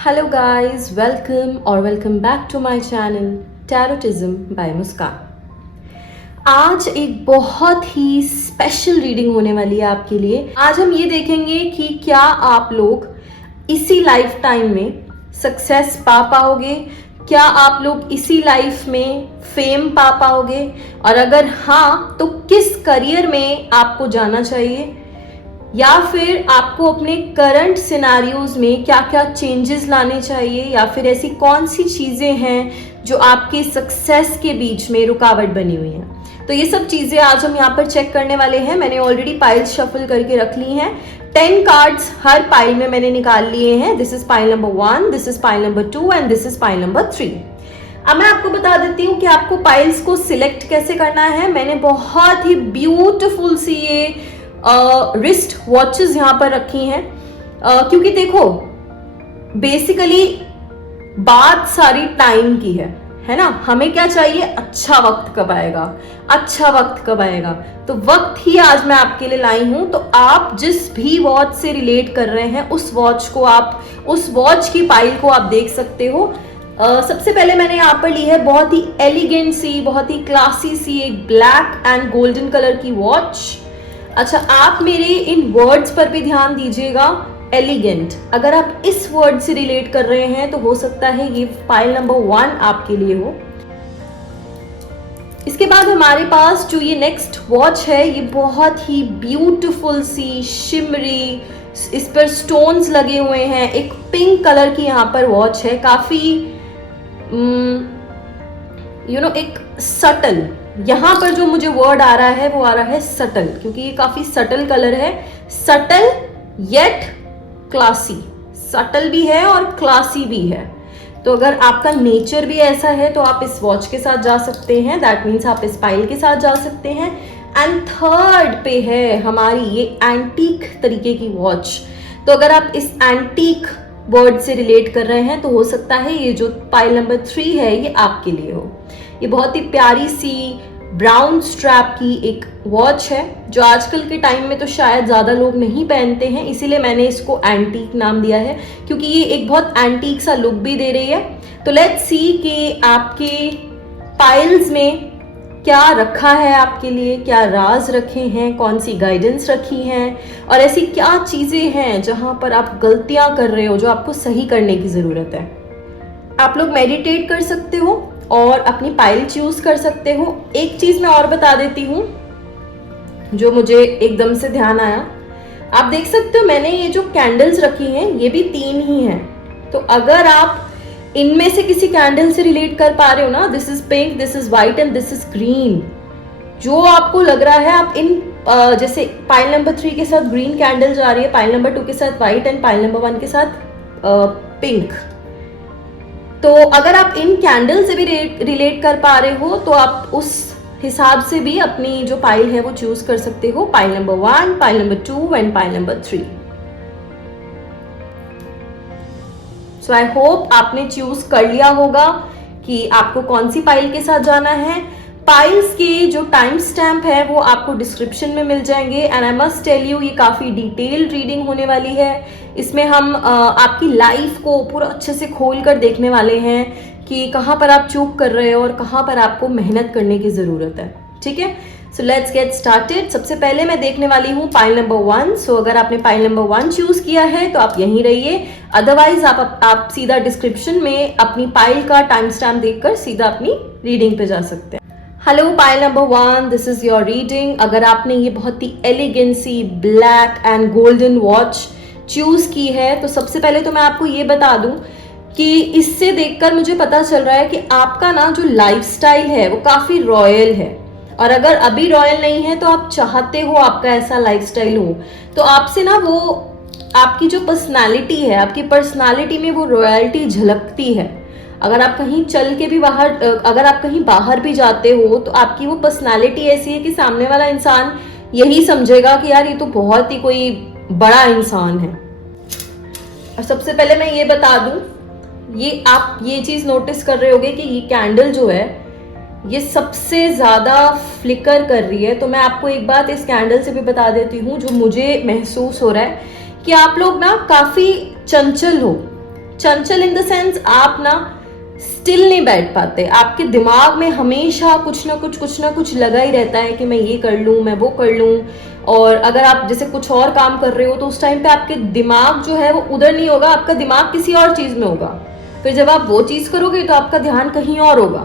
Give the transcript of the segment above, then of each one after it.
Hello guys, welcome और welcome back to my channel Tarotism by Muskaan. आज एक बहुत ही स्पेशल रीडिंग होने वाली है आपके लिए। आज हम ये देखेंगे कि क्या आप लोग इसी लाइफ टाइम में सक्सेस पा पाओगे, क्या आप लोग इसी लाइफ में फेम पा पाओगे, और अगर हाँ तो किस करियर में आपको जाना चाहिए, या फिर आपको अपने करंट सिनारियोज में क्या क्या चेंजेस लाने चाहिए, या फिर ऐसी कौन सी चीज़ें हैं जो आपके सक्सेस के बीच में रुकावट बनी हुई हैं। तो ये सब चीज़ें आज हम यहाँ पर चेक करने वाले हैं। मैंने ऑलरेडी पाइल्स शफल करके रख ली हैं। 10 कार्ड्स हर पाइल में मैंने निकाल लिए हैं। This is pile number 1, this is pile number 2 and this is pile number 3। अब मैं आपको बता देती हूँ कि आपको पाइल्स को सिलेक्ट कैसे करना है। मैंने बहुत ही ब्यूटिफुल सी ये रिस्ट वॉचेस यहाँ पर रखी हैं, क्योंकि देखो बेसिकली बात सारी टाइम की है ना। हमें क्या चाहिए, अच्छा वक्त कब आएगा, अच्छा वक्त कब आएगा। तो वक्त ही आज मैं आपके लिए लाई हूं। तो आप जिस भी वॉच से रिलेट कर रहे हैं उस वॉच को आप, उस वॉच की पाइल को आप देख सकते हो। सबसे पहले मैंने यहाँ पर ली है बहुत ही एलिगेंट सी, बहुत ही क्लासी सी एक ब्लैक एंड गोल्डन कलर की वॉच। अच्छा, आप मेरे इन वर्ड्स पर भी ध्यान दीजिएगा, एलिगेंट। अगर आप इस वर्ड से रिलेट कर रहे हैं तो हो सकता है ये पाइल नंबर 1 आपके लिए हो। इसके बाद हमारे पास जो ये नेक्स्ट वॉच है, ये बहुत ही ब्यूटीफुल सी शिमरी, इस पर स्टोन्स लगे हुए हैं। एक पिंक कलर की यहाँ पर वॉच है, काफी एक सटल, यहाँ पर जो मुझे वर्ड आ रहा है वो आ रहा है सटल, क्योंकि ये काफी सटल कलर है। सटल येट क्लासी, सटल भी है और क्लासी भी है। तो अगर आपका नेचर भी ऐसा है तो आप इस वॉच के साथ जा सकते हैं, दैट मीन्स आप इस पाइल के साथ जा सकते हैं। एंड थर्ड पे है हमारी ये एंटीक तरीके की वॉच। तो अगर आप इस एंटीक वर्ड से रिलेट कर रहे हैं तो हो सकता है ये जो पाइल नंबर 3 है ये आपके लिए हो। ये बहुत ही प्यारी सी ब्राउन स्ट्रैप की एक वॉच है, जो आजकल के टाइम में तो शायद ज़्यादा लोग नहीं पहनते हैं, इसीलिए मैंने इसको एंटीक नाम दिया है, क्योंकि ये एक बहुत एंटीक सा लुक भी दे रही है। तो लेट्स सी कि आपके पाइल्स में क्या रखा है आपके लिए, क्या राज रखे हैं, कौन सी गाइडेंस रखी हैं, और ऐसी क्या चीज़ें हैं जहाँ पर आप गलतियाँ कर रहे हो जो आपको सही करने की ज़रूरत है। आप लोग मेडिटेट कर सकते हो और अपनी पाइल चूज कर सकते हो। एक चीज मैं और बता देती हूँ जो मुझे एकदम से ध्यान आया। आप देख सकते हो मैंने ये जो कैंडल्स रखी हैं ये भी 3 ही हैं। तो अगर आप इनमें से किसी कैंडल से रिलेट कर पा रहे हो ना, this is pink, this is white and this is green, जो आपको लग रहा है आप इन जैसे पाइल नंबर 3 के साथ ग्रीन कैंडल जा रही है, पाइल नंबर 2 के साथ व्हाइट एंड पाइल नंबर 1 के साथ पिंक। तो अगर आप इन कैंडल से भी रिलेट कर पा रहे हो तो आप उस हिसाब से भी अपनी जो पाइल है वो चूज कर सकते हो। Pile number 1, pile number 2 and pile number 3। So I hope आपने चूज कर लिया होगा कि आपको कौन सी पाइल के साथ जाना है। पाइल्स के जो टाइम स्टैम्प है वो आपको डिस्क्रिप्शन में मिल जाएंगे। And I must tell you, ये काफ़ी डिटेल्ड रीडिंग होने वाली है। इसमें हम आपकी लाइफ को पूरा अच्छे से खोल कर देखने वाले हैं कि कहाँ पर आप चूक कर रहे हो और कहाँ पर आपको मेहनत करने की ज़रूरत है। ठीक है, सो लेट्स गेट स्टार्टेड। सबसे पहले मैं देखने वाली हूँ पाइल नंबर 1। सो अगर आपने पाइल नंबर 1 चूज़ किया है तो आप यहीं रहिए, अदरवाइज आप सीधा डिस्क्रिप्शन में अपनी पाइल का टाइम स्टैम्प देखकर सीधा अपनी रीडिंग पे जा सकते हैं। Hello pile number 1, this is your reading. अगर आपने ये बहुत ही elegancy black and golden watch choose की है तो सबसे पहले तो मैं आपको ये बता दूं कि इससे देखकर मुझे पता चल रहा है कि आपका ना जो लाइफस्टाइल है वो काफी रॉयल है, और अगर अभी रॉयल नहीं है तो आप चाहते हो आपका ऐसा लाइफस्टाइल हो। तो आपसे ना वो आपकी जो पर्सनालिटी है, आपकी पर्सनालिटी में वो रॉयल्टी झलकती है। अगर आप कहीं चल के भी बाहर, अगर आप कहीं बाहर भी जाते हो तो आपकी वो पर्सनालिटी ऐसी है कि सामने वाला इंसान यही समझेगा कि यार ये तो बहुत ही कोई बड़ा इंसान है। और सबसे पहले मैं ये बता दूं, ये आप ये चीज नोटिस कर रहे होगे कि ये कैंडल जो है ये सबसे ज्यादा फ्लिकर कर रही है। तो मैं आपको एक बात इस कैंडल से भी बता देती हूँ जो मुझे महसूस हो रहा है कि आप लोग ना काफी चंचल हो। चंचल इन द सेंस आप ना स्टिल नहीं बैठ पाते, आपके दिमाग में हमेशा कुछ ना कुछ लगा ही रहता है कि मैं ये कर लूँ, मैं वो कर लूँ। और अगर आप जैसे कुछ और काम कर रहे हो तो उस टाइम पे आपके दिमाग जो है वो उधर नहीं होगा, आपका दिमाग किसी और चीज़ में होगा। फिर जब आप वो चीज़ करोगे तो आपका ध्यान कहीं और होगा।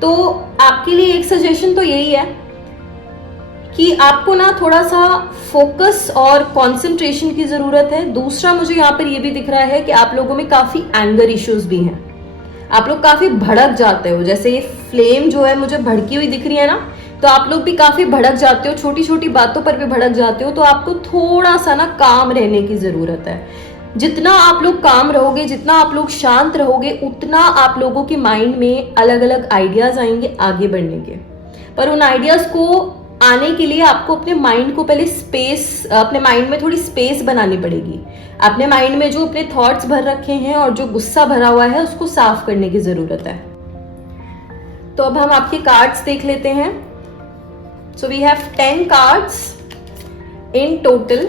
तो आपके लिए एक सजेशन तो यही है कि आपको ना थोड़ा सा फोकस और कंसंट्रेशन की ज़रूरत है। दूसरा मुझे यहाँ पर ये भी दिख रहा है कि आप लोगों में काफ़ी एंगर इश्यूज भी हैं, आप लोग काफ़ी भड़क जाते हो। जैसे ये फ्लेम जो है मुझे भड़की हुई दिख रही है ना, तो आप लोग भी काफ़ी भड़क जाते हो, छोटी छोटी बातों पर भी भड़क जाते हो। तो आपको थोड़ा सा ना काम रहने की ज़रूरत है। जितना आप लोग काम रहोगे, जितना आप लोग शांत रहोगे, उतना आप लोगों के माइंड में अलग अलग आइडियाज़ आएंगे आगे बढ़ने के। पर उन आइडियाज़ को आने के लिए आपको अपने माइंड को पहले स्पेस, अपने माइंड में थोड़ी स्पेस बनानी पड़ेगी। अपने माइंड में जो अपने थॉट्स भर रखे हैं और जो गुस्सा भरा हुआ है उसको साफ करने की ज़रूरत है। तो अब हम आपके कार्ड्स देख लेते हैं। So we have 10 cards in total.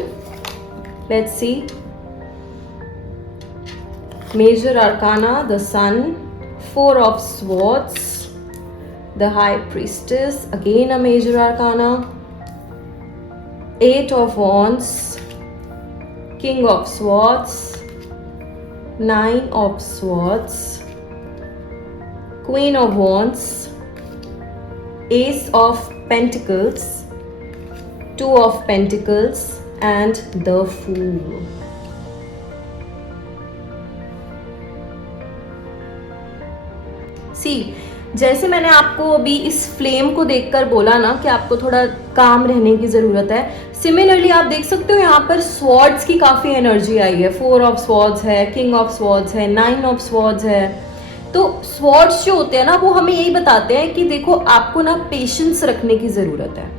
Let's see. Major arcana, the sun, 4 of swords, the high priestess, again a major arcana, 8 of wands, king of swords, 9 of swords, queen of wands, ace of pentacles, 2 of pentacles and the fool. सी, जैसे मैंने आपको अभी इस flame को देखकर बोला ना कि आपको थोड़ा काम रहने की ज़रूरत है, सिमिलरली आप देख सकते हो यहाँ पर स्वॉर्ड्स की काफ़ी एनर्जी आई है। 4 ऑफ स्वॉर्ड्स है, किंग ऑफ स्वॉर्ड्स है, 9 ऑफ स्वॉर्ड्स है। तो स्वॉर्ड्स जो होते हैं ना वो हमें यही बताते हैं कि देखो आपको ना पेशेंस रखने की ज़रूरत है।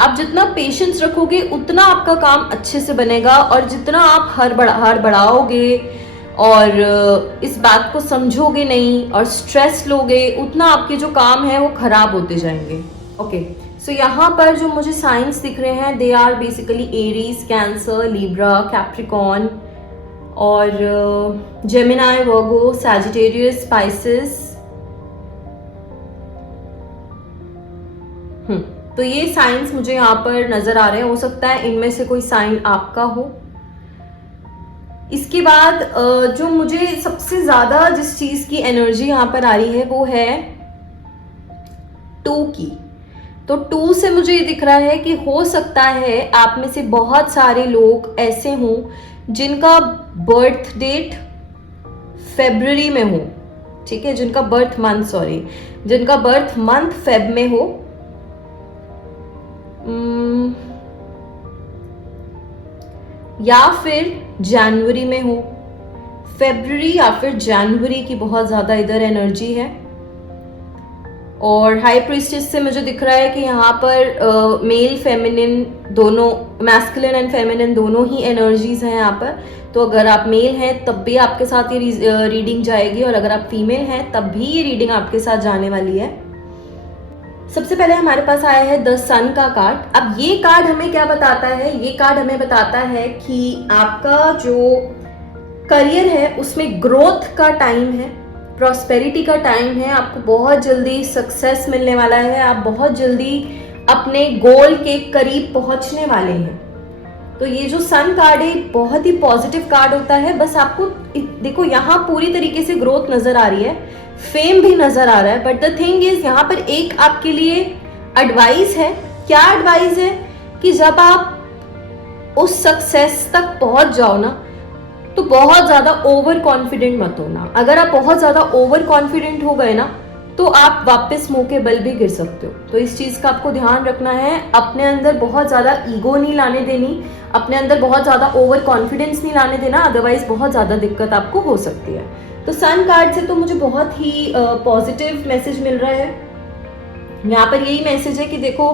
आप जितना पेशेंस रखोगे उतना आपका काम अच्छे से बनेगा, और जितना आप हड़बड़ाओगे और इस बात को समझोगे नहीं और स्ट्रेस लोगे, उतना आपके जो काम है वो खराब होते जाएंगे। ओके, सो यहाँ पर जो मुझे साइंस दिख रहे हैं, they are basically Aries, Cancer, Libra, Capricorn और जेमिनाई, वर्गो, सैजिटेरियस, स्पाइसेस। तो ये साइंस मुझे यहाँ पर नजर आ रहे हैं। हो सकता है इनमें से कोई साइन आपका हो। इसके बाद जो मुझे सबसे ज्यादा जिस चीज की एनर्जी यहाँ पर आ रही है वो है 2 की। तो 2 से मुझे ये दिख रहा है कि हो सकता है आप में से बहुत सारे लोग ऐसे हों जिनका बर्थ डेट फरवरी में हो, ठीक है, जिनका बर्थ मंथ फेब में हो, या फिर जनवरी में हो। फरवरी या फिर जनवरी की बहुत ज़्यादा इधर एनर्जी है। और हाई प्रीस्टेस से मुझे दिख रहा है कि यहाँ पर मेल फेमिनिन दोनों, मैस्कुलिन एंड फेमिनिन दोनों ही एनर्जीज हैं यहाँ पर। तो अगर आप मेल हैं तब भी आपके साथ ये रीडिंग जाएगी, और अगर आप फीमेल हैं तब भी ये रीडिंग आपके साथ जाने वाली है। सबसे पहले हमारे पास आया है द सन का कार्ड। अब ये कार्ड हमें क्या बताता है? ये कार्ड हमें बताता है कि आपका जो करियर है उसमें ग्रोथ का टाइम है, प्रॉस्पेरिटी का टाइम है। आपको बहुत जल्दी सक्सेस मिलने वाला है, आप बहुत जल्दी अपने गोल के करीब पहुंचने वाले हैं। तो ये जो सन कार्ड है बहुत ही पॉजिटिव कार्ड होता है। बस आपको देखो यहाँ पूरी तरीके से ग्रोथ नजर आ रही है, फेम भी नजर आ रहा है, बट द थिंग इज यहाँ पर एक आपके लिए एडवाइस है। क्या एडवाइस है? कि जब आप उस सक्सेस तक पहुंच जाओ ना तो बहुत ज्यादा ओवर कॉन्फिडेंट मत होना। अगर आप बहुत ज्यादा ओवर कॉन्फिडेंट हो गए ना तो आप वापस मुंह के बल भी गिर सकते हो। तो इस चीज का आपको ध्यान रखना है। अपने अंदर बहुत ज्यादा ईगो नहीं लाने देनी, अपने अंदर बहुत ज्यादा ओवर कॉन्फिडेंस नहीं लाने देना, अदरवाइज बहुत ज्यादा दिक्कत आपको हो सकती है। तो सन कार्ड से तो मुझे बहुत ही पॉजिटिव मैसेज मिल रहा है। यहाँ पर यही मैसेज है कि देखो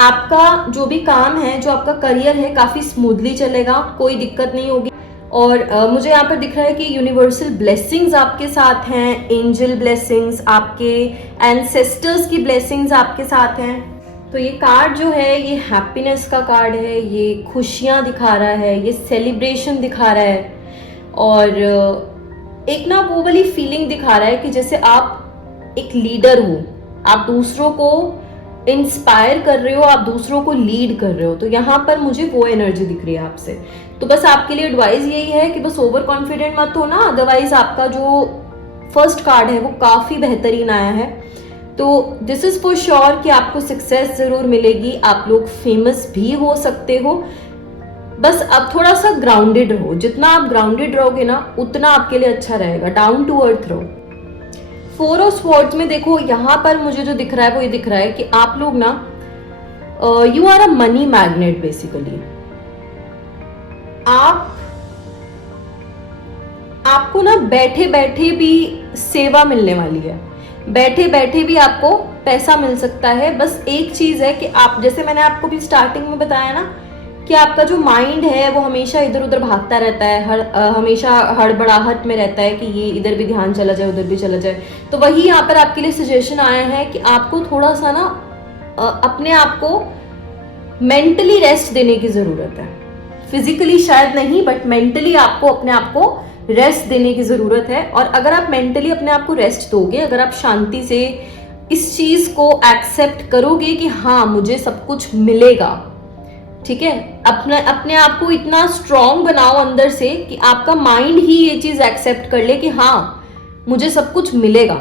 आपका जो भी काम है, जो आपका करियर है, काफी स्मूथली चलेगा, कोई दिक्कत नहीं होगी। और मुझे यहाँ पर दिख रहा है कि यूनिवर्सल ब्लेसिंग्स आपके साथ हैं, एंजल ब्लेसिंग्स, आपके एंसेस्टर्स की ब्लेसिंग्स आपके साथ हैं। तो ये कार्ड जो है ये हैप्पीनेस का कार्ड है, ये खुशियाँ दिखा रहा है, ये सेलिब्रेशन दिखा रहा है। और एक ना वो वाली फीलिंग दिखा रहा है कि जैसे आप एक लीडर हो, आप दूसरों को इंस्पायर कर रहे हो, आप दूसरों को लीड कर रहे हो। तो यहाँ पर मुझे वो एनर्जी दिख रही है आपसे। तो बस आपके लिए एडवाइस यही है कि बस ओवर कॉन्फिडेंट मत हो ना, अदरवाइज आपका जो फर्स्ट कार्ड है वो काफी बेहतरीन आया है। तो दिस इज फॉर श्योर कि आपको सक्सेस जरूर मिलेगी, आप लोग फेमस भी हो सकते हो। बस अब थोड़ा सा ग्राउंडेड रहो, जितना आप ग्राउंडेड रहोगे ना उतना आपके लिए अच्छा रहेगा। डाउन टू अर्थ रहो। 4 ऑफ स्वॉर्ड्स में देखो, यहां पर मुझे जो दिख रहा है वो ये दिख रहा है कि आप लोग ना you are a money magnet basically. आपको ना बैठे बैठे भी सेवा मिलने वाली है, बैठे बैठे भी आपको पैसा मिल सकता है। बस एक चीज है कि आप, जैसे मैंने आपको भी स्टार्टिंग में बताया ना कि आपका जो माइंड है वो हमेशा इधर उधर भागता रहता है, हमेशा हड़बड़ाहट में रहता है कि ये इधर भी ध्यान चला जाए उधर भी चला जाए। तो वही यहाँ पर आपके लिए सजेशन आया है कि आपको थोड़ा सा ना अपने आप को मेंटली रेस्ट देने की जरूरत है। फिजिकली शायद नहीं, बट मेंटली आपको अपने आप को रेस्ट देने की जरूरत है। और अगर आप मेंटली अपने आप को रेस्ट दोगे, अगर आप शांति से इस चीज को एक्सेप्ट करोगे कि हाँ मुझे सब कुछ मिलेगा, ठीक है, अपने आप को इतना स्ट्रॉन्ग बनाओ अंदर से कि आपका माइंड ही ये चीज एक्सेप्ट कर ले कि हाँ मुझे सब कुछ मिलेगा,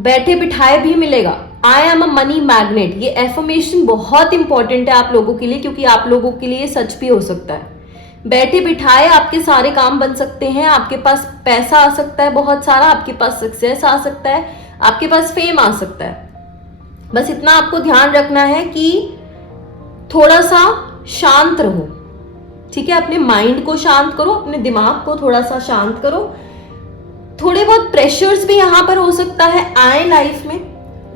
बैठे बिठाए भी मिलेगा। I am a money magnet, ये एफर्मेशन बहुत इंपॉर्टेंट है आप लोगों के लिए, क्योंकि आप लोगों के लिए सच भी हो सकता है। बैठे बिठाए आपके सारे काम बन सकते हैं, आपके पास पैसा आ सकता है बहुत सारा, आपके पास सक्सेस आ सकता है, आपके पास फेम आ सकता है। बस इतना आपको ध्यान रखना है कि थोड़ा सा शांत रहो, ठीक है। अपने माइंड को शांत करो, अपने दिमाग को थोड़ा सा शांत करो। थोड़े बहुत प्रेशर्स भी यहां पर हो सकता है आए लाइफ में,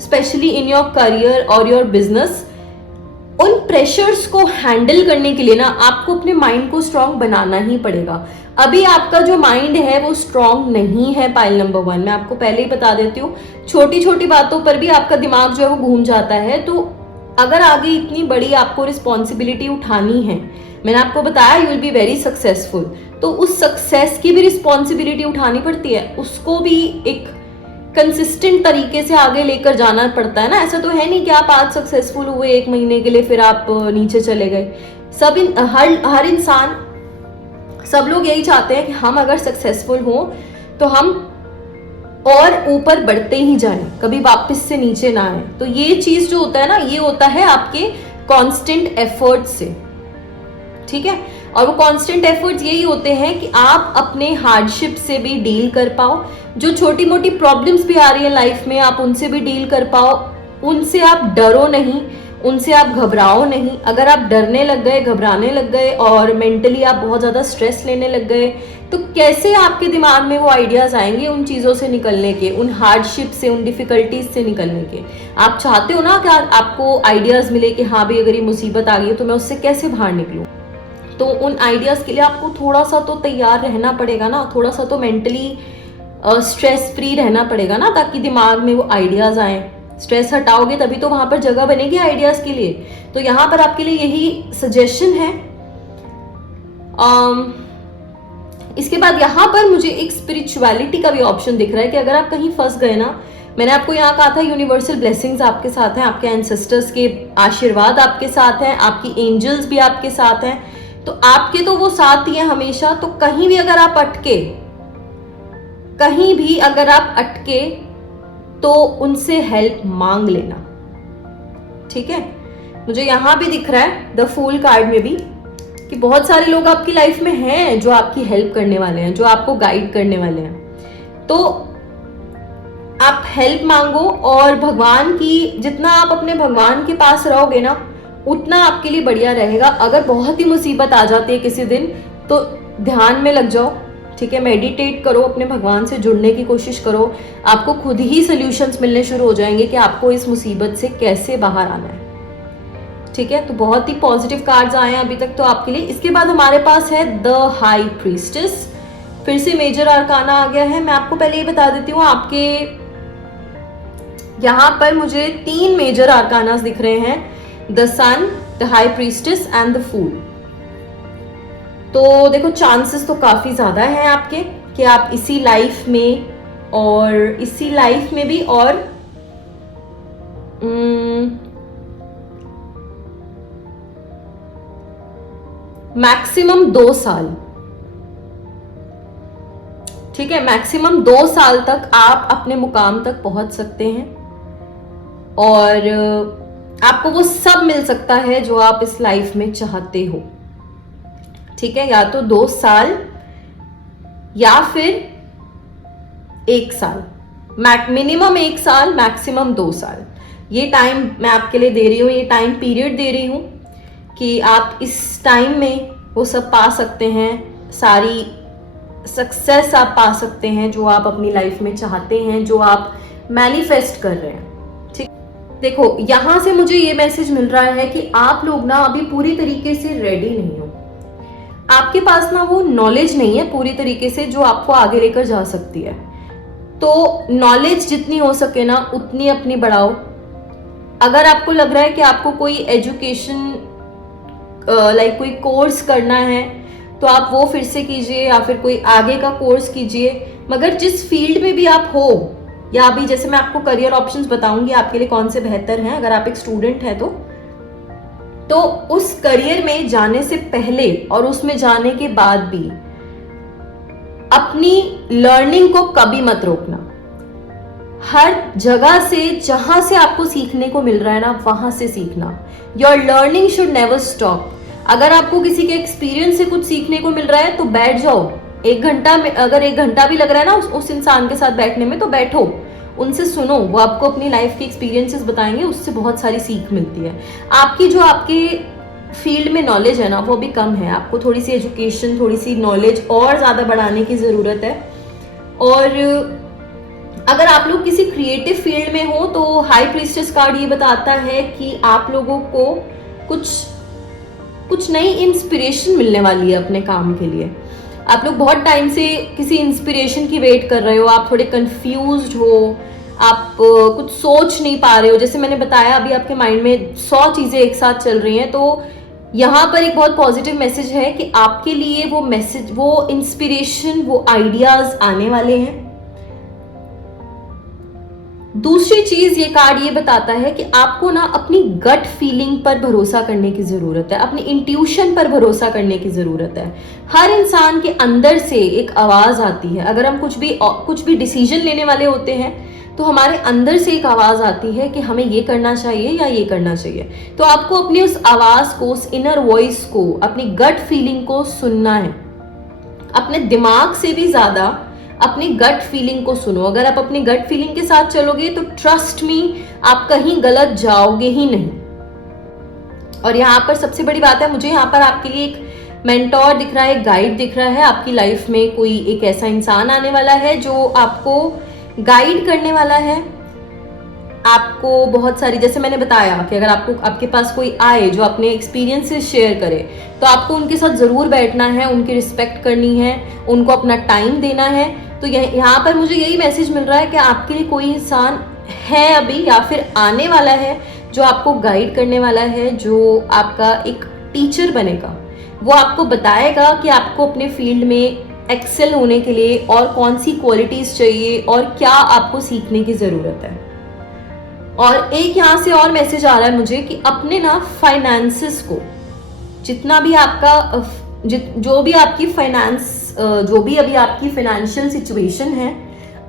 स्पेशली इन योर करियर और योर बिजनेस। उन प्रेशर्स को हैंडल करने के लिए ना आपको अपने माइंड को स्ट्रांग बनाना ही पड़ेगा। अभी आपका जो माइंड है वो स्ट्रांग नहीं है। पाइल नंबर 1 मैं आपको पहले ही बता देती हूँ, छोटी छोटी बातों पर भी आपका दिमाग जो है वो घूम जाता है। तो अगर आगे इतनी बड़ी आपको रिस्पॉन्सिबिलिटी उठानी है, मैंने आपको बताया you will be very successful, तो उस सक्सेस की भी रिस्पॉन्सिबिलिटी उठानी पड़ती है, उसको भी एक कंसिस्टेंट तरीके से आगे लेकर जाना पड़ता है ना। ऐसा तो है नहीं कि आप आज सक्सेसफुल हुए 1 महीने के लिए फिर आप नीचे चले गए। हर इंसान, सब लोग यही चाहते हैं कि हम अगर सक्सेसफुल हो तो हम और ऊपर बढ़ते ही जाएं, कभी वापस से नीचे ना आए। तो ये चीज जो होता है ना, ये होता है आपके कांस्टेंट एफर्ट्स से, ठीक है। और वो कांस्टेंट एफर्ट्स यही होते हैं कि आप अपने हार्डशिप से भी डील कर पाओ, जो छोटी मोटी प्रॉब्लम्स भी आ रही है लाइफ में आप उनसे भी डील कर पाओ, उनसे आप डरो नहीं, उनसे आप घबराओ नहीं। अगर आप डरने लग गए, घबराने लग गए और मेंटली आप बहुत ज्यादा स्ट्रेस लेने लग गए, तो कैसे आपके दिमाग में वो आइडियाज आएंगे उन चीजों से निकलने के, उन हार्डशिप से, उन डिफिकल्टीज से निकलने के। आप चाहते हो ना कि आपको आइडियाज मिले कि हाँ भाई अगर ये मुसीबत आ गई तो मैं उससे कैसे बाहर निकलूं। तो उन आइडियाज के लिए आपको थोड़ा सा तो तैयार रहना पड़ेगा ना, थोड़ा सा तो मेंटली स्ट्रेस फ्री रहना पड़ेगा ना, ताकि दिमाग में वो आइडियाज आए। स्ट्रेस हटाओगे तभी तो वहां पर जगह बनेगी आइडियाज के लिए। तो यहां पर आपके लिए यही सजेशन है। इसके बाद यहाँ पर मुझे एक स्पिरिचुअलिटी का भी ऑप्शन दिख रहा है कि अगर आप कहीं फंस गए ना, मैंने आपको यहाँ कहा था यूनिवर्सल ब्लेसिंग्स आपके साथ हैं, आपके एंसेस्टर्स के आशीर्वाद आपके साथ हैं, आपकी एंजल्स भी आपके साथ हैं, तो आपके तो वो साथ ही हैं हमेशा। तो कहीं भी अगर आप अटके, कहीं भी अगर आप अटके तो उनसे हेल्प मांग लेना, ठीक है। मुझे यहां भी दिख रहा है द फूल कार्ड में भी कि बहुत सारे लोग आपकी लाइफ में हैं जो आपकी हेल्प करने वाले हैं, जो आपको गाइड करने वाले हैं। तो आप हेल्प मांगो और भगवान की, जितना आप अपने भगवान के पास रहोगे ना उतना आपके लिए बढ़िया रहेगा। अगर बहुत ही मुसीबत आ जाती है किसी दिन तो ध्यान में लग जाओ, ठीक है, मेडिटेट करो, अपने भगवान से जुड़ने की कोशिश करो, आपको खुद ही सॉल्यूशंस मिलने शुरू हो जाएंगे कि आपको इस मुसीबत से कैसे बाहर आना है, ठीक है। तो बहुत ही पॉजिटिव कार्ड्स आए हैं अभी तक तो आपके लिए। इसके बाद हमारे पास है द हाई प्रीस्टेस, फिर से मेजर आर्काना आ गया है। मैं आपको पहले ये बता देती हूँ, आपके यहाँ पर मुझे 3 मेजर आर्कानास दिख रहे हैं, the sun, the high priestess and the fool. तो देखो चांसेस तो काफी ज्यादा हैं आपके कि आप इसी लाइफ में और इसी लाइफ में भी और मैक्सिमम 2 साल, ठीक है, मैक्सिमम 2 साल तक आप अपने मुकाम तक पहुंच सकते हैं और आपको वो सब मिल सकता है जो आप इस लाइफ में चाहते हो। ठीक है, या तो 2 साल या फिर 1 साल, मिनिमम 1 साल, मैक्सिमम 2 साल। ये टाइम मैं आपके लिए दे रही हूँ, ये टाइम पीरियड दे रही हूँ कि आप इस टाइम में वो सब पा सकते हैं, सारी सक्सेस आप पा सकते हैं जो आप अपनी लाइफ में चाहते हैं, जो आप मैनिफेस्ट कर रहे हैं। ठीक, देखो यहां से मुझे ये मैसेज मिल रहा है कि आप लोग ना अभी पूरी तरीके से रेडी नहीं हो, आपके पास ना वो नॉलेज नहीं है पूरी तरीके से जो आपको आगे लेकर जा सकती है। तो नॉलेज जितनी हो सके ना उतनी अपनी बढ़ाओ। अगर आपको लग रहा है कि आपको कोई एजुकेशन लाइक कोई कोर्स करना है तो आप वो फिर से कीजिए या फिर कोई आगे का कोर्स कीजिए, मगर जिस फील्ड में भी आप हो, या अभी जैसे मैं आपको करियर ऑप्शंस बताऊंगी आपके लिए कौन से बेहतर हैं अगर आप एक स्टूडेंट हैं तो उस करियर में जाने से पहले और उसमें जाने के बाद भी अपनी लर्निंग को कभी मत रोकना। हर जगह से जहां से आपको सीखने को मिल रहा है ना वहां से सीखना। Your learning should never stop. अगर आपको किसी के एक्सपीरियंस से कुछ सीखने को मिल रहा है तो बैठ जाओ 1 घंटा में, अगर 1 घंटा भी लग रहा है ना उस इंसान के साथ बैठने में तो बैठो, उनसे सुनो, वो आपको अपनी लाइफ के एक्सपीरियंसेस बताएंगे, उससे बहुत सारी सीख मिलती है। आपकी जो आपके फील्ड में नॉलेज है ना वो भी कम है, आपको थोड़ी सी एजुकेशन, थोड़ी सी नॉलेज और ज्यादा बढ़ाने की जरूरत है। और अगर आप लोग किसी क्रिएटिव फील्ड में हो तो हाई प्रीस्टेस कार्ड ये बताता है कि आप लोगों को कुछ नई इंस्पिरेशन मिलने वाली है अपने काम के लिए। आप लोग बहुत टाइम से किसी इंस्पिरेशन की वेट कर रहे हो, आप थोड़े कंफ्यूज्ड हो, आप कुछ सोच नहीं पा रहे हो। जैसे मैंने बताया अभी आपके माइंड में 100 चीजें एक साथ चल रही हैं, तो यहाँ पर एक बहुत पॉजिटिव मैसेज है कि आपके लिए वो मैसेज, वो इंस्पिरेशन, वो आइडियाज आने वाले हैं। दूसरी चीज ये कार्ड ये बताता है कि आपको ना अपनी गट फीलिंग पर भरोसा करने की जरूरत है, अपनी इंट्यूशन पर भरोसा करने की जरूरत है। हर इंसान के अंदर से एक आवाज आती है, अगर हम कुछ भी डिसीजन लेने वाले होते हैं तो हमारे अंदर से एक आवाज आती है कि हमें ये करना चाहिए या ये करना चाहिए। तो आपको अपनी उस आवाज को, उस इनर वॉइस को, अपनी गट फीलिंग को सुनना है। अपने दिमाग से भी ज्यादा अपनी गट फीलिंग को सुनो। अगर आप अपनी गट फीलिंग के साथ चलोगे तो ट्रस्ट मी, आप कहीं गलत जाओगे ही नहीं। और यहाँ पर सबसे बड़ी बात है, मुझे यहाँ पर आपके लिए एक मेंटोर दिख रहा है, एक गाइड दिख रहा है। आपकी लाइफ में कोई एक ऐसा इंसान आने वाला है जो आपको गाइड करने वाला है। आपको बहुत सारी, जैसे मैंने बताया कि अगर आपके पास कोई आए जो अपने एक्सपीरियंसेस शेयर करे तो आपको उनके साथ जरूर बैठना है, उनकी रिस्पेक्ट करनी है, उनको अपना टाइम देना है। तो यहाँ पर मुझे यही मैसेज मिल रहा है कि आपके लिए कोई इंसान है अभी या फिर आने वाला है जो आपको गाइड करने वाला है, जो आपका एक टीचर बनेगा। वो आपको बताएगा कि आपको अपने फील्ड में एक्सेल होने के लिए और कौन सी क्वालिटीज चाहिए और क्या आपको सीखने की जरूरत है। और एक यहाँ से और मैसेज आ रहा है मुझे कि अपने ना फाइनेंसेस को, जितना भी आपका जो भी आपकी फाइनेंस, जो भी अभी आपकी फाइनेंशियल सिचुएशन है,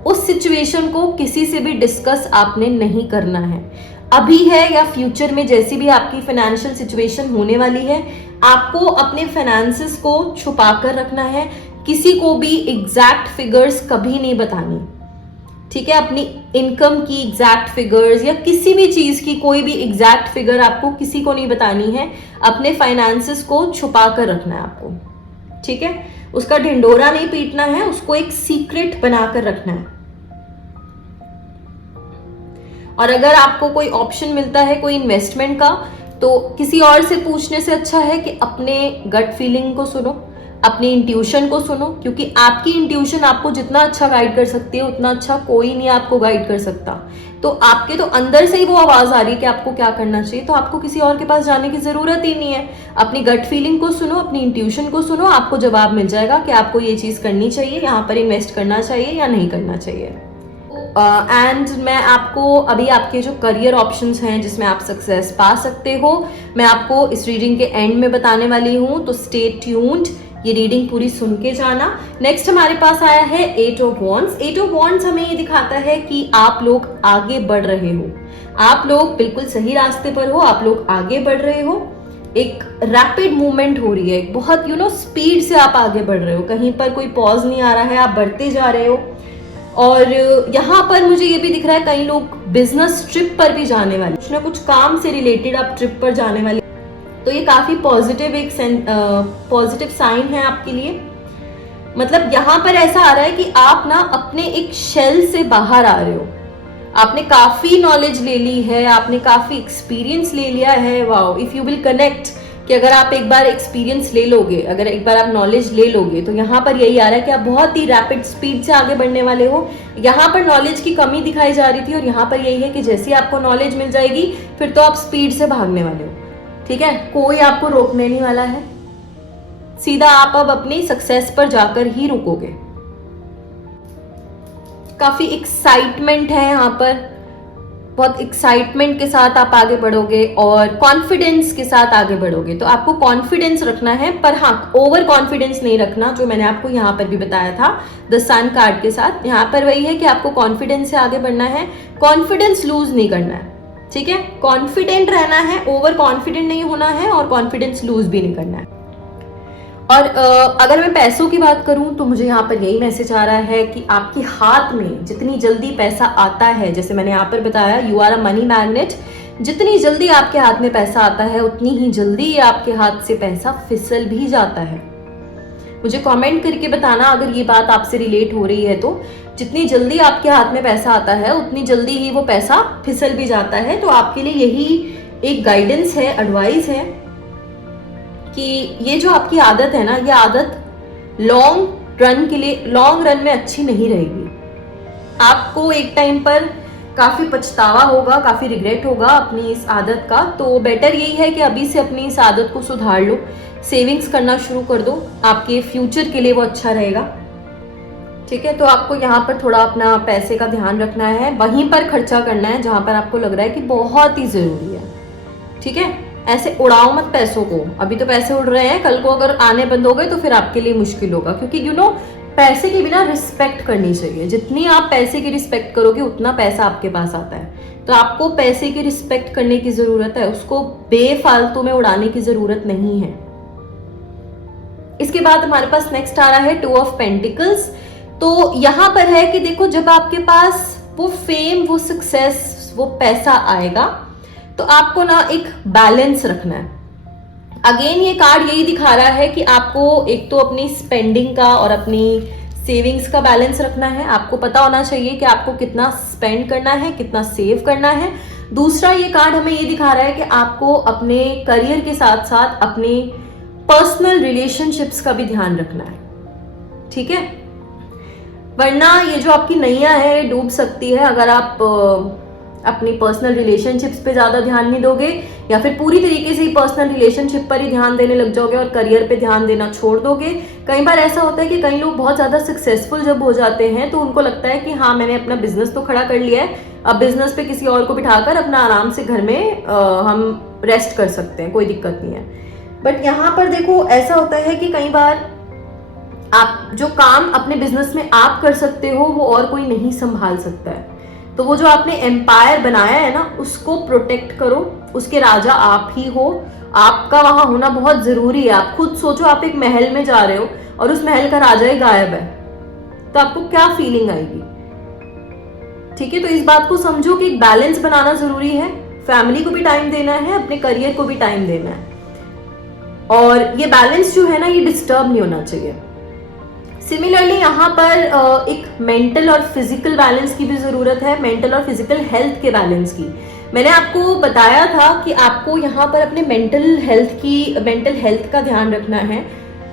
उस सिचुएशन को किसी से भी डिस्कस आपने नहीं करना है। अभी है या फ्यूचर में जैसी भी आपकी फाइनेंशियल सिचुएशन होने वाली है, आपको अपने फाइनेंसेस को छुपा कर रखना है। किसी को भी एग्जैक्ट फिगर्स कभी नहीं बतानी, ठीक है। अपनी इनकम की एग्जैक्ट फिगर्स या किसी भी चीज की कोई भी एग्जैक्ट फिगर आपको किसी को नहीं बतानी है। अपने फाइनेंसेस को छुपा कर रखना है आपको, ठीक है। उसका ढिंडोरा नहीं पीटना है, उसको एक सीक्रेट बनाकर रखना है। और अगर आपको कोई ऑप्शन मिलता है कोई इन्वेस्टमेंट का, तो किसी और से पूछने से अच्छा है कि अपने गट फीलिंग को सुनो, अपनी इंट्यूशन को सुनो, क्योंकि आपकी इंट्यूशन आपको जितना अच्छा गाइड कर सकती है उतना अच्छा कोई नहीं आपको गाइड कर सकता। तो आपके तो अंदर से ही वो आवाज आ रही है कि आपको क्या करना चाहिए, तो आपको किसी और के पास जाने की जरूरत ही नहीं है। अपनी गट फीलिंग को सुनो, अपनी इंट्यूशन को सुनो, आपको जवाब मिल जाएगा कि आपको ये चीज करनी चाहिए, यहाँ पर इन्वेस्ट करना चाहिए या नहीं करना चाहिए। एंड मैं आपको अभी आपके जो करियर ऑप्शंस हैं जिसमें आप सक्सेस पा सकते हो, मैं आपको इस रीडिंग के एंड में बताने वाली हूँ, तो स्टे ट्यून्ड, ये रीडिंग पूरी सुन के जाना। नेक्स्ट हमारे पास आया है 8 ऑफ वॉन्ड्स। 8 ऑफ वॉन्ड्स हमें ये दिखाता है कि आप लोग आगे बढ़ रहे हो, आप लोग बिल्कुल सही रास्ते पर हो, आप लोग आगे बढ़ रहे हो, एक रैपिड मूवमेंट हो रही है, बहुत स्पीड से आप आगे बढ़ रहे हो, कहीं पर कोई पॉज नहीं आ रहा है, आप बढ़ते जा रहे हो। और यहाँ पर मुझे ये भी दिख रहा है कई लोग बिजनेस ट्रिप पर भी जाने वाले, कुछ ना कुछ काम से रिलेटेड आप ट्रिप पर जाने वाले, तो ये काफी पॉजिटिव एक पॉजिटिव साइन है आपके लिए। मतलब यहाँ पर ऐसा आ रहा है कि आप ना अपने एक शेल से बाहर आ रहे हो, आपने काफी नॉलेज ले ली है, आपने काफी एक्सपीरियंस ले लिया है। Wow, if you will connect, कि अगर आप एक बार एक्सपीरियंस ले लोगे, अगर एक बार आप नॉलेज ले लोगे, तो यहाँ पर यही आ रहा है कि आप बहुत ही रैपिड स्पीड से आगे बढ़ने वाले हो। यहाँ पर नॉलेज की कमी दिखाई जा रही थी और यहाँ पर यही है कि जैसे ही आपको नॉलेज मिल जाएगी फिर तो आप स्पीड से भागने वाले हो। ठीक है, कोई आपको रोकने नहीं वाला है, सीधा आप अब अपनी सक्सेस पर जाकर ही रुकोगे। काफी एक्साइटमेंट है यहाँ पर, बहुत एक्साइटमेंट के साथ आप आगे बढ़ोगे और कॉन्फिडेंस के साथ आगे बढ़ोगे। तो आपको कॉन्फिडेंस रखना है, पर हाँ ओवर कॉन्फिडेंस नहीं रखना, जो मैंने आपको यहाँ पर भी बताया था द सन कार्ड के साथ। यहाँ पर वही है कि आपको कॉन्फिडेंस से आगे बढ़ना है, कॉन्फिडेंस लूज नहीं करना है। ठीक है, कॉन्फिडेंट रहना है, ओवर कॉन्फिडेंट नहीं होना है और कॉन्फिडेंस लूज भी नहीं करना है। और अगर मैं पैसों की बात करूं तो मुझे यहाँ पर यही मैसेज आ रहा है कि आपके हाथ में जितनी जल्दी पैसा आता है, जैसे मैंने यहाँ पर बताया you are a money magnet, जितनी जल्दी आपके हाथ में पैसा आता है उतनी ही जल्दी आपके हाथ से पैसा फिसल भी जाता है। मुझे कमेंट करके बताना अगर ये बात आपसे रिलेट हो रही है, तो जितनी जल्दी आपके हाथ में पैसा आता है उतनी जल्दी ही वो पैसा फिसल भी जाता है। तो आपके लिए यही एक गाइडेंस है, एडवाइस है कि ये जो आपकी आदत है ना, ये आदत लॉन्ग रन में अच्छी नहीं रहेगी। आपको एक टाइम पर काफी पछतावा होगा, काफी रिग्रेट होगा अपनी इस आदत का। तो बेटर यही है कि अभी से अपनी इस आदत को सुधार लो, सेविंग्स करना शुरू कर दो, आपके फ्यूचर के लिए वो अच्छा रहेगा। ठीक है, तो आपको यहाँ पर थोड़ा अपना पैसे का ध्यान रखना है, वहीं पर खर्चा करना है जहां पर आपको लग रहा है कि बहुत ही जरूरी है। ठीक है, ऐसे उड़ाओ मत पैसों को, अभी तो पैसे उड़ रहे हैं, कल को अगर आने बंद हो गए तो फिर आपके लिए मुश्किल होगा। क्योंकि पैसे के बिना रिस्पेक्ट करनी चाहिए, जितनी आप पैसे की रिस्पेक्ट करोगे उतना पैसा आपके पास आता है। तो आपको पैसे की रिस्पेक्ट करने की जरूरत है, उसको बेफालतू में उड़ाने की जरूरत नहीं है। इसके बाद हमारे पास नेक्स्ट आ रहा है 2 ऑफ पेंटिकल्स। तो यहां पर है कि देखो, जब आपके पास वो फेम, वो सक्सेस, वो पैसा आएगा तो आपको ना एक बैलेंस रखना है। अगेन ये कार्ड यही दिखा रहा है कि आपको एक तो अपनी स्पेंडिंग का और अपनी सेविंग्स का बैलेंस रखना है। आपको पता होना चाहिए कि आपको कितना स्पेंड करना है, कितना सेव करना है। दूसरा ये कार्ड हमें ये दिखा रहा है कि आपको अपने करियर के साथ साथ अपने पर्सनल रिलेशनशिप्स का भी ध्यान रखना है। ठीक है, वरना ये जो आपकी नैया है डूब सकती है अगर आप अपनी पर्सनल रिलेशनशिप्स पे ज्यादा ध्यान नहीं दोगे, या फिर पूरी तरीके से ही पर्सनल रिलेशनशिप पर ही ध्यान देने लग जाओगे और करियर पे ध्यान देना छोड़ दोगे। कई बार ऐसा होता है कि कई लोग बहुत ज्यादा सक्सेसफुल जब हो जाते हैं तो उनको लगता है कि हाँ मैंने अपना बिजनेस तो खड़ा कर लिया है, अब बिजनेस पे किसी और को बिठाकर अपना आराम से घर में हम रेस्ट कर सकते हैं, कोई दिक्कत नहीं है। बट यहाँ पर देखो ऐसा होता है कि कई बार आप जो काम अपने बिजनेस में आप कर सकते हो वो और कोई नहीं संभाल सकता है। तो वो जो आपने एम्पायर बनाया है ना, उसको प्रोटेक्ट करो, उसके राजा आप ही हो, आपका वहां होना बहुत जरूरी है। आप खुद सोचो, आप एक महल में जा रहे हो और उस महल का राजा ही गायब है, तो आपको क्या फीलिंग आएगी। ठीक है, तो इस बात को समझो कि एक बैलेंस बनाना जरूरी है, फैमिली को भी टाइम देना है, अपने करियर को भी टाइम देना है, और ये बैलेंस जो है ना ये डिस्टर्ब नहीं होना चाहिए। सिमिलरली यहाँ पर एक मेंटल और फिजिकल बैलेंस की भी जरूरत है, मेंटल और फिजिकल हेल्थ के बैलेंस की। मैंने आपको बताया था कि आपको यहाँ पर अपने मेंटल हेल्थ का ध्यान रखना है,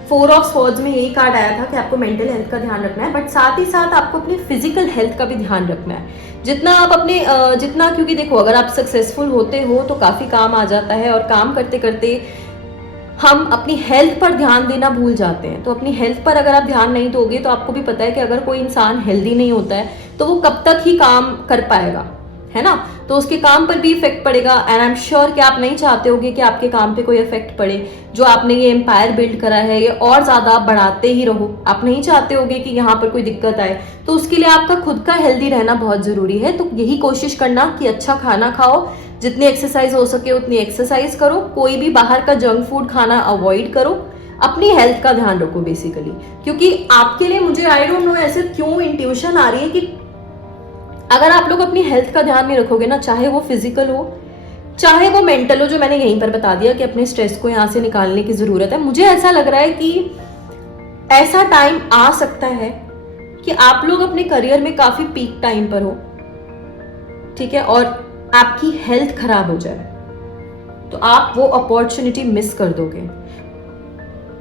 4 ऑफ स्वॉर्ड्स में यही कार्ड आया था कि आपको मेंटल हेल्थ का ध्यान रखना है, बट साथ ही साथ आपको अपने फिजिकल हेल्थ का भी ध्यान रखना है। जितना आप अपने जितना, क्योंकि देखो अगर आप सक्सेसफुल होते हो तो काफ़ी काम आ जाता है, और काम करते करते हम अपनी हेल्थ पर ध्यान देना भूल जाते हैं। तो अपनी हेल्थ पर अगर आप ध्यान नहीं दोगे तो आपको भी पता है कि अगर कोई इंसान हेल्दी नहीं होता है तो वो कब तक ही काम कर पाएगा, है ना। तो उसके काम पर भी इफेक्ट पड़ेगा, एंड आई एम श्योर कि आप नहीं चाहते होगे कि आपके काम पे कोई इफेक्ट पड़े। जो आपने ये एम्पायर बिल्ड करा है ये और ज्यादा आप बढ़ाते ही रहो, आप नहीं चाहते होगे कि यहाँ पर कोई दिक्कत आए। तो उसके लिए आपका खुद का हेल्दी रहना बहुत जरूरी है। तो यही कोशिश करना कि अच्छा खाना खाओ, जितनी एक्सरसाइज हो सके उतनी एक्सरसाइज करो, कोई भी बाहर का जंक फूड खाना अवॉइड करो, अपनी हेल्थ का ध्यान रखो बेसिकली। क्योंकि आपके लिए, मुझे आई डोंट नो ऐसे क्यों इंट्यूशन आ रही है कि अगर आप लोग अपनी हेल्थ का ध्यान नहीं रखोगे ना, चाहे वो फिजिकल हो चाहे वो मेंटल हो, जो मैंने यहीं पर बता दिया कि अपने स्ट्रेस को यहाँ से निकालने की जरूरत है। मुझे ऐसा लग रहा है कि ऐसा टाइम आ सकता है कि आप लोग अपने करियर में काफी पीक टाइम पर हो, ठीक है, और आपकी हेल्थ खराब हो जाए तो आप वो अपॉर्चुनिटी मिस कर दोगे।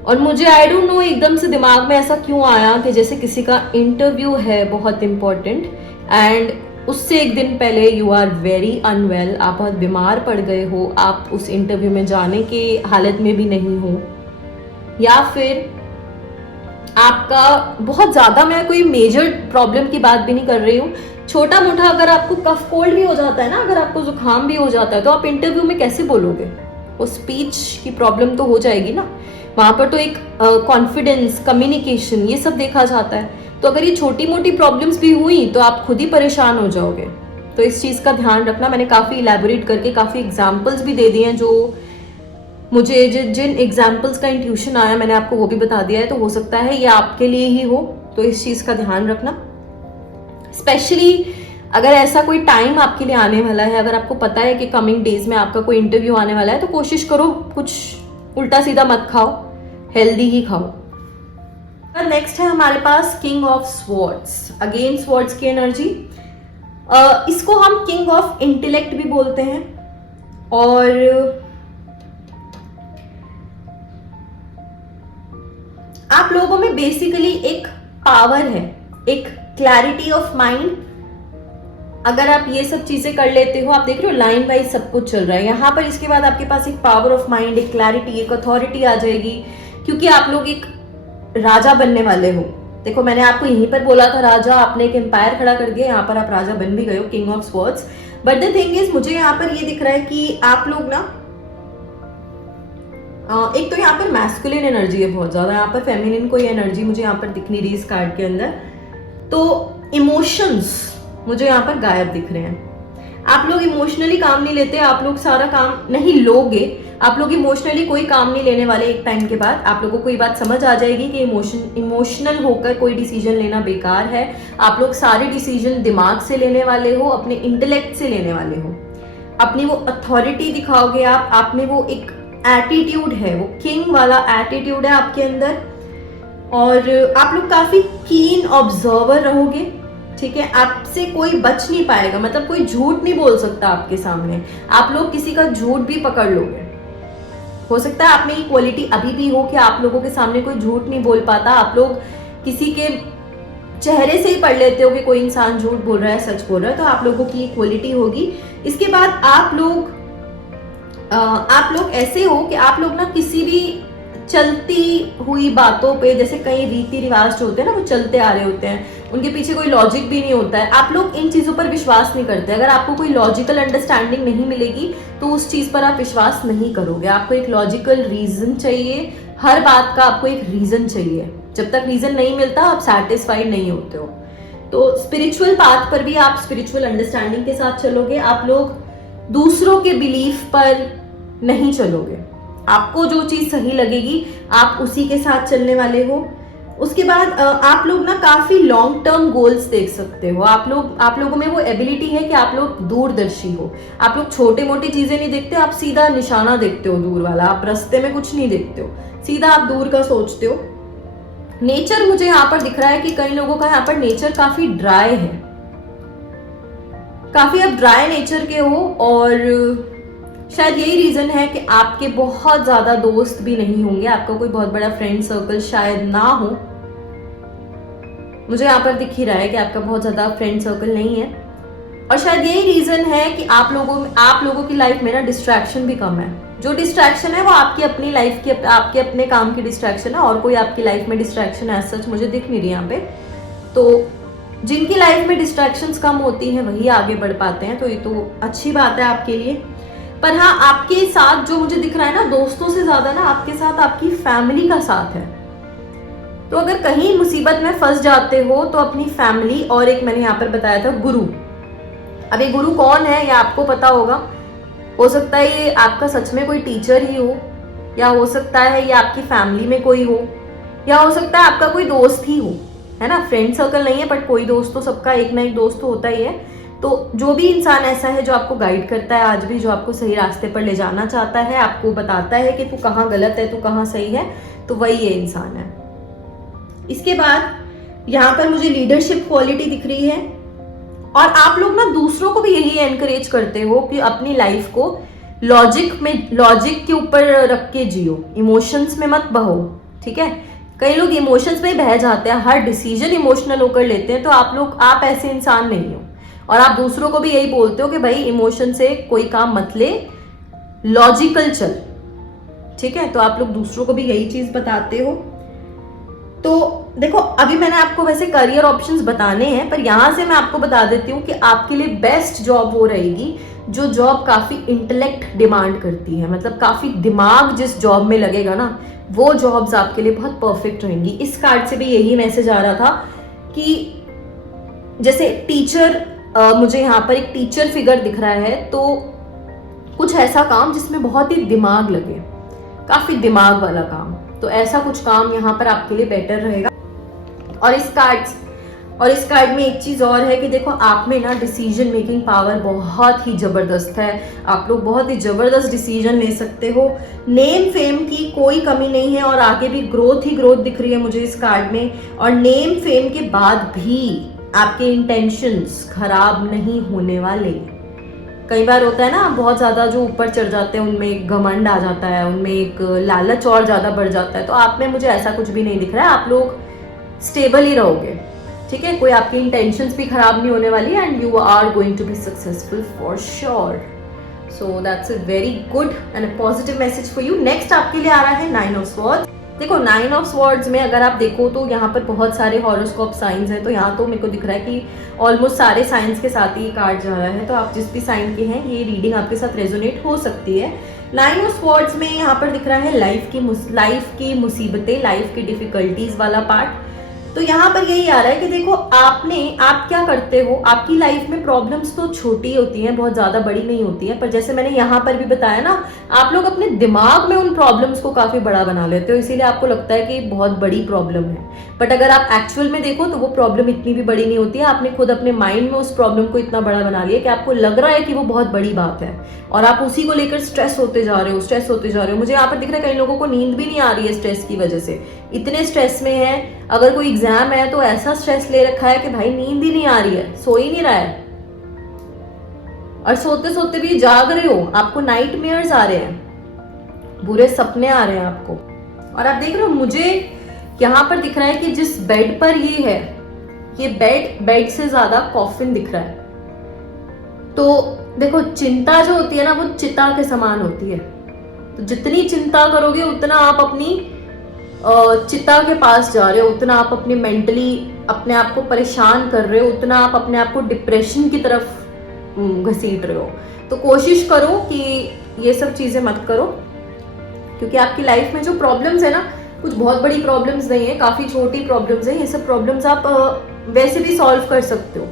और मुझे आई डोंट नो एकदम से दिमाग में ऐसा क्यों आया कि जैसे किसी का इंटरव्यू है बहुत इंपॉर्टेंट, एंड उससे एक दिन पहले यू आर वेरी अनवेल, आप बहुत बीमार पड़ गए हो, आप उस इंटरव्यू में जाने की हालत में भी नहीं हो, या फिर आपका बहुत ज्यादा, मैं कोई मेजर प्रॉब्लम की बात भी नहीं कर रही हूँ, छोटा मोटा अगर आपको कफ कोल्ड भी हो जाता है ना, अगर आपको जुकाम भी हो जाता है, तो आप इंटरव्यू में कैसे बोलोगे? वो स्पीच की प्रॉब्लम तो हो जाएगी ना। वहां पर तो एक कॉन्फिडेंस, कम्युनिकेशन, ये सब देखा जाता है। तो अगर ये छोटी मोटी प्रॉब्लम्स भी हुई तो आप खुद ही परेशान हो जाओगे। तो इस चीज का ध्यान रखना। मैंने काफी इलेबोरेट करके काफी एग्जाम्पल्स भी दे दिए हैं, जो मुझे जिन एग्जाम्पल्स का इंट्यूशन आया मैंने आपको वो भी बता दिया है। तो हो सकता है ये आपके लिए ही हो, तो इस चीज का ध्यान रखना। स्पेशली अगर ऐसा कोई टाइम आपके लिए आने वाला है, अगर आपको पता है कि कमिंग डेज में आपका कोई इंटरव्यू आने वाला है, तो कोशिश करो कुछ उल्टा सीधा मत खाओ, हेल्दी ही खाओ। नेक्स्ट है हमारे पास king of swords. Again swords की एनर्जी, इसको हम किंग ऑफ इंटेलेक्ट भी बोलते हैं। और आप लोगों में बेसिकली एक पावर है, एक क्लैरिटी ऑफ माइंड। अगर आप ये सब चीजें कर लेते हो, आप देख रहे हो लाइन वाइज सब कुछ चल रहा है यहाँ पर, इसके बाद आपके पास एक पावर ऑफ माइंड, एक क्लैरिटी, एक अथॉरिटी आ जाएगी, क्योंकि आप लोग एक राजा बनने वाले हो। देखो मैंने आपको यहीं पर बोला था राजा, आपने एक एम्पायर खड़ा कर दिया, यहाँ पर आप राजा बन भी गए हो, king of swords. But the thing is, मुझे यहाँ पर ये दिख रहा है कि आप लोग ना, एक तो यहाँ पर मैस्कुलिन एनर्जी है बहुत ज्यादा, यहाँ पर फेमिनिन कोई एनर्जी मुझे यहाँ पर दिख नहीं रही इस कार्ड के अंदर। तो इमोशंस मुझे यहाँ पर गायब दिख रहे हैं। आप लोग इमोशनली काम नहीं लेते, आप लोग सारा काम नहीं लोगे, आप लोग इमोशनली कोई काम नहीं लेने वाले। एक टाइम के बाद आप लोगों को ये बात समझ आ जाएगी कि इमोशनल होकर कोई डिसीजन लेना बेकार है। आप लोग सारे डिसीजन दिमाग से लेने वाले हो, अपने इंटेलेक्ट से लेने वाले हो, अपनी वो अथॉरिटी दिखाओगे आप में वो एक एटीट्यूड है, वो किंग वाला एटीट्यूड है आपके अंदर। और आप लोग काफी कीन ऑब्जर्वर रहोगे, ठीक है, आपसे कोई बच नहीं पाएगा, मतलब कोई झूठ नहीं बोल सकता आपके सामने। आप लोग किसी का झूठ भी पकड़ लोगे। हो सकता है आप में ये क्वालिटी अभी भी हो कि आप लोगों के सामने कोई झूठ नहीं बोल पाता, आप लोग किसी के चेहरे से ही पढ़ लेते हो कि कोई इंसान झूठ बोल रहा है, सच बोल रहा है, तो आप लोगों की ये क्वालिटी होगी। इसके बाद आप लोग ऐसे हो कि आप लोग ना किसी भी चलती हुई बातों पे, जैसे कई रीति रिवाज जो होते हैं ना वो चलते आ रहे होते हैं, उनके पीछे कोई लॉजिक भी नहीं होता है, आप लोग इन चीजों पर विश्वास नहीं करते। अगर आपको कोई लॉजिकल अंडरस्टैंडिंग नहीं मिलेगी तो उस चीज पर आप विश्वास नहीं करोगे। आपको एक लॉजिकल रीजन चाहिए, हर बात का आपको एक रीजन चाहिए। जब तक रीजन नहीं मिलता आप सेटिस्फाइड नहीं होते हो। तो स्पिरिचुअल पाथ पर भी आप स्पिरिचुअल अंडरस्टैंडिंग के साथ चलोगे, आप लोग दूसरों के बिलीफ पर नहीं चलोगे, आपको जो चीज सही लगेगी आप उसी के साथ चलने वाले हो। उसके बाद आप लोग ना काफी लॉन्ग टर्म गोल्स देख सकते हो। आप लोगों में वो एबिलिटी है कि आप लोग दूरदर्शी हो, आप लोग छोटे मोटी चीजें नहीं देखते, आप सीधा निशाना देखते हो दूर वाला, आप रास्ते में कुछ नहीं देखते हो, सीधा आप दूर का सोचते हो। नेचर मुझे यहाँ पर दिख रहा है कि कई लोगों का यहाँ पर नेचर काफी ड्राई है, काफी आप ड्राई नेचर के हो, और शायद यही रीजन है कि आपके बहुत ज्यादा दोस्त भी नहीं होंगे, आपका कोई बहुत बड़ा फ्रेंड सर्कल शायद ना हो। मुझे यहाँ पर दिख ही रहा है कि आपका बहुत ज्यादा फ्रेंड सर्कल नहीं है, और शायद यही रीजन है कि आप लोगों की लाइफ में ना डिस्ट्रैक्शन भी कम है। जो डिस्ट्रैक्शन है वो आपकी अपनी लाइफ की, आपके अपने काम की डिस्ट्रैक्शन है, और कोई आपकी लाइफ में डिस्ट्रैक्शन एज सच मुझे दिख नहीं रही यहाँ पे। तो जिनकी लाइफ में डिस्ट्रैक्शंस कम होती हैं वही आगे बढ़ पाते हैं, तो ये तो अच्छी बात है आपके लिए। पर हाँ, आपके साथ जो मुझे दिख रहा है ना, दोस्तों से ज्यादा ना आपके साथ आपकी फैमिली का साथ है। तो अगर कहीं मुसीबत में फंस जाते हो तो अपनी फैमिली, और एक मैंने यहाँ पर बताया था गुरु। अब ये गुरु कौन है ये आपको पता होगा, हो सकता है ये आपका सच में कोई टीचर ही हो, या हो सकता है ये आपकी फैमिली में कोई हो, या हो सकता है आपका कोई दोस्त ही हो, है ना। फ्रेंड सर्कल नहीं है बट कोई दोस्त तो सबका एक ना एक दोस्त तो होता ही है। तो जो भी इंसान ऐसा है जो आपको गाइड करता है आज भी, जो आपको सही रास्ते पर ले जाना चाहता है, आपको बताता है कि तू कहाँ गलत है, तू कहाँ सही है, तो वही ये इंसान है। इसके बाद यहाँ पर मुझे लीडरशिप क्वालिटी दिख रही है, और आप लोग ना दूसरों को भी यही एनकरेज करते हो कि अपनी लाइफ को लॉजिक के ऊपर रख के जियो, इमोशंस में मत बहो, ठीक है। कई लोग इमोशंस में बह जाते हैं, हर डिसीजन इमोशनल होकर लेते हैं, तो आप ऐसे इंसान नहीं हो, और आप दूसरों को भी यही बोलते हो कि भाई इमोशन से कोई काम मत ले, लॉजिकल चल, ठीक है। तो आप लोग दूसरों को भी यही चीज बताते हो। तो देखो, अभी मैंने आपको वैसे करियर ऑप्शंस बताने हैं, पर यहां से मैं आपको बता देती हूँ कि आपके लिए बेस्ट जॉब वो रहेगी जो जॉब काफी इंटेलेक्ट डिमांड करती है, मतलब काफी दिमाग जिस जॉब में लगेगा ना, वो जॉब्स आपके लिए बहुत परफेक्ट रहेंगी। इस कार्ड से भी यही मैसेज आ रहा था कि जैसे टीचर, मुझे यहाँ पर एक टीचर फिगर दिख रहा है, तो कुछ ऐसा काम जिसमें बहुत ही दिमाग लगे, काफी दिमाग वाला काम, तो ऐसा कुछ काम यहाँ पर आपके लिए बेटर रहेगा। और इस कार्ड में एक चीज और है कि देखो, आप में ना डिसीजन मेकिंग पावर बहुत ही जबरदस्त है, आप लोग बहुत ही जबरदस्त डिसीजन ले सकते हो, नेम फेम की कोई कमी नहीं है, और आगे भी ग्रोथ ही ग्रोथ दिख रही है मुझे इस कार्ड में। और नेम फेम के बाद भी आपके इंटेंशंस खराब नहीं होने वाले। कई बार होता है ना, बहुत ज्यादा जो ऊपर चढ़ जाते हैं उनमें एक घमंड आ जाता है, उनमें एक लालच और ज्यादा बढ़ जाता है, तो आप में मुझे ऐसा कुछ भी नहीं दिख रहा है, आप लोग स्टेबल ही रहोगे, ठीक है। कोई आपकी इंटेंशंस भी खराब नहीं होने वाली, and you are going to be successful for sure. So that's a very good and a positive message for you. Next आपके लिए आ रहा है 9 ऑफ स्वॉर्ड्स। देखो, 9 ऑफ स्वॉर्ड्स में अगर आप देखो तो यहाँ पर बहुत सारे हॉरोस्कोप साइंस हैं, तो यहाँ तो मेरे को दिख रहा है कि ऑलमोस्ट सारे साइंस के साथ ही कार्ड जा रहा है, तो आप जिस भी साइन के हैं ये रीडिंग आपके साथ रेजोनेट हो सकती है। 9 ऑफ स्वॉर्ड्स में यहाँ पर दिख रहा है लाइफ की मुसीबतें, लाइफ की डिफिकल्टीज वाला पार्ट। तो यहाँ पर यही आ रहा है कि देखो, आप क्या करते हो, आपकी लाइफ में प्रॉब्लम्स तो छोटी होती हैं, बहुत ज्यादा बड़ी नहीं होती है, पर जैसे मैंने यहाँ पर भी बताया ना, आप लोग अपने दिमाग में उन प्रॉब्लम्स को काफी बड़ा बना लेते हो, इसीलिए आपको लगता है कि बहुत बड़ी प्रॉब्लम है। बट अगर आप एक्चुअल में देखो तो वो प्रॉब्लम इतनी भी बड़ी नहीं होती है, आपने खुद अपने माइंड में उस प्रॉब्लम को इतना बड़ा बना लिया कि आपको लग रहा है कि वो बहुत बड़ी बात है, और आप उसी को लेकर स्ट्रेस होते जा रहे हो। मुझे यहाँ पर दिख रहा है कई लोगों को नींद भी नहीं आ रही है स्ट्रेस की वजह से, इतने स्ट्रेस में है। अगर कोई एग्जाम है तो ऐसा स्ट्रेस ले रखा है कि भाई नींद ही नहीं आ रही है, सो ही नहीं रहा है, और सोते सोते भी जाग रहे हो, आपको नाइटमेयर्स आ रहे हैं, बुरे सपने आ रहे हैं आपको। और आप देख रहे हो, मुझे यहाँ पर दिख रहा है कि जिस बेड पर ये है, ये बेड से ज्यादा कॉफिन दिख रहा है। तो देखो, चिंता जो होती है ना, वो चिता के समान होती है, तो जितनी चिंता करोगे उतना आप अपनी चिता के पास जा रहे हो, उतना आप अपने मेंटली अपने आप को परेशान कर रहे हो, उतना आप अपने आप को डिप्रेशन की तरफ घसीट रहे हो। तो कोशिश करो कि ये सब चीजें मत करो, क्योंकि आपकी लाइफ में जो प्रॉब्लम्स है ना, कुछ बहुत बड़ी प्रॉब्लम्स नहीं है, काफी छोटी प्रॉब्लम्स है। ये सब प्रॉब्लम्स आप वैसे भी सॉल्व कर सकते हो,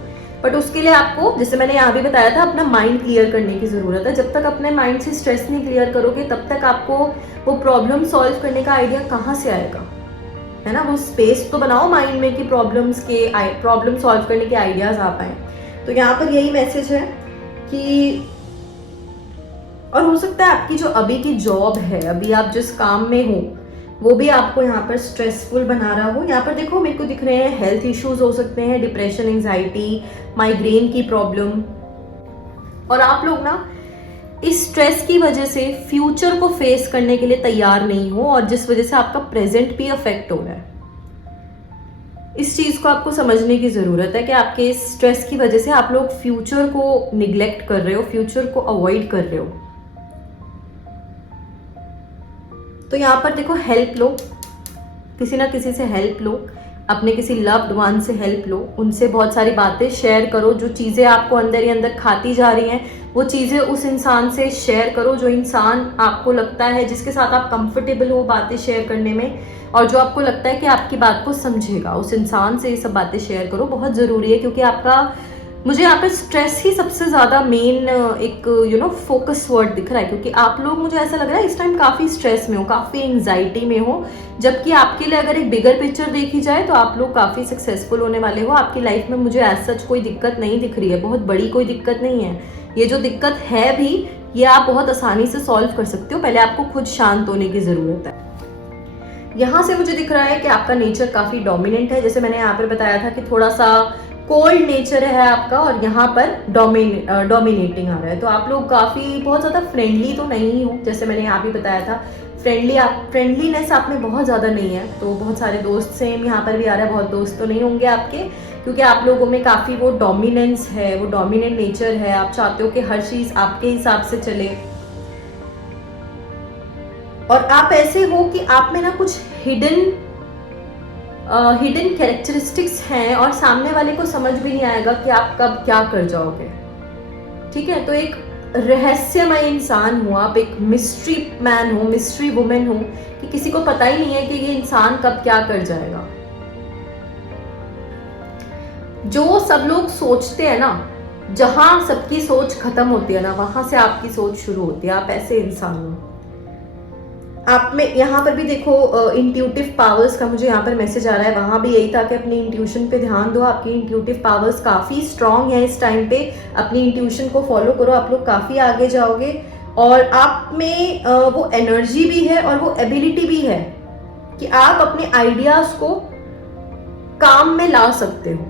बट उसके लिए आपको, जैसे मैंने यहाँ भी बताया था, अपना माइंड क्लियर करने की जरूरत है। जब तक अपने माइंड से स्ट्रेस नहीं क्लियर करोगे तब तक आपको वो प्रॉब्लम सॉल्व करने का आइडिया कहाँ से आएगा, है ना। वो स्पेस तो बनाओ माइंड में कि प्रॉब्लम सॉल्व करने के आइडियाज आ पाए। तो यहाँ पर यही मैसेज है कि, और हो सकता है आपकी जो अभी की जॉब है, अभी आप जिस काम में हो, वो भी आपको यहाँ पर स्ट्रेसफुल बना रहा हो। यहाँ पर देखो, मेरे को दिख रहे हैं हेल्थ इश्यूज हो सकते हैं, डिप्रेशन, एंजाइटी, माइग्रेन की प्रॉब्लम। और आप लोग ना इस स्ट्रेस की वजह से फ्यूचर को फेस करने के लिए तैयार नहीं हो और जिस वजह से आपका प्रेजेंट भी अफेक्ट हो रहा है। इस चीज को आपको समझने की जरूरत है कि आपके इस स्ट्रेस की वजह से आप लोग फ्यूचर को निग्लेक्ट कर रहे हो, फ्यूचर को अवॉइड कर रहे हो। तो यहां पर देखो, हेल्प लो, किसी ना किसी से हेल्प लो, अपने किसी लव्ड वन से हेल्प लो, उनसे बहुत सारी बातें शेयर करो। जो चीज़ें आपको अंदर ही अंदर खाती जा रही हैं वो चीज़ें उस इंसान से शेयर करो, जो इंसान आपको लगता है, जिसके साथ आप कंफर्टेबल हो बातें शेयर करने में, और जो आपको लगता है कि आपकी बात को समझेगा, उस इंसान से ये सब बातें शेयर करो। बहुत ज़रूरी है, क्योंकि आपका, मुझे यहाँ पे स्ट्रेस ही सबसे ज़्यादा मेन एक फोकस वर्ड दिख रहा है, क्योंकि आप लोग, मुझे ऐसा लग रहा है इस टाइम काफ़ी स्ट्रेस में हो, काफ़ी एंजाइटी में हो, जबकि आपके लिए अगर एक बिगर पिक्चर देखी जाए तो आप लोग काफ़ी सक्सेसफुल होने वाले हो। आपकी लाइफ में मुझे एज सच कोई दिक्कत नहीं दिख रही है, बहुत बड़ी कोई दिक्कत नहीं है। ये जो दिक्कत है भी, ये आप बहुत आसानी से सॉल्व कर सकते हो। पहले आपको खुद शांत होने की ज़रूरत है। यहाँ से मुझे दिख रहा है कि आपका नेचर काफ़ी डोमिनेंट है, जैसे मैंने यहाँ पर बताया था कि थोड़ा सा कोल्ड नेचर है आपका, और यहाँ पर डोमिनेटिंग आ रहा है। तो आप लोग काफ़ी बहुत ज़्यादा फ्रेंडली तो नहीं हो, जैसे मैंने यहाँ भी बताया था। फ्रेंडलीनेस आप में बहुत ज़्यादा नहीं है। तो बहुत सारे दोस्त सेम यहाँ पर भी आ रहा है, बहुत दोस्त तो नहीं होंगे आपके, क्योंकि आप लोगों में काफ़ी वो डोमिनेंस है, वो डोमिनेंट नेचर है। आप चाहते हो कि हर चीज़ आपके हिसाब से चले, और आप ऐसे हो कि आप में ना कुछ हिडन कैरेक्टरिस्टिक्स हैं, और सामने वाले को समझ भी नहीं आएगा कि आप कब क्या कर जाओगे। ठीक है, तो एक रहस्यमय इंसान हो आप, एक मिस्ट्री मैन हो, मिस्ट्री वुमेन हो, कि किसी को पता ही नहीं है कि ये इंसान कब क्या कर जाएगा। जो सब लोग सोचते हैं ना, जहां सबकी सोच खत्म होती है ना, वहां से आपकी सोच शुरू होती है। आप ऐसे इंसान हो। आप में यहाँ पर भी देखो इंट्यूटिव पावर्स का मुझे यहाँ पर मैसेज आ रहा है, वहाँ भी यही था कि अपनी इंट्यूशन पे ध्यान दो। आपकी इंट्यूटिव पावर्स काफ़ी स्ट्रांग है इस टाइम पे, अपनी इंट्यूशन को फॉलो करो, आप लोग काफ़ी आगे जाओगे। और आप में वो एनर्जी भी है और वो एबिलिटी भी है कि आप अपने आइडियाज़ को काम में ला सकते हो।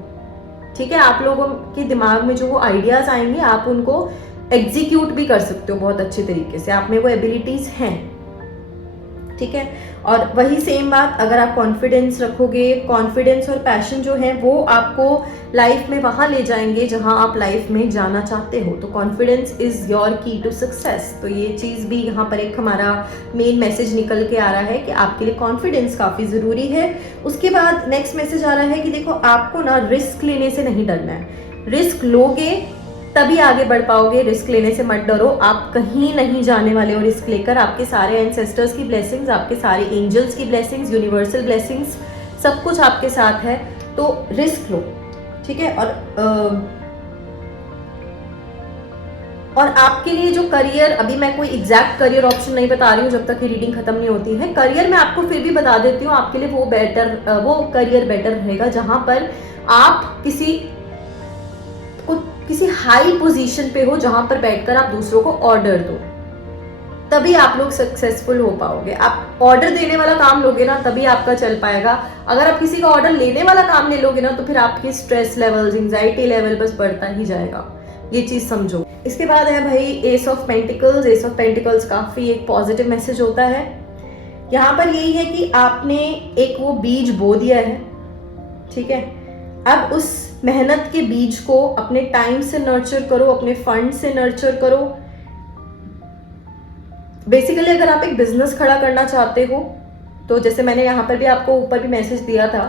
ठीक है, आप लोगों के दिमाग में जो वो आइडियाज़ आएंगे, आप उनको एग्जीक्यूट भी कर सकते हो बहुत अच्छे तरीके से। आप में वो एबिलिटीज़ हैं। ठीक है, और वही सेम बात, अगर आप कॉन्फिडेंस रखोगे, कॉन्फिडेंस और पैशन जो है वो आपको लाइफ में वहां ले जाएंगे जहां आप लाइफ में जाना चाहते हो। तो कॉन्फिडेंस इज योर की टू सक्सेस। तो ये चीज़ भी यहाँ पर एक हमारा मेन मैसेज निकल के आ रहा है कि आपके लिए कॉन्फिडेंस काफ़ी ज़रूरी है। उसके बाद नेक्स्ट मैसेज आ रहा है कि देखो, आपको ना रिस्क लेने से नहीं डरना है। रिस्क लोगे तभी आगे बढ़ पाओगे, रिस्क लेने से मत डरो। आप कहीं नहीं जाने वाले हो रिस्क लेकर। आपके सारे एंसेस्टर्स की ब्लेसिंग्स, आपके सारे एंजल्स की ब्लेसिंग्स, यूनिवर्सल ब्लेसिंग्स, सब कुछ आपके साथ है। तो रिस्क लो, ठीक है। और आपके लिए जो करियर, अभी मैं कोई एग्जैक्ट करियर ऑप्शन नहीं बता रही हूँ जब तक ये रीडिंग खत्म नहीं होती है। करियर मैं आपको फिर भी बता देती हूँ, आपके लिए वो करियर बेटर रहेगा जहां पर आप किसी हाई पोजीशन पे हो, जहां पर बैठकर आप दूसरों को ऑर्डर दो, तभी आप लोग सक्सेसफुल हो पाओगे। आप ऑर्डर देने वाला काम लोगे ना, तभी आपका चल पाएगा। अगर आप किसी का ऑर्डर लेने वाला काम ले लोगे ना, तो फिर आपकी स्ट्रेस लेवल, एंजाइटी लेवल बस बढ़ता ही जाएगा। ये चीज समझो। इसके बाद है भाई S of pentacles. S of pentacles काफी एक पॉजिटिव मैसेज होता है। यहाँ पर यही है कि आपने एक वो बीज बो दिया है, ठीक है। अब उस मेहनत के बीज को अपने टाइम से नर्चर करो, अपने फंड से नर्चर करो। बेसिकली अगर आप एक बिजनेस खड़ा करना चाहते हो, तो जैसे मैंने यहाँ पर भी आपको ऊपर भी मैसेज दिया था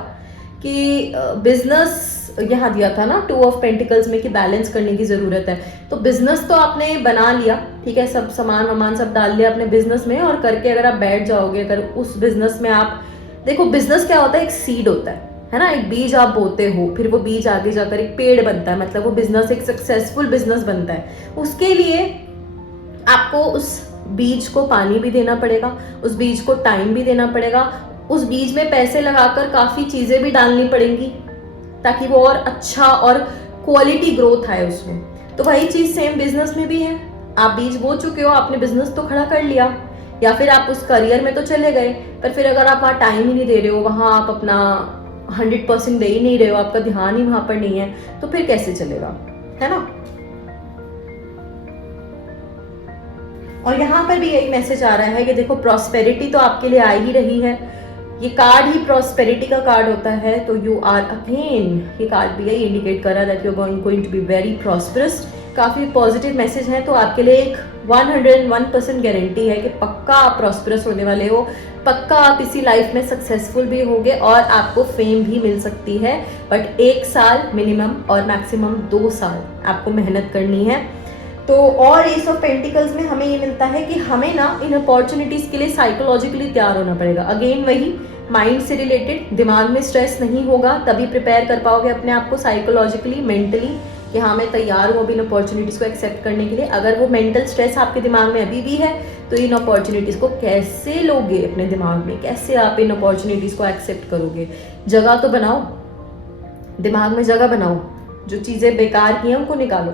कि बिजनेस यहाँ दिया था ना 2 ऑफ पेंटिकल्स में, कि बैलेंस करने की जरूरत है। तो बिजनेस तो आपने बना लिया, ठीक है, सब सामान वामान सब डाल लिया अपने बिजनेस में, और करके अगर आप बैठ जाओगे, अगर उस बिजनेस में आप देखो, बिजनेस क्या होता है, एक सीड होता है ना, एक बीज आप बोते हो, फिर वो बीज आगे जाकर एक पेड़ बनता है, मतलब वो बिजनेस एक सक्सेसफुल बिजनेस बनता है। उसके लिए आपको उस बीज को पानी भी देना पड़ेगा, उस बीज को टाइम भी देना पड़ेगा, उस बीज में पैसे लगाकर काफी चीजें भी डालनी पड़ेंगी, ताकि वो और अच्छा और क्वालिटी ग्रोथ आए उसमें। तो वही चीज सेम बिजनेस में भी है। आप बीज बो चुके हो, आपने बिजनेस तो खड़ा कर लिया, या फिर आप उस करियर में तो चले गए, पर फिर अगर आप वहाँ टाइम ही नहीं दे रहे हो, वहाँ आप अपना 100% दे ही नहीं रहे हो, आपका ध्यान ही वहां पर नहीं है, तो फिर कैसे चलेगा, है ना। और यहाँ पर भी यही मैसेज आ रहा है कि देखो प्रॉस्पेरिटी तो आपके लिए आ ही रही है, ये कार्ड ही प्रॉस्पेरिटी का कार्ड होता है, तो यू आर अगेन, ये कार्ड भी यही इंडिकेट कर रहा है that you are going to be very prosperous. काफ़ी पॉजिटिव मैसेज है, तो आपके लिए एक 101% गारंटी है कि पक्का आप प्रॉस्परस होने वाले हो, पक्का आप इसी लाइफ में सक्सेसफुल भी होगे और आपको फेम भी मिल सकती है, बट 1 साल मिनिमम और मैक्सिमम 2 साल आपको मेहनत करनी है। तो और एस ऑफ पेंटिकल्स में हमें ये मिलता है कि हमें ना इन अपॉर्चुनिटीज़ के लिए साइकोलॉजिकली तैयार होना पड़ेगा। अगेन वही माइंड से रिलेटेड, दिमाग में स्ट्रेस नहीं होगा तभी प्रिपेयर कर पाओगे अपने आप को साइकोलॉजिकली, मेंटली, कि हाँ मैं तैयार हूँ अब इन अपॉर्चुनिटीज़ को एक्सेप्ट करने के लिए। अगर वो मेंटल स्ट्रेस आपके दिमाग में अभी भी है तो इन अपॉर्चुनिटीज़ को कैसे लोगे अपने दिमाग में, कैसे आप इन अपॉर्चुनिटीज़ को एक्सेप्ट करोगे। जगह तो बनाओ, दिमाग में जगह बनाओ, जो चीज़ें बेकार की हैं उनको निकालो,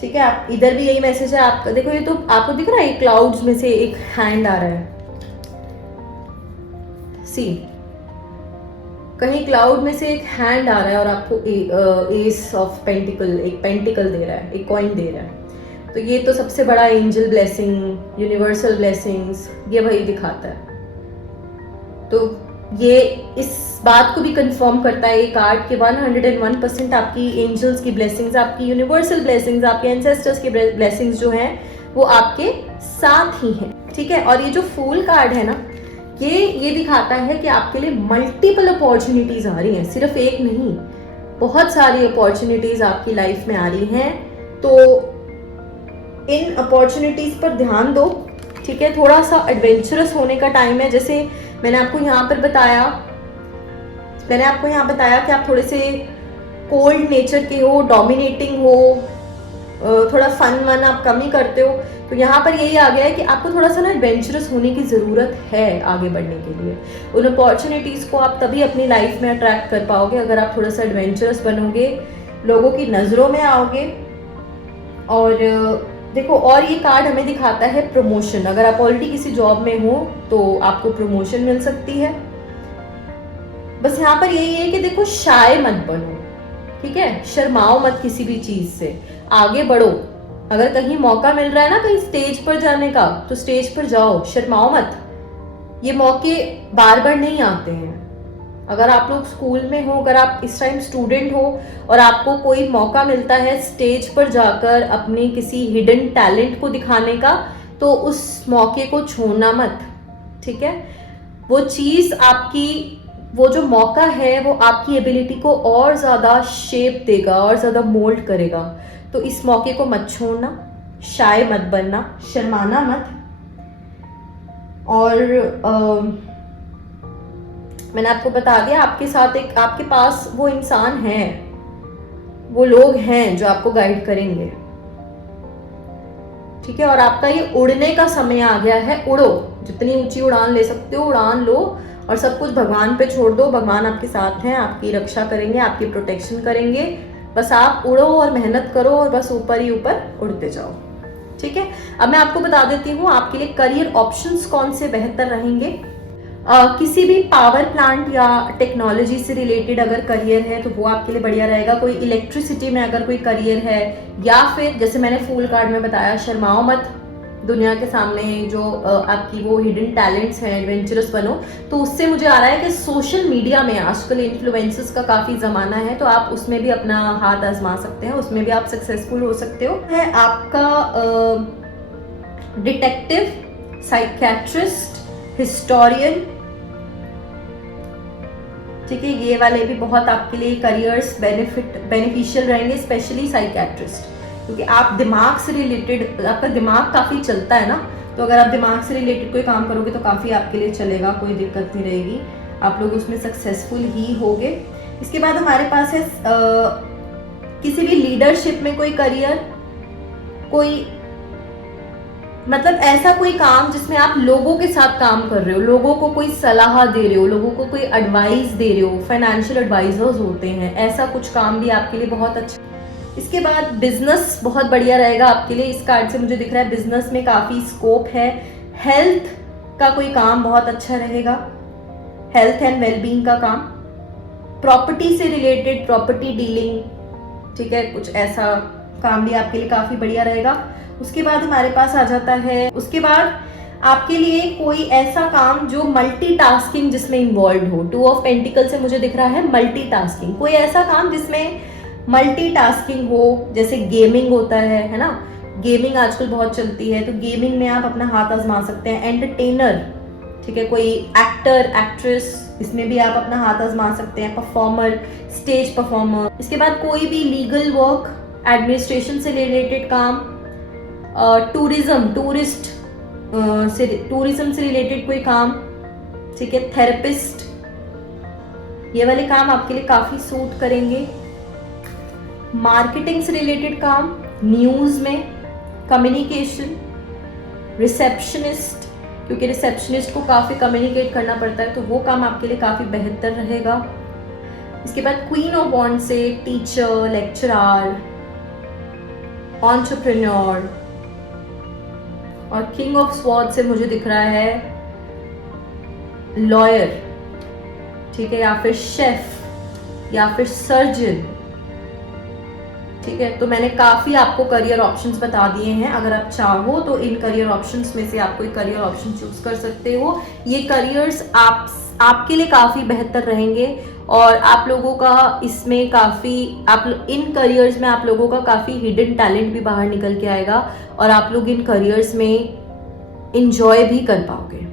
ठीक है। आप इधर भी यही मैसेज है आपका, देखो ये तो आपको दिख रहा है क्लाउड्स में से एक हैंड आ रहा है, सी कहीं क्लाउड में से एक हैंड आ रहा है और आपको एस ऑफ पेंटिकल, एक पेंटिकल दे रहा है, एक कॉइन दे रहा है। तो ये तो सबसे बड़ा एंजल ब्लेसिंग, यूनिवर्सल ब्लेसिंग्स, ये वही दिखाता है। तो ये इस बात को भी कंफर्म करता है ये कार्ड कि 101% आपकी एंजल्स की ब्लेसिंग्स, आपकी यूनिवर्सल ब्लेसिंग्स, आपके एंसेस्टर्स की ब्लेसिंग्स जो हैं वो आपके साथ ही हैं, ठीक है। और ये जो फूल कार्ड है ना, ये दिखाता है कि आपके लिए मल्टीपल अपॉर्चुनिटीज आ रही हैं, सिर्फ एक नहीं, बहुत सारी अपॉर्चुनिटीज आपकी लाइफ में आ रही हैं। तो इन अपॉर्चुनिटीज पर ध्यान दो, ठीक है। थोड़ा सा एडवेंचरस होने का टाइम है, जैसे मैंने आपको यहाँ बताया कि आप थोड़े से कोल्ड नेचर के हो, डोमिनेटिंग हो, थोड़ा फन वन आप कम ही करते हो। तो यहाँ पर यही आ गया है कि आपको थोड़ा सा ना एडवेंचरस होने की ज़रूरत है आगे बढ़ने के लिए। उन अपॉर्चुनिटीज़ को आप तभी अपनी लाइफ में अट्रैक्ट कर पाओगे अगर आप थोड़ा सा एडवेंचरस बनोगे, लोगों की नज़रों में आओगे। और देखो, और ये कार्ड हमें दिखाता है प्रमोशन। अगर आप ऑलरेडी किसी जॉब में हो तो आपको प्रमोशन मिल सकती है। बस यहाँ पर यही है कि देखो, शाय मत बनो, ठीक है, शर्माओ मत किसी भी चीज़ से, आगे बढ़ो। अगर कहीं मौका मिल रहा है ना कहीं स्टेज पर जाने का, तो स्टेज पर जाओ, शर्माओ मत। ये मौके बार बार नहीं आते हैं। अगर आप लोग स्कूल में हो, अगर आप इस टाइम स्टूडेंट हो और आपको कोई मौका मिलता है स्टेज पर जाकर अपने किसी हिडन टैलेंट को दिखाने का, तो उस मौके को छोड़ना मत, ठीक है। वो चीज़ आपकी, वो जो मौका है वो आपकी एबिलिटी को और ज़्यादा शेप देगा और ज़्यादा मोल्ड करेगा। तो इस मौके को मत छोड़ना, शाय मत बनना, शर्माना मत। और मैंने आपको बता दिया, आपके साथ एक, आपके पास वो इंसान है, वो लोग हैं जो आपको गाइड करेंगे, ठीक है। और आपका ये उड़ने का समय आ गया है। उड़ो, जितनी ऊंची उड़ान ले सकते हो उड़ान लो और सब कुछ भगवान पे छोड़ दो। भगवान आपके साथ हैं, आपकी रक्षा करेंगे, आपकी प्रोटेक्शन करेंगे। बस आप उड़ो और मेहनत करो और बस ऊपर ही ऊपर उड़ते जाओ, ठीक है। अब मैं आपको बता देती हूँ आपके लिए करियर ऑप्शंस कौन से बेहतर रहेंगे। किसी भी पावर प्लांट या टेक्नोलॉजी से रिलेटेड अगर करियर है तो वो आपके लिए बढ़िया रहेगा। कोई इलेक्ट्रिसिटी में अगर कोई करियर है, या फिर जैसे मैंने फूल कार्ड में बताया, शर्माओ मत, दुनिया के सामने जो आपकी वो हिडन टैलेंट्स हैं, एडवेंचरस बनो। तो उससे मुझे आ रहा है कि सोशल मीडिया में आजकल इन्फ्लुएंसर्स का काफ़ी ज़माना है, तो आप उसमें भी अपना हाथ आजमा सकते हैं, उसमें भी आप सक्सेसफुल हो सकते हो। है आपका डिटेक्टिव, साइकियाट्रिस्ट, हिस्टोरियन, ठीक है। ये वाले भी बहुत आपके लिए करियर्स बेनिफिशियल रहेंगे, स्पेशली साइकियाट्रिस्ट, क्योंकि आप दिमाग से रिलेटेड, आपका दिमाग काफ़ी चलता है ना, तो अगर आप दिमाग से रिलेटेड कोई काम करोगे तो काफ़ी आपके लिए चलेगा, कोई दिक्कत नहीं रहेगी, आप लोग उसमें सक्सेसफुल ही होगे। इसके बाद हमारे पास है किसी भी लीडरशिप में कोई करियर, कोई मतलब ऐसा कोई काम जिसमें आप लोगों के साथ काम कर रहे हो, लोगों को कोई सलाह दे रहे हो, लोगों को कोई एडवाइस दे रहे हो, फाइनेंशियल एडवाइजर्स होते हैं, ऐसा कुछ काम भी आपके लिए बहुत अच्छा। इसके बाद बिजनेस बहुत बढ़िया रहेगा आपके लिए। इस कार्ड से मुझे दिख रहा है बिजनेस में काफ़ी स्कोप है। हेल्थ का कोई काम बहुत अच्छा रहेगा, हेल्थ एंड वेलबींग का काम। प्रॉपर्टी से रिलेटेड, प्रॉपर्टी डीलिंग, ठीक है, कुछ ऐसा काम भी आपके लिए काफ़ी बढ़िया रहेगा। उसके बाद हमारे पास आ जाता है, उसके बाद आपके लिए कोई ऐसा काम जो मल्टीटास्किंग जिसमें इन्वॉल्व हो। 2 ऑफ पेंटिकल से मुझे दिख रहा है मल्टीटास्किंग, कोई ऐसा काम जिसमें मल्टीटास्किंग हो, जैसे गेमिंग होता है ना, गेमिंग आजकल बहुत चलती है, तो गेमिंग में आप अपना हाथ आजमा सकते हैं। एंटरटेनर, ठीक है, कोई एक्टर एक्ट्रेस, इसमें भी आप अपना हाथ आजमा सकते हैं। Performer, stage performer. इसके बाद कोई भी लीगल वर्क, एडमिनिस्ट्रेशन से रिलेटेड काम, टूरिज्म से रिलेटेड कोई काम, ठीक है, थेरेपिस्ट, ये वाले काम आपके लिए काफी सूट करेंगे। मार्केटिंग से रिलेटेड काम, न्यूज में, कम्युनिकेशन, रिसेप्शनिस्ट, क्योंकि रिसेप्शनिस्ट को काफी कम्युनिकेट करना पड़ता है, तो वो काम आपके लिए काफी बेहतर रहेगा। इसके बाद क्वीन ऑफ वॉन्ड से टीचर, लेक्चरर, एंटरप्रेन्योर, और किंग ऑफ स्वॉर्ड से मुझे दिख रहा है लॉयर, ठीक है, या फिर शेफ, या फिर सर्जन, ठीक है। तो मैंने काफी आपको करियर ऑप्शंस बता दिए हैं। अगर आप चाहो तो इन करियर ऑप्शंस में से आप कोई करियर ऑप्शन चूज कर सकते हो। ये करियर्स आपके लिए काफी बेहतर रहेंगे और आप लोगों का इसमें काफी, आप इन करियर्स में आप लोगों का काफी हिडन टैलेंट भी बाहर निकल के आएगा और आप लोग इन करियर्स में इंजॉय भी कर पाओगे,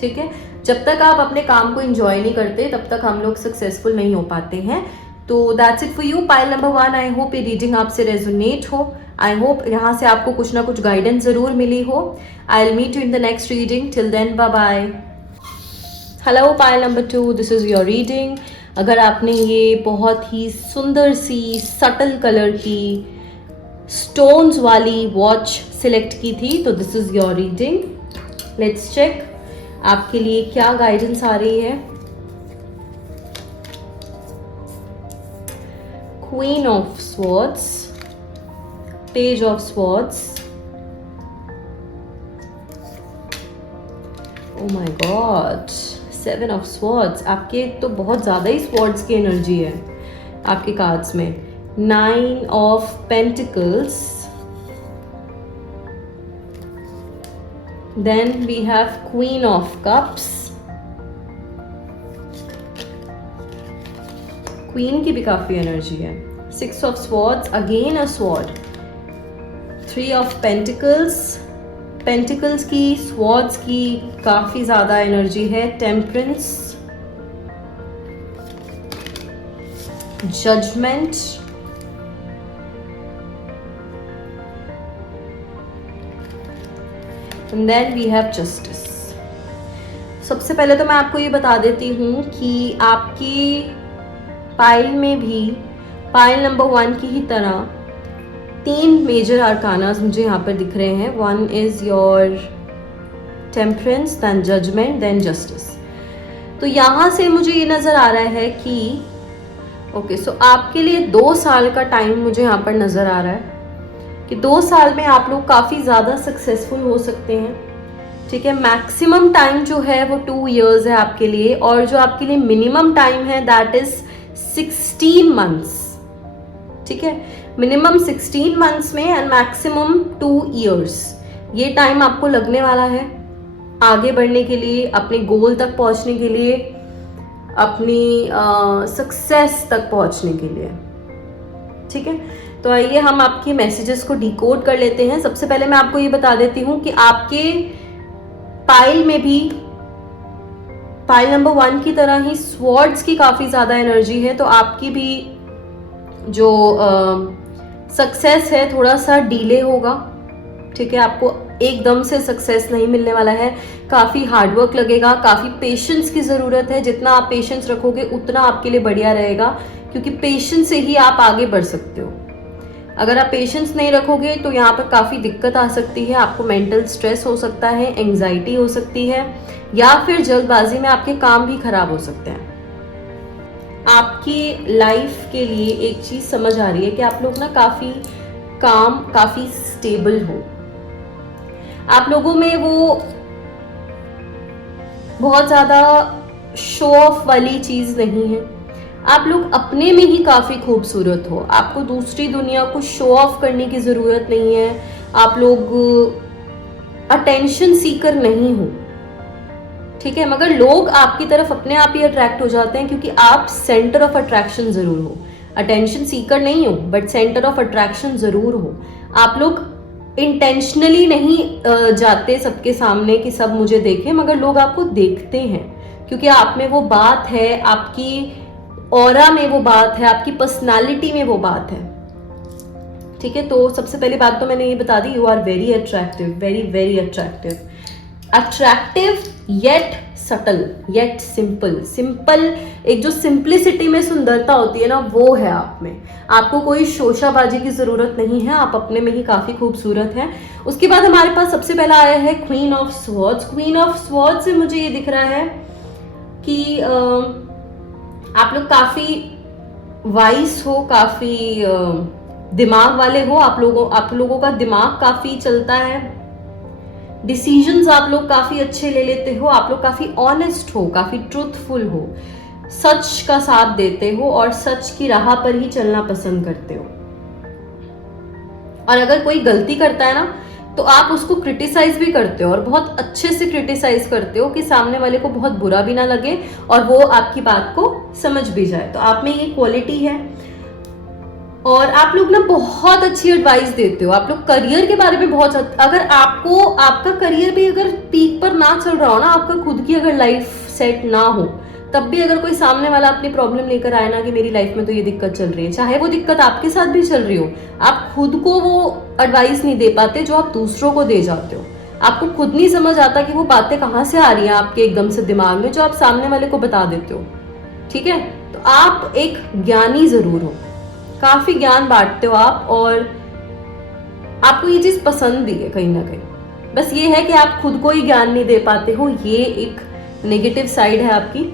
ठीक है। जब तक आप अपने काम को इंजॉय नहीं करते तब तक हम लोग सक्सेसफुल नहीं हो पाते हैं। तो that's it for you pile number 1। I hope ये रीडिंग आपसे रेजोनेट हो। आई होप यहाँ से आपको कुछ ना कुछ गाइडेंस जरूर मिली हो। I will meet you in the next reading. Till then bye bye. Hello pile number 2, this is your reading. अगर आपने ये बहुत ही सुंदर सी सटल कलर की स्टोन्स वाली वॉच सिलेक्ट की थी तो this is your reading. Let's check आपके लिए क्या गाइडेंस आ रही है। Queen of Swords, Page of Swords, oh my God, 7 of Swords। आपके तो बहुत ज़्यादा ही Swords की एनर्जी है आपके कार्ड्स में। 9 of Pentacles, then we have Queen of Cups, queen की भी काफी एनर्जी है। 6 of Swords, again a sword. 3 of Pentacles, pentacles की, स्वॉर्ड्स की काफी ज्यादा एनर्जी है। Temperance, judgement, and then we have justice. सबसे पहले तो मैं आपको ये बता देती हूँ कि आपकी पाइल में भी पाइल नंबर 1 की ही तरह 3 मेजर आर्कानास मुझे यहाँ पर दिख रहे हैं। 1 is your temperance, then judgement, then justice. तो यहाँ से मुझे ये नज़र आ रहा है कि ओके सो आपके लिए 2 साल का टाइम मुझे यहाँ पर नज़र आ रहा है कि 2 साल में आप लोग काफ़ी ज़्यादा सक्सेसफुल हो सकते हैं, ठीक है। मैक्सिमम टाइम जो है वो 2 years है आपके लिए, और जो आपके लिए मिनिमम टाइम है दैट इज 16 months, ठीक है। मिनिमम 16 months में एंड मैक्सिमम 2 years ये टाइम आपको लगने वाला है आगे बढ़ने के लिए, अपने गोल तक पहुंचने के लिए, अपनी सक्सेस तक पहुंचने के लिए, ठीक है। तो आइए हम आपके मैसेजेस को डिकोड कर लेते हैं। सबसे पहले मैं आपको ये बता देती हूँ कि आपके पाइल में भी पाइल नंबर 1 की तरह ही स्वॉर्ड्स की काफी ज्यादा एनर्जी है, तो आपकी भी जो सक्सेस है थोड़ा सा डिले होगा, ठीक है। आपको एकदम से सक्सेस नहीं मिलने वाला है, काफी हार्डवर्क लगेगा, काफी पेशेंस की जरूरत है। जितना आप पेशेंस रखोगे उतना आपके लिए बढ़िया रहेगा, क्योंकि पेशेंस से ही आप आगे बढ़ सकते हो। अगर आप पेशेंस नहीं रखोगे तो यहाँ पर काफ़ी दिक्कत आ सकती है। आपको मेंटल स्ट्रेस हो सकता है, एंग्जाइटी हो सकती है, या फिर जल्दबाजी में आपके काम भी खराब हो सकते हैं। आपकी लाइफ के लिए एक चीज़ समझ आ रही है कि आप लोग ना काफ़ी काम, काफ़ी स्टेबल हो। आप लोगों में वो बहुत ज़्यादा शो ऑफ वाली चीज़ नहीं है। आप लोग अपने में ही काफी खूबसूरत हो, आपको दूसरी दुनिया को शो ऑफ करने की जरूरत नहीं है। आप लोग अटेंशन सीकर नहीं हो, ठीक है, मगर लोग आपकी तरफ अपने आप ही अट्रैक्ट हो जाते हैं क्योंकि आप सेंटर ऑफ अट्रैक्शन जरूर हो। अटेंशन सीकर नहीं हो बट सेंटर ऑफ अट्रैक्शन जरूर हो। आप लोग इंटेंशनली नहीं जाते सबके सामने कि सब मुझे देखें, मगर लोग आपको देखते हैं क्योंकि आप में वो बात है, आपकी ऑरा में वो बात है, आपकी पर्सनालिटी में वो बात है, ठीक है। तो सबसे पहली बात तो मैंने ये बता दी, you are very attractive, very very attractive. Attractive yet subtle yet simple. Simple, एक जो सिंप्लिसिटी में सुंदरता होती है ना, वो है आप में। आपको कोई शोशाबाजी की जरूरत नहीं है, आप अपने में ही काफी खूबसूरत हैं। उसके बाद हमारे पास सबसे पहला आया है queen of swords. Queen of swords से मुझे ये दिख रहा है कि आप लोग काफी वाइस हो, काफी दिमाग वाले हो। आप लोगों का दिमाग काफी चलता है, डिसीजंस आप लोग काफी अच्छे ले लेते हो। आप लोग काफी ऑनेस्ट हो, काफी ट्रूथफुल हो, सच का साथ देते हो और सच की राह पर ही चलना पसंद करते हो। और अगर कोई गलती करता है ना तो आप उसको क्रिटिसाइज भी करते हो और बहुत अच्छे से क्रिटिसाइज करते हो कि सामने वाले को बहुत बुरा भी ना लगे और वो आपकी बात को समझ भी जाए। तो आप में ये क्वालिटी है। और आप लोग ना बहुत अच्छी एडवाइस देते हो। आप लोग करियर के बारे में बहुत, अगर आपको आपका करियर भी अगर पीक पर ना चल रहा हो ना, आपका खुद की अगर लाइफ सेट ना हो, तब भी अगर कोई सामने वाला अपनी प्रॉब्लम लेकर आए ना कि मेरी लाइफ में तो ये दिक्कत चल रही है, चाहे वो दिक्कत आपके साथ भी चल रही हो, आप खुद को वो एडवाइस नहीं दे पाते जो आप दूसरों को दे जाते हो। आपको खुद नहीं समझ आता कि वो बातें कहाँ से आ रही हैं आपके एकदम से दिमाग में, जो आप सामने वाले को बता देते हो, ठीक है। तो आप एक ज्ञानी जरूर हो, काफी ज्ञान बांटते हो आप, और आपको ये चीज पसंद भी है कहीं ना कहीं। बस ये है कि आप खुद को ही ज्ञान नहीं दे पाते हो, ये एक नेगेटिव साइड है आपकी।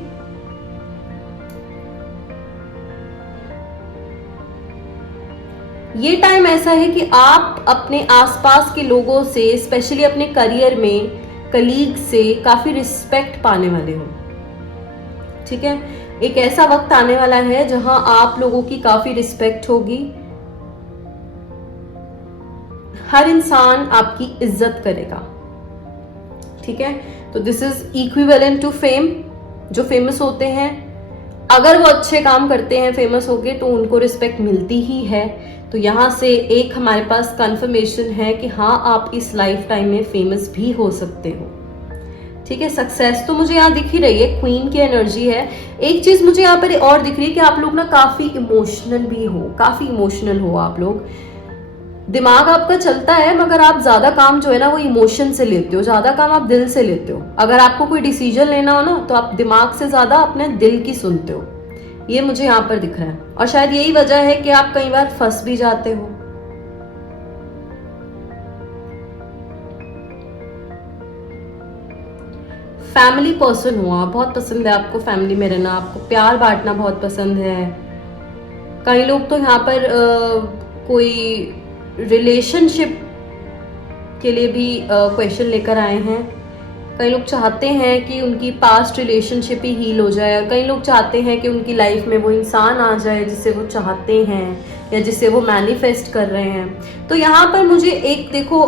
ये टाइम ऐसा है कि आप अपने आसपास के लोगों से, स्पेशली अपने करियर में कलीग से काफी रिस्पेक्ट पाने वाले हो, ठीक है। एक ऐसा वक्त आने वाला है जहां आप लोगों की काफी रिस्पेक्ट होगी, हर इंसान आपकी इज्जत करेगा, ठीक है। तो this is equivalent to fame. जो फेमस होते हैं, अगर वो अच्छे काम करते हैं फेमस होके, तो उनको रिस्पेक्ट मिलती ही है। तो यहां से एक हमारे पास कंफर्मेशन है कि हाँ, आप इस लाइफ टाइम में फेमस भी हो सकते हो, ठीक है। सक्सेस तो मुझे यहाँ दिख ही रही है, क्वीन की एनर्जी है। एक चीज मुझे यहाँ पर और दिख रही है कि आप लोग ना काफी इमोशनल भी हो, काफी इमोशनल हो आप लोग। दिमाग आपका चलता है मगर आप ज्यादा काम जो है ना वो इमोशन से लेते हो, ज्यादा काम आप दिल से लेते हो। अगर आपको कोई डिसीजन लेना हो ना तो आप दिमाग से ज्यादा अपने दिल की सुनते हो, ये मुझे यहाँ पर दिख रहा है। और शायद यही वजह है कि आप कई बार फंस भी जाते हो। फैमिली पर्सन हो आप, बहुत पसंद है आपको फैमिली में रहना, आपको प्यार बांटना बहुत पसंद है। कई लोग तो यहाँ पर कोई रिलेशनशिप के लिए भी क्वेश्चन लेकर आए हैं। कई लोग चाहते हैं कि उनकी पास्ट रिलेशनशिप ही हील हो जाए, कई लोग चाहते हैं कि उनकी लाइफ में वो इंसान आ जाए जिसे वो चाहते हैं या जिसे वो मैनिफेस्ट कर रहे हैं। तो यहाँ पर मुझे एक देखो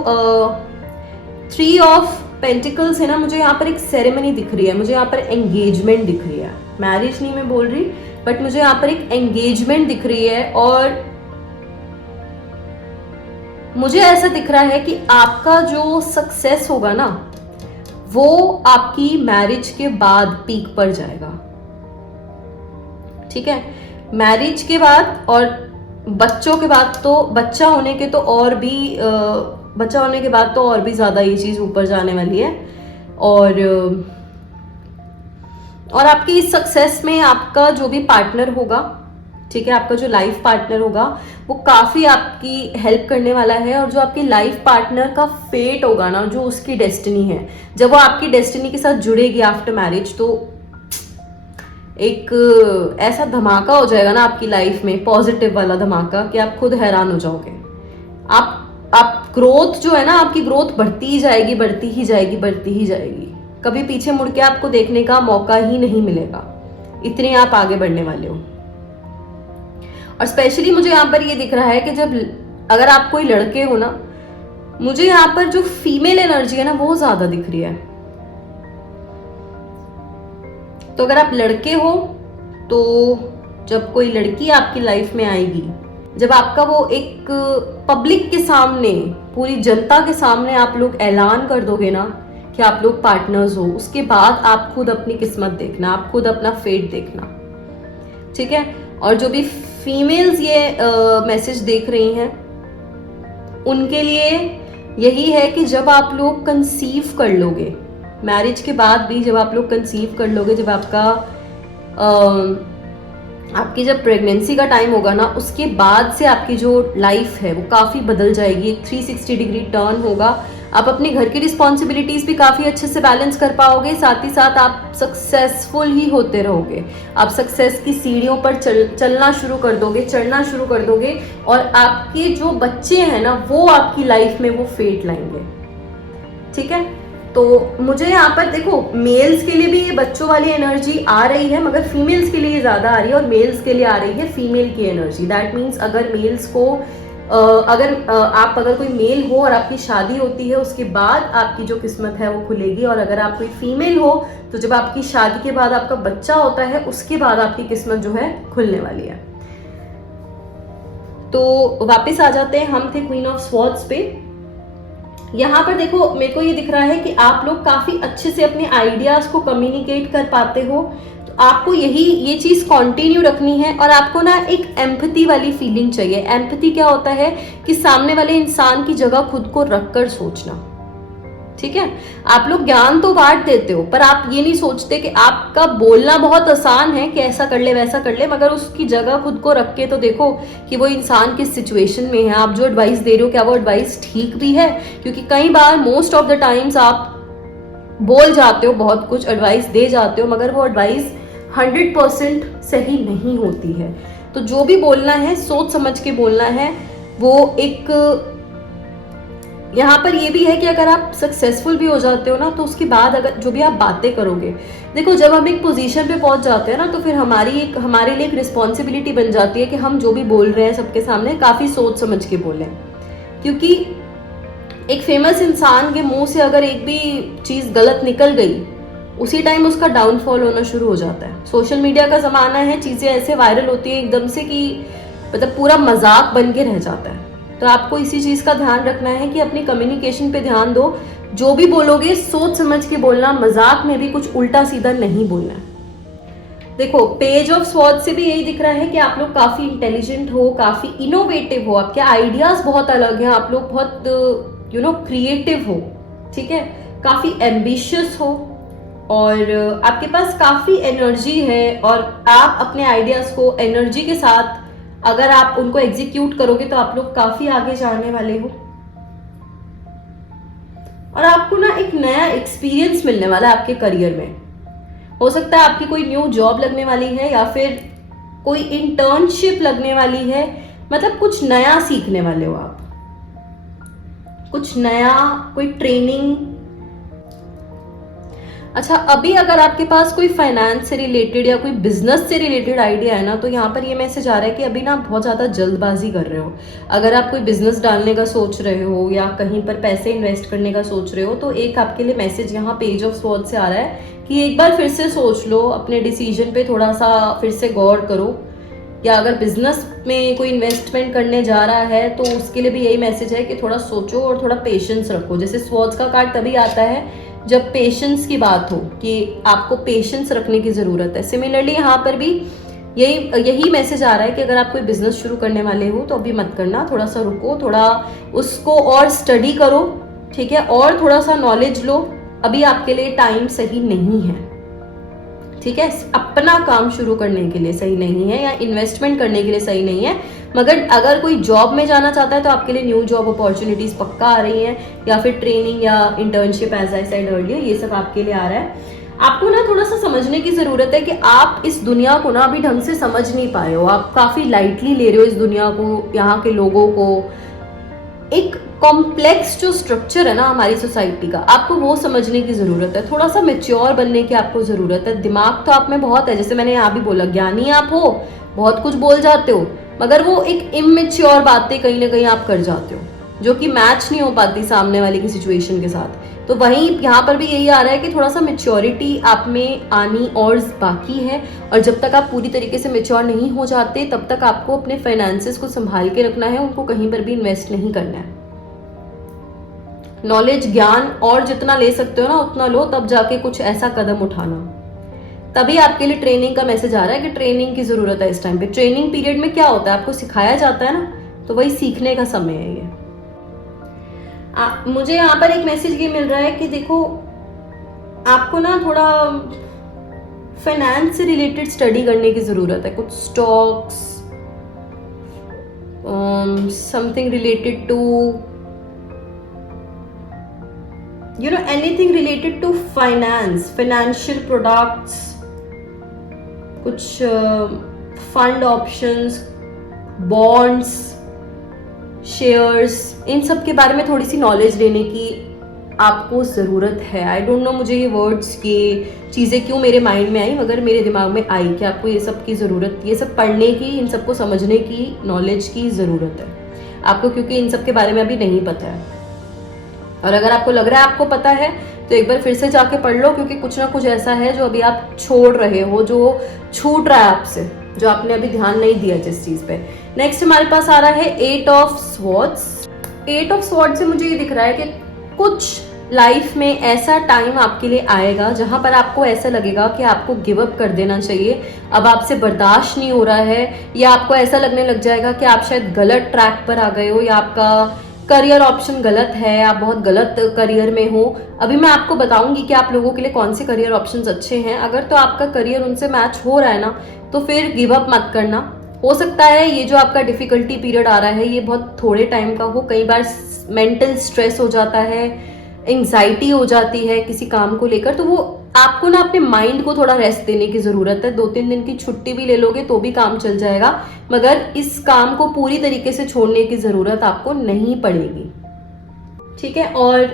3 ऑफ पेंटिकल्स है ना, मुझे यहाँ पर एक सेरेमनी दिख रही है, मुझे यहाँ पर एंगेजमेंट दिख रही है। मैरिज नहीं मैं बोल रही, बट मुझे यहाँ पर एक एंगेजमेंट दिख रही है। और मुझे ऐसा दिख रहा है कि आपका जो सक्सेस होगा ना, वो आपकी मैरिज के बाद पीक पर जाएगा, ठीक है। मैरिज के बाद और बच्चों के बाद तो, बच्चा होने के बाद तो और भी ज्यादा ये चीज ऊपर जाने वाली है। और आपकी इस सक्सेस में आपका जो भी पार्टनर होगा, ठीक है, आपका जो लाइफ पार्टनर होगा वो काफी आपकी हेल्प करने वाला है। और जो आपकी लाइफ पार्टनर का फेट होगा ना, जो उसकी डेस्टिनी है, जब वो आपकी डेस्टिनी के साथ जुड़ेगी आफ्टर मैरिज, तो एक ऐसा धमाका हो जाएगा ना आपकी लाइफ में, पॉजिटिव वाला धमाका, कि आप खुद हैरान हो जाओगे। आप ग्रोथ जो है ना, आपकी ग्रोथ बढ़ती ही जाएगी, बढ़ती ही जाएगी, बढ़ती ही जाएगी। कभी पीछे मुड़ के आपको देखने का मौका ही नहीं मिलेगा, इतने आप आगे बढ़ने वाले हो, और स्पेशली मुझे यहाँ पर ये दिख रहा है कि जब अगर आप कोई लड़के हो ना, मुझे यहाँ पर जो फीमेल एनर्जी है ना वो ज्यादा दिख रही है। तो अगर आप लड़के हो तो जब कोई लड़की आपकी लाइफ में आएगी, जब आपका वो एक पब्लिक के सामने, पूरी जनता के सामने आप लोग ऐलान कर दोगे ना कि आप लोग पार्टनर्स हो, उसके बाद आप खुद अपनी किस्मत देखना, आप खुद अपना फेट देखना, ठीक है। और जो भी फीमेल्स ये मैसेज देख रही हैं उनके लिए यही है कि जब आप लोग कंसीव कर लोगे, मैरिज के बाद भी जब आप लोग कंसीव कर लोगे, जब आपकी जब प्रेगनेंसी का टाइम होगा ना, उसके बाद से आपकी जो लाइफ है वो काफ़ी बदल जाएगी। एक 360 डिग्री टर्न होगा। आप अपने घर की रिस्पॉन्सिबिलिटीज़ भी काफ़ी अच्छे से बैलेंस कर पाओगे, साथ ही साथ आप सक्सेसफुल ही होते रहोगे। आप सक्सेस की सीढ़ियों पर चलना शुरू कर दोगे, चढ़ना शुरू कर दोगे, और आपके जो बच्चे हैं ना वो आपकी लाइफ में वो फेट लाएंगे, ठीक है। तो मुझे यहाँ पर देखो, मेल्स के लिए भी ये बच्चों वाली एनर्जी आ रही है, मगर फीमेल्स के लिए ज़्यादा आ रही है, और मेल्स के लिए आ रही है फीमेल की एनर्जी। दैट मीन्स अगर मेल्स को अगर कोई मेल हो और आपकी शादी होती है, उसके बाद आपकी जो किस्मत है वो खुलेगी। और अगर आप कोई फीमेल हो तो जब आपकी शादी के बाद आपका बच्चा होता है, उसके बाद आपकी किस्मत जो है खुलने वाली है। तो वापस आ जाते हैं, हम थे क्वीन ऑफ स्वॉर्ड्स पे। यहाँ पर देखो, मेरे को ये दिख रहा है कि आप लोग काफी अच्छे से अपने आइडियाज को कम्युनिकेट कर पाते हो। तो आपको ये चीज कंटिन्यू रखनी है, और आपको ना एक एम्पैथी वाली फीलिंग चाहिए। एम्पैथी क्या होता है कि सामने वाले इंसान की जगह खुद को रखकर सोचना, ठीक है। आप लोग ज्ञान तो बांट देते हो, पर आप ये नहीं सोचते कि आपका बोलना बहुत आसान है कि ऐसा कर ले वैसा कर ले, मगर उसकी जगह खुद को रख के तो देखो कि वो इंसान किस सिचुएशन में है। आप जो एडवाइस दे रहे हो, क्या वो एडवाइस ठीक भी है? क्योंकि कई बार, मोस्ट ऑफ द टाइम्स, आप बोल जाते हो, बहुत कुछ एडवाइस दे जाते हो, मगर वो एडवाइस 100% सही नहीं होती है। तो जो भी बोलना है सोच समझ के बोलना है। वो एक यहाँ पर ये भी है कि अगर आप सक्सेसफुल भी हो जाते हो ना, तो उसके बाद अगर जो भी आप बातें करोगे, देखो जब हम एक पोजीशन पे पहुंच जाते हैं ना, तो फिर हमारे लिए एक रिस्पॉन्सिबिलिटी बन जाती है कि हम जो भी बोल रहे हैं सबके सामने काफ़ी सोच समझ के बोलें। क्योंकि एक फेमस इंसान के मुंह से अगर एक भी चीज़ गलत निकल गई, उसी टाइम उसका डाउनफॉल होना शुरू हो जाता है। सोशल मीडिया का ज़माना है, चीज़ें ऐसे वायरल होती है एकदम से कि मतलब पूरा मजाक बन के रह जाता है। तो आपको इसी चीज़ का ध्यान रखना है कि अपनी कम्युनिकेशन पे ध्यान दो। जो भी बोलोगे सोच समझ के बोलना, मजाक में भी कुछ उल्टा सीधा नहीं बोलना। देखो, पेज ऑफ स्वॉर्ड्स से भी यही दिख रहा है कि आप लोग काफ़ी इंटेलिजेंट हो, काफ़ी इनोवेटिव हो, आपके आइडियाज़ बहुत अलग हैं, आप लोग बहुत क्रिएटिव हो, ठीक है, काफ़ी एम्बिशियस हो, और आपके पास काफ़ी एनर्जी है, और आप अपने आइडियाज़ को एनर्जी के साथ अगर आप उनको एग्जीक्यूट करोगे तो आप लोग काफी आगे जाने वाले हो। और आपको ना एक नया एक्सपीरियंस मिलने वाला है आपके करियर में। हो सकता है आपकी कोई न्यू जॉब लगने वाली है, या फिर कोई इंटर्नशिप लगने वाली है, मतलब कुछ नया सीखने वाले हो आप, कुछ नया, कोई ट्रेनिंग। अच्छा, अभी अगर आपके पास कोई फाइनेंस से रिलेटेड या कोई बिजनेस से रिलेटेड आइडिया है ना, तो यहाँ पर ये मैसेज आ रहा है कि अभी ना बहुत ज़्यादा जल्दबाजी कर रहे हो। अगर आप कोई बिजनेस डालने का सोच रहे हो या कहीं पर पैसे इन्वेस्ट करने का सोच रहे हो, तो एक आपके लिए मैसेज यहाँ पेज ऑफ स्वॉर्ड्स से आ रहा है कि एक बार फिर से सोच लो, अपने डिसीजन पे थोड़ा सा फिर से गौर करो। या अगर बिजनेस में कोई इन्वेस्टमेंट करने जा रहा है तो उसके लिए भी यही मैसेज है कि थोड़ा सोचो और थोड़ा पेशेंस रखो। जैसे स्वॉर्ड्स का कार्ड तभी आता है जब पेशेंस की बात हो, कि आपको पेशेंस रखने की ज़रूरत है। सिमिलरली यहाँ पर भी यही मैसेज आ रहा है कि अगर आप कोई बिजनेस शुरू करने वाले हो तो अभी मत करना, थोड़ा सा रुको, थोड़ा उसको और स्टडी करो, ठीक है, और थोड़ा सा नॉलेज लो। अभी आपके लिए टाइम सही नहीं है, ठीक है, अपना काम शुरू करने के लिए सही नहीं है, या इन्वेस्टमेंट करने के लिए सही नहीं है। मगर अगर कोई जॉब में जाना चाहता है तो आपके लिए न्यू जॉब अपॉर्चुनिटीज पक्का आ रही हैं, या फिर ट्रेनिंग या internship, as I said earlier, ये सब आपके लिए आ रहा है। आपको ना थोड़ा सा समझने की जरूरत है कि आप इस दुनिया को ना अभी ढंग से समझ नहीं पाए हो। आप काफी लाइटली ले रहे हो इस दुनिया को, यहाँ के लोगों को। एक कॉम्प्लेक्स जो स्ट्रक्चर है ना हमारी सोसाइटी का, आपको वो समझने की जरूरत है। थोड़ा सा मेच्योर बनने की आपको जरूरत है। दिमाग तो आप में बहुत है, जैसे मैंने यहाँ भी बोला, ज्ञानी आप हो, बहुत कुछ बोल जाते हो, मगर वो एक इमेच्योर बातें कहीं ना कहीं आप कर जाते हो जो कि मैच नहीं हो पाती सामने वाले की सिचुएशन के साथ। तो वहीं यहाँ पर भी यही आ रहा है कि थोड़ा सा मेच्योरिटी आप में आनी और बाकी है, और जब तक आप पूरी तरीके से मेच्योर नहीं हो जाते तब तक आपको अपने फाइनेंसेस को संभाल के रखना है, उनको कहीं पर भी इन्वेस्ट नहीं करना है। नॉलेज ज्ञान और जितना ले सकते हो ना उतना लो, तब जाके कुछ ऐसा कदम उठाना। तभी आपके लिए ट्रेनिंग का मैसेज आ रहा है कि ट्रेनिंग की जरूरत है इस टाइम पे। ट्रेनिंग पीरियड में क्या होता है, आपको सिखाया जाता है ना, तो वही सीखने का समय है ये। मुझे यहाँ पर एक मैसेज ये मिल रहा है कि देखो आपको ना थोड़ा फाइनेंस से रिलेटेड स्टडी करने की जरूरत है, कुछ stocks, something related to anything related to finance, financial products, कुछ फंड ऑप्शंस, बॉन्ड्स, शेयर्स, इन सब के बारे में थोड़ी सी नॉलेज लेने की आपको ज़रूरत है। आई डोंट नो मुझे ये वर्ड्स, ये चीज़ें क्यों मेरे माइंड में आई, मगर मेरे दिमाग में आई कि आपको ये सब की ज़रूरत, ये सब पढ़ने की, इन सबको समझने की, नॉलेज की ज़रूरत है आपको, क्योंकि इन सब के बारे में अभी नहीं पता है। और अगर आपको लग रहा है आपको पता है तो एक बार फिर से जाके पढ़ लो, क्योंकि कुछ ना कुछ ऐसा है जो अभी आप छोड़ रहे हो, जो छूट रहा है आपसे, जो आपने अभी ध्यान नहीं दिया जिस चीज़ पे। नेक्स्ट हमारे पास आ रहा है 8 ऑफ स्वॉर्ड्स। 8 ऑफ स्वॉर्ड्स से मुझे ये दिख रहा है कि कुछ लाइफ में ऐसा टाइम आपके लिए आएगा जहां पर आपको ऐसा लगेगा कि आपको गिव अप कर देना चाहिए, अब आपसे बर्दाश्त नहीं हो रहा है, या आपको ऐसा लगने लग जाएगा कि आप शायद गलत ट्रैक पर आ गए हो, या आपका करियर ऑप्शन गलत है, आप बहुत गलत करियर में हो। अभी मैं आपको बताऊंगी कि आप लोगों के लिए कौन से करियर ऑप्शंस अच्छे हैं। अगर तो आपका करियर उनसे मैच हो रहा है ना, तो फिर गिव अप मत करना। हो सकता है ये जो आपका डिफिकल्टी पीरियड आ रहा है ये बहुत थोड़े टाइम का हो, कई बार मेंटल स्ट्रेस हो जाता है, एंग्जाइटी हो जाती है किसी काम को लेकर, तो वो आपको ना अपने माइंड को थोड़ा रेस्ट देने की जरूरत है। 2-3 दिन की छुट्टी भी ले लोगे तो भी काम चल जाएगा, मगर इस काम को पूरी तरीके से छोड़ने की जरूरत आपको नहीं पड़ेगी, ठीक है। और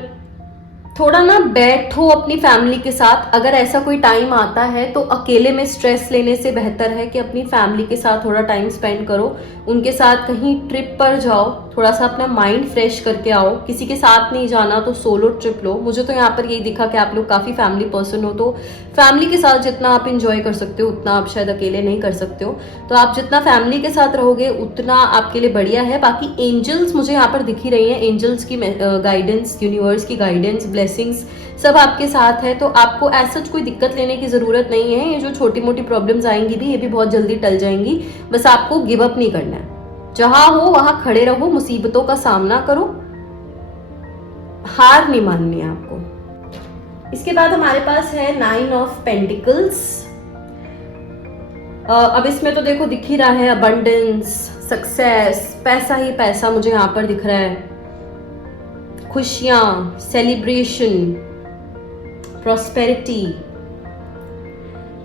थोड़ा ना बैठो अपनी फैमिली के साथ। अगर ऐसा कोई टाइम आता है तो अकेले में स्ट्रेस लेने से बेहतर है कि अपनी फैमिली के साथ थोड़ा टाइम स्पेंड करो, उनके साथ कहीं ट्रिप पर जाओ, थोड़ा सा अपना माइंड फ्रेश करके आओ। किसी के साथ नहीं जाना तो सोलो ट्रिप लो। मुझे तो यहाँ पर यही दिखा कि आप लोग काफ़ी फैमिली पर्सन हो, तो फैमिली के साथ जितना आप इंजॉय कर सकते हो उतना आप शायद अकेले नहीं कर सकते हो, तो आप जितना फैमिली के साथ रहोगे उतना आपके लिए बढ़िया है। बाकी एंजल्स मुझे यहाँ पर दिख ही रही हैं, एंजल्स की गाइडेंस, यूनिवर्स की गाइडेंस, ब्लेसिंग्स सब आपके साथ है, तो आपको ऐसा कोई दिक्कत लेने की ज़रूरत नहीं है। ये जो छोटी मोटी प्रॉब्लम्स आएंगी भी, ये भी बहुत जल्दी टल जाएंगी। बस आपको गिव अप नहीं करना है, जहां हो वहां खड़े रहो, मुसीबतों का सामना करो, हार नहीं माननी है आपको। इसके बाद हमारे पास है 9 ऑफ पेंटिकल्स। अब इसमें तो देखो दिख ही रहा है अबंडेंस, सक्सेस, पैसा ही पैसा मुझे यहाँ पर दिख रहा है, खुशियां, सेलिब्रेशन, प्रॉस्पेरिटी,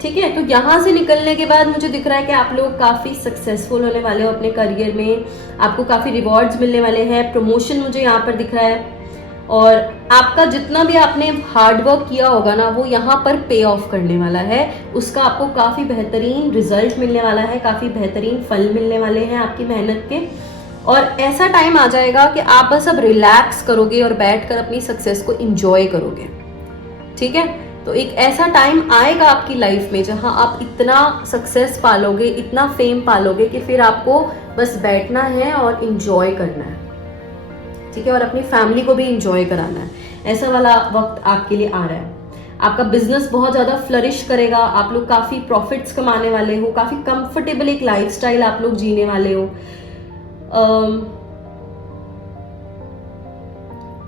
ठीक है। तो यहाँ से निकलने के बाद मुझे दिख रहा है कि आप लोग काफ़ी सक्सेसफुल होने वाले हो अपने करियर में, आपको काफ़ी रिवॉर्ड्स मिलने वाले हैं, प्रमोशन मुझे यहाँ पर दिख रहा है, और आपका जितना भी आपने हार्ड वर्क किया होगा ना वो यहाँ पर पे ऑफ करने वाला है, उसका आपको काफ़ी बेहतरीन रिजल्ट मिलने वाला है, काफ़ी बेहतरीन फल मिलने वाले हैं आपकी मेहनत के। और ऐसा टाइम आ जाएगा कि आप बस अब रिलैक्स करोगे और बैठकर अपनी सक्सेस को इंजॉय करोगे, ठीक है। तो एक ऐसा टाइम आएगा आपकी लाइफ में जहां आप इतना सक्सेस पालोगे, इतना फेम पालोगे कि फिर आपको बस बैठना है और इंजॉय करना है, ठीक है, और अपनी फैमिली को भी इंजॉय कराना है। ऐसा वाला वक्त आपके लिए आ रहा है। आपका बिजनेस बहुत ज़्यादा फ्लरिश करेगा, आप लोग काफ़ी प्रॉफिट्स कमाने वाले हो, काफ़ी कंफर्टेबल एक लाइफस्टाइल आप लोग जीने वाले हो।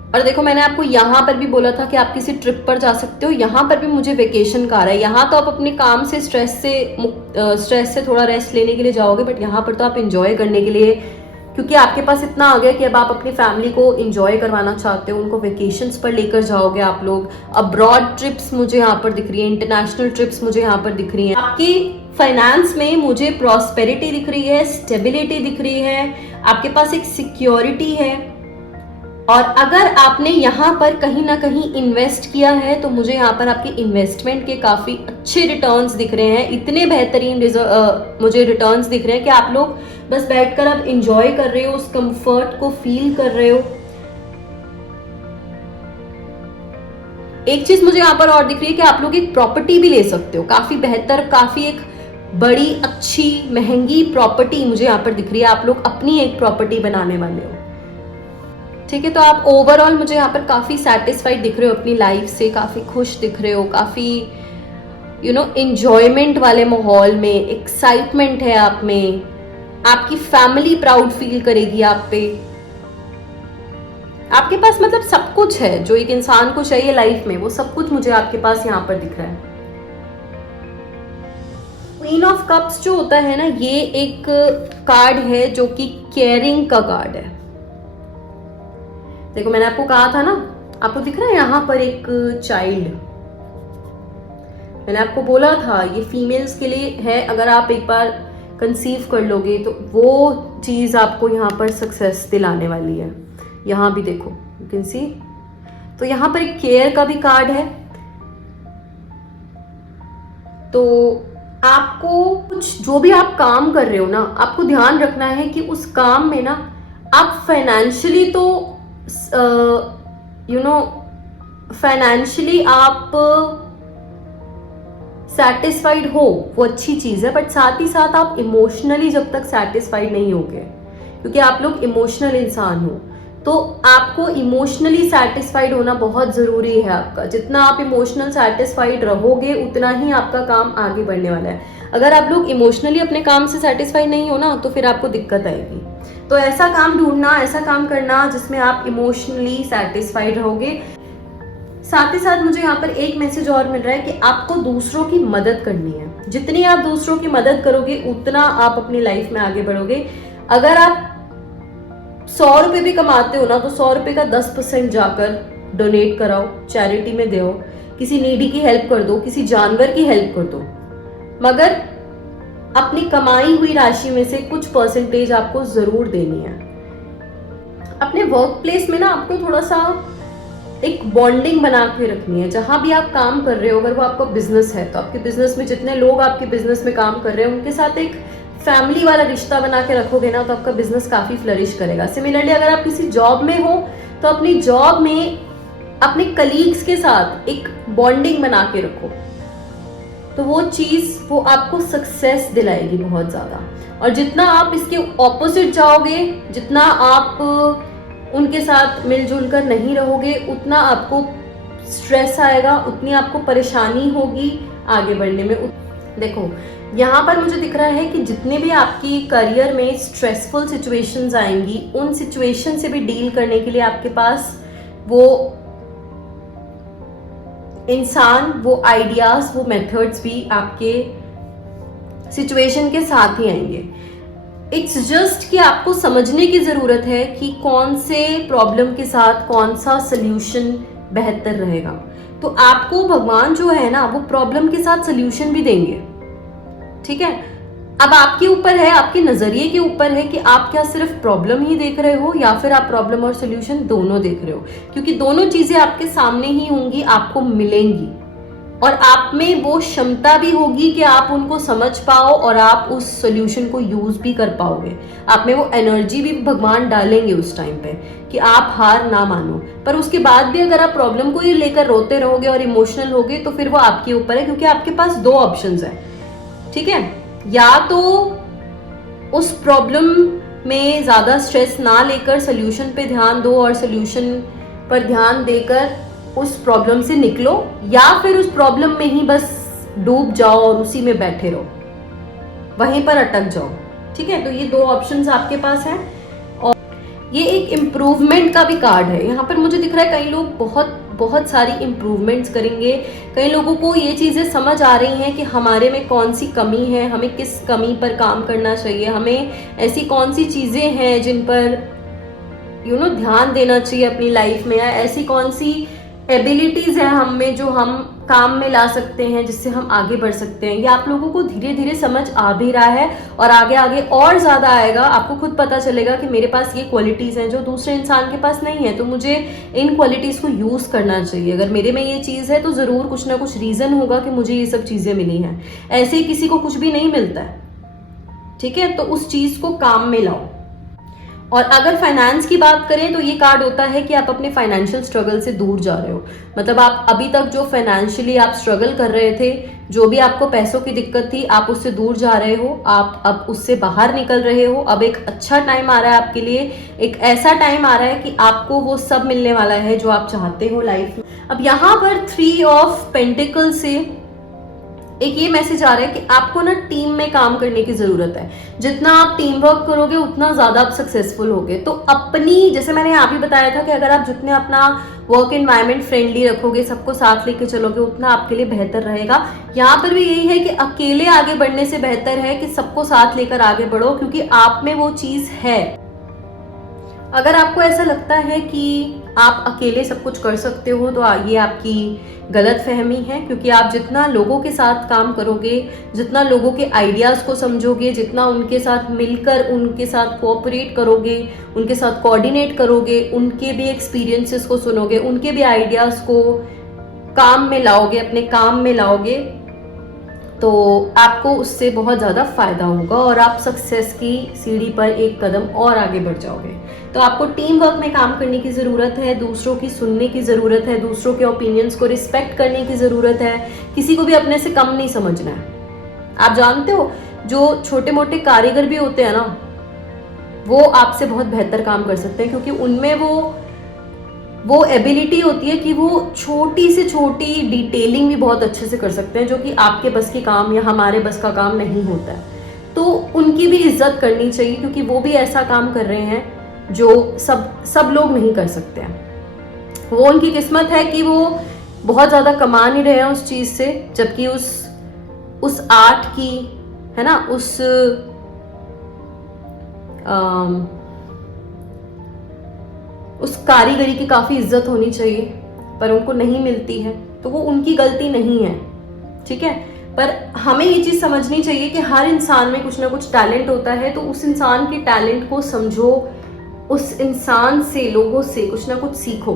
और देखो मैंने आपको यहाँ पर भी बोला था कि आप किसी ट्रिप पर जा सकते हो, यहाँ पर भी मुझे वेकेशन का आ रहा है। यहाँ तो आप अपने काम से स्ट्रेस से थोड़ा रेस्ट लेने के लिए जाओगे, बट यहाँ पर तो आप इंजॉय करने के लिए, क्योंकि आपके पास इतना आ गया कि अब आप अपनी फैमिली को इंजॉय करवाना चाहते हो, उनको वेकेशंस पर लेकर जाओगे आप लोग। अब्रॉड ट्रिप्स मुझे यहाँ पर दिख रही है, इंटरनेशनल ट्रिप्स मुझे यहाँ पर दिख रही हैं। आपकी फाइनेंस में मुझे प्रॉस्पेरिटी दिख रही है, स्टेबिलिटी दिख रही है, आपके पास एक सिक्योरिटी है। और अगर आपने यहाँ पर कहीं ना कहीं इन्वेस्ट किया है तो मुझे यहाँ पर आपके इन्वेस्टमेंट के काफ़ी अच्छे रिटर्न्स दिख रहे हैं, इतने बेहतरीन मुझे रिटर्न्स दिख रहे हैं कि आप लोग बस बैठकर आप इंजॉय कर रहे हो, उस कंफर्ट को फील कर रहे हो। एक चीज मुझे यहाँ पर और दिख रही है कि आप लोग एक प्रॉपर्टी भी ले सकते हो, काफी बेहतर, काफी एक बड़ी अच्छी महंगी प्रॉपर्टी मुझे यहाँ पर दिख रही है। आप लोग अपनी एक प्रॉपर्टी बनाने वाले हो, ठीक है। तो आप ओवरऑल मुझे यहाँ पर काफी सेटिस्फाइड दिख रहे हो अपनी लाइफ से, काफी खुश दिख रहे हो, काफी एंजॉयमेंट वाले माहौल में, एक्साइटमेंट है आप में, आपकी फैमिली प्राउड फील करेगी आप पे। आपके पास मतलब सब कुछ है जो एक इंसान को चाहिए लाइफ में, वो सब कुछ मुझे आपके पास यहाँ पर दिख रहा है। क्वीन ऑफ कप्स जो होता है ना, ये एक कार्ड है जो कि केयरिंग का कार्ड है। देखो मैंने आपको कहा था ना, आपको दिख रहा है यहाँ पर एक चाइल्ड, मैंने आपको बोला था ये फीमेल्स के लिए है। अगर आप एक बार कंसीव कर लोगे तो वो चीज आपको यहाँ पर सक्सेस दिलाने वाली है। यहाँ भी देखो, यू कैन सी, तो यहाँ पर एक केयर का भी कार्ड है। तो आपको कुछ जो भी आप काम कर रहे हो ना, आपको ध्यान रखना है कि उस काम में ना आप फाइनेंशियली तो फाइनेंशियली आप सेटिस्फाइड हो, वो अच्छी चीज है, बट साथ ही साथ आप इमोशनली जब तक सेटिस्फाइड नहीं होगे, क्योंकि आप लोग इमोशनल इंसान हो, तो आपको इमोशनली सेटिस्फाइड होना बहुत जरूरी है आपका। जितना आप इमोशनल सेटिस्फाइड रहोगे उतना ही आपका काम आगे बढ़ने वाला है। अगर आप लोग इमोशनली अपने काम से सेटिस्फाइड नहीं हो ना, तो फिर आपको दिक्कत आएगी। तो ऐसा काम ढूंढना, ऐसा काम करना जिसमें आप इमोशनली सेटिस्फाइड रहोगे। साथ ही साथ मुझे यहाँ पर एक मैसेज और मिल रहा है कि आपको दूसरों की मदद करनी है। जितनी आप दूसरों की मदद करोगे उतना आप अपनी लाइफ में आगे बढ़ोगे। अगर आप 100 रुपए भी कमाते हो ना, तो 100 रुपए का 10% जाकर डोनेट कराओ, चैरिटी में दो, किसी नीडी की हेल्प कर दो, किसी जानवर की हेल्प कर दो, मगर अपनी कमाई हुई राशि में से कुछ परसेंटेज आपको जरूर देनी है। अपने वर्क प्लेस में ना आपको थोड़ा सा एक बॉन्डिंग बना के रखनी है। जहां भी आप काम कर रहे हो, अगर वो आपका बिजनेस है तो आपके बिजनेस में जितने लोग आपके बिजनेस में काम कर रहे हैं उनके साथ एक फैमिली वाला रिश्ता बना के रखोगे ना, तो आपका बिजनेस काफी फ्लरिश करेगा। सिमिलरली अगर आप किसी जॉब में हो तो अपनी जॉब में अपने कलीग्स के साथ एक बॉन्डिंग बना के रखो, तो वो चीज वो आपको सक्सेस दिलाएगी बहुत ज्यादा। और जितना आप इसके ऑपोजिट जाओगे, जितना आप उनके साथ मिलजुल कर नहीं रहोगे, उतना आपको स्ट्रेस आएगा, उतनी आपको परेशानी होगी आगे बढ़ने में। देखो यहाँ पर मुझे दिख रहा है कि जितने भी आपकी करियर में स्ट्रेसफुल सिचुएशंस आएंगी, उन सिचुएशन से भी डील करने के लिए आपके पास वो इंसान, वो आइडियाज, वो मेथड्स भी आपके सिचुएशन के साथ ही आएंगे। इट्स जस्ट कि आपको समझने की जरूरत है कि कौन से प्रॉब्लम के साथ कौन सा सोल्यूशन बेहतर रहेगा। तो आपको भगवान जो है ना, वो प्रॉब्लम के साथ सोल्यूशन भी देंगे, ठीक है। अब आपके ऊपर है, आपके नजरिए के ऊपर है कि आप क्या सिर्फ प्रॉब्लम ही देख रहे हो या फिर आप प्रॉब्लम और सोल्यूशन दोनों देख रहे हो, क्योंकि दोनों चीजें आपके सामने ही होंगी, आपको मिलेंगी, और आप में वो क्षमता भी होगी कि आप उनको समझ पाओ और आप उस सोल्यूशन को यूज भी कर पाओगे। आप में वो एनर्जी भी भगवान डालेंगे उस टाइम पे कि आप हार ना मानो। पर उसके बाद भी अगर आप प्रॉब्लम को ही लेकर रोते रहोगे और इमोशनल होगे, तो फिर वो आपके ऊपर है, क्योंकि आपके पास दो ऑप्शंस है, ठीक है। या तो उस प्रॉब्लम में ज्यादा स्ट्रेस ना लेकर सोल्यूशन पे ध्यान दो और सोल्यूशन पर ध्यान देकर उस प्रॉब्लम से निकलो, या फिर उस प्रॉब्लम में ही बस डूब जाओ और उसी में बैठे रहो, वहीं पर अटक जाओ, ठीक है। तो ये दो ऑप्शंस आपके पास हैं। और ये एक इम्प्रूवमेंट का भी कार्ड है। यहाँ पर मुझे दिख रहा है कई लोग बहुत सारी इम्प्रूवमेंट्स करेंगे। कई लोगों को ये चीज़ें समझ आ रही हैं कि हमारे में कौन सी कमी है, हमें किस कमी पर काम करना चाहिए, हमें ऐसी कौन सी चीज़ें हैं जिन पर ध्यान देना चाहिए अपनी लाइफ में, या ऐसी कौन सी एबिलिटीज है हम में जो हम काम में ला सकते हैं, जिससे हम आगे बढ़ सकते हैं। ये आप लोगों को धीरे धीरे समझ आ भी रहा है और आगे आगे और ज़्यादा आएगा। आपको खुद पता चलेगा कि मेरे पास ये क्वालिटीज़ हैं जो दूसरे इंसान के पास नहीं है, तो मुझे इन क्वालिटीज़ को यूज़ करना चाहिए। अगर मेरे में ये चीज़ है तो ज़रूर कुछ ना कुछ रीज़न होगा कि मुझे ये सब चीज़ें मिली हैं। ऐसे ही किसी को कुछ भी नहीं मिलता है, ठीक है, तो उस चीज को काम में लाओ। और अगर फाइनेंस की बात करें तो ये कार्ड होता है कि आप अपने फाइनेंशियल स्ट्रगल से दूर जा रहे हो। मतलब आप अभी तक जो फाइनेंशियली आप स्ट्रगल कर रहे थे, जो भी आपको पैसों की दिक्कत थी, आप उससे दूर जा रहे हो, आप अब उससे बाहर निकल रहे हो। अब एक अच्छा टाइम आ रहा है आपके लिए, एक ऐसा टाइम आ रहा है कि आपको वो सब मिलने वाला है जो आप चाहते हो लाइफ में। अब यहाँ पर 3 ऑफ पेंटिकल से एक ये मैसेज आ रहा है कि आपको ना टीम में काम करने की जरूरत है। जितना आप टीम वर्क करोगे उतना ज्यादा आप सक्सेसफुल होगे। तो अपनी, जैसे मैंने यहाँ भी बताया था कि अगर आप जितने अपना वर्क एनवायरनमेंट फ्रेंडली रखोगे, सबको साथ लेके चलोगे, उतना आपके लिए बेहतर रहेगा। यहाँ पर भी यही है कि अकेले आगे बढ़ने से बेहतर है कि सबको साथ लेकर आगे बढ़ो, क्योंकि आप में वो चीज है। अगर आपको ऐसा लगता है कि आप अकेले सब कुछ कर सकते हो तो ये आपकी गलत फहमी है, क्योंकि आप जितना लोगों के साथ काम करोगे, जितना लोगों के आइडियाज़ को समझोगे, जितना उनके साथ मिलकर उनके साथ कोऑपरेट करोगे, उनके साथ कोऑर्डिनेट करोगे, उनके भी एक्सपीरियंसेस को सुनोगे, उनके भी आइडियाज़ को काम में लाओगे, अपने काम में लाओगे, तो आपको उससे बहुत ज़्यादा फायदा होगा और आप सक्सेस की सीढ़ी पर एक कदम और आगे बढ़ जाओगे। तो आपको टीम वर्क में काम करने की ज़रूरत है, दूसरों की सुनने की ज़रूरत है, दूसरों के ओपिनियंस को रिस्पेक्ट करने की ज़रूरत है, किसी को भी अपने से कम नहीं समझना है। आप जानते हो जो छोटे मोटे कारीगर भी होते हैं ना, वो आपसे बहुत बेहतर काम कर सकते हैं, क्योंकि उनमें वो एबिलिटी होती है कि वो छोटी से छोटी डिटेलिंग भी बहुत अच्छे से कर सकते हैं, जो कि आपके बस की काम या हमारे बस का काम नहीं होता है। तो उनकी भी इज्जत करनी चाहिए, क्योंकि वो भी ऐसा काम कर रहे हैं जो सब लोग नहीं कर सकते हैं। वो उनकी किस्मत है कि वो बहुत ज़्यादा कमा नहीं रहे हैं उस चीज़ से, जबकि उस आर्ट की, है ना, उस कारीगरी की काफ़ी इज्जत होनी चाहिए, पर उनको नहीं मिलती है, तो वो उनकी गलती नहीं है, ठीक है। पर हमें ये चीज़ समझनी चाहिए कि हर इंसान में कुछ ना कुछ टैलेंट होता है, तो उस इंसान के टैलेंट को समझो, उस इंसान से, लोगों से कुछ ना कुछ सीखो,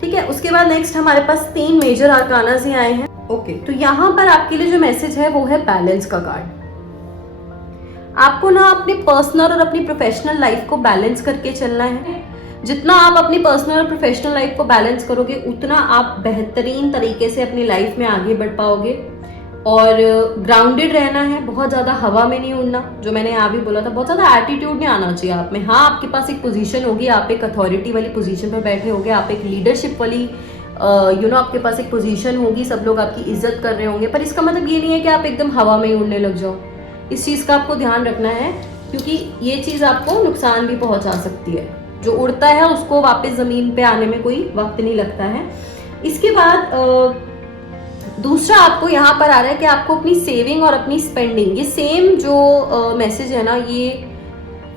ठीक है। उसके बाद नेक्स्ट हमारे पास 3 मेजर आर्कानास ही आए हैं। ओके, तो यहाँ पर आपके लिए जो मैसेज है वो है बैलेंस का कार्ड। आपको ना अपनी पर्सनल और अपनी प्रोफेशनल लाइफ को बैलेंस करके चलना है। जितना आप अपनी पर्सनल और प्रोफेशनल लाइफ को बैलेंस करोगे, उतना आप बेहतरीन तरीके से अपनी लाइफ में आगे बढ़ पाओगे। और ग्राउंडेड रहना है, बहुत ज़्यादा हवा में नहीं उड़ना, जो मैंने यहाँ भी बोला था, बहुत ज़्यादा एटीट्यूड नहीं आना चाहिए आप में। हाँ, आपके पास एक पोजीशन होगी, आप एक अथॉरिटी वाली पोजीशन पर बैठे होगे, आप एक लीडरशिप वाली आपके पास एक पोजीशन होगी, सब लोग आपकी इज्जत कर रहे होंगे, पर इसका मतलब ये नहीं है कि आप एकदम हवा में ही उड़ने लग जाओ। इस चीज़ का आपको ध्यान रखना है, क्योंकि ये चीज़ आपको नुकसान भी पहुँचा सकती है। जो उड़ता है उसको वापस ज़मीन पे आने में कोई वक्त नहीं लगता है। इसके बाद दूसरा आपको यहाँ पर आ रहा है कि आपको अपनी सेविंग और अपनी स्पेंडिंग, ये सेम जो मैसेज है ना, ये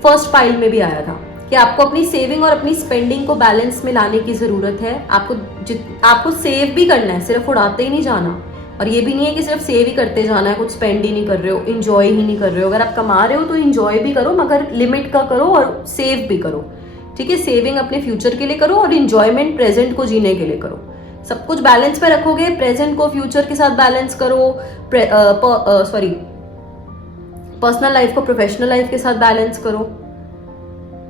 फर्स्ट पाइल में भी आया था कि आपको अपनी सेविंग और अपनी स्पेंडिंग को बैलेंस में लाने की ज़रूरत है। आपको सेव भी करना है, सिर्फ उड़ाते ही नहीं जाना। और ये भी नहीं है कि सिर्फ सेव ही करते जाना है, कुछ स्पेंड ही नहीं कर रहे हो, इंजॉय ही नहीं कर रहे हो। अगर आप कमा रहे हो तो इंजॉय भी करो, मगर लिमिट का करो और सेव भी करो, ठीक है। सेविंग अपने फ्यूचर के लिए करो और इंजॉयमेंट प्रेजेंट को जीने के लिए करो। सब कुछ बैलेंस पे रखोगे, प्रेजेंट को फ्यूचर के साथ बैलेंस करो, पर्सनल लाइफ को प्रोफेशनल लाइफ के साथ बैलेंस करो,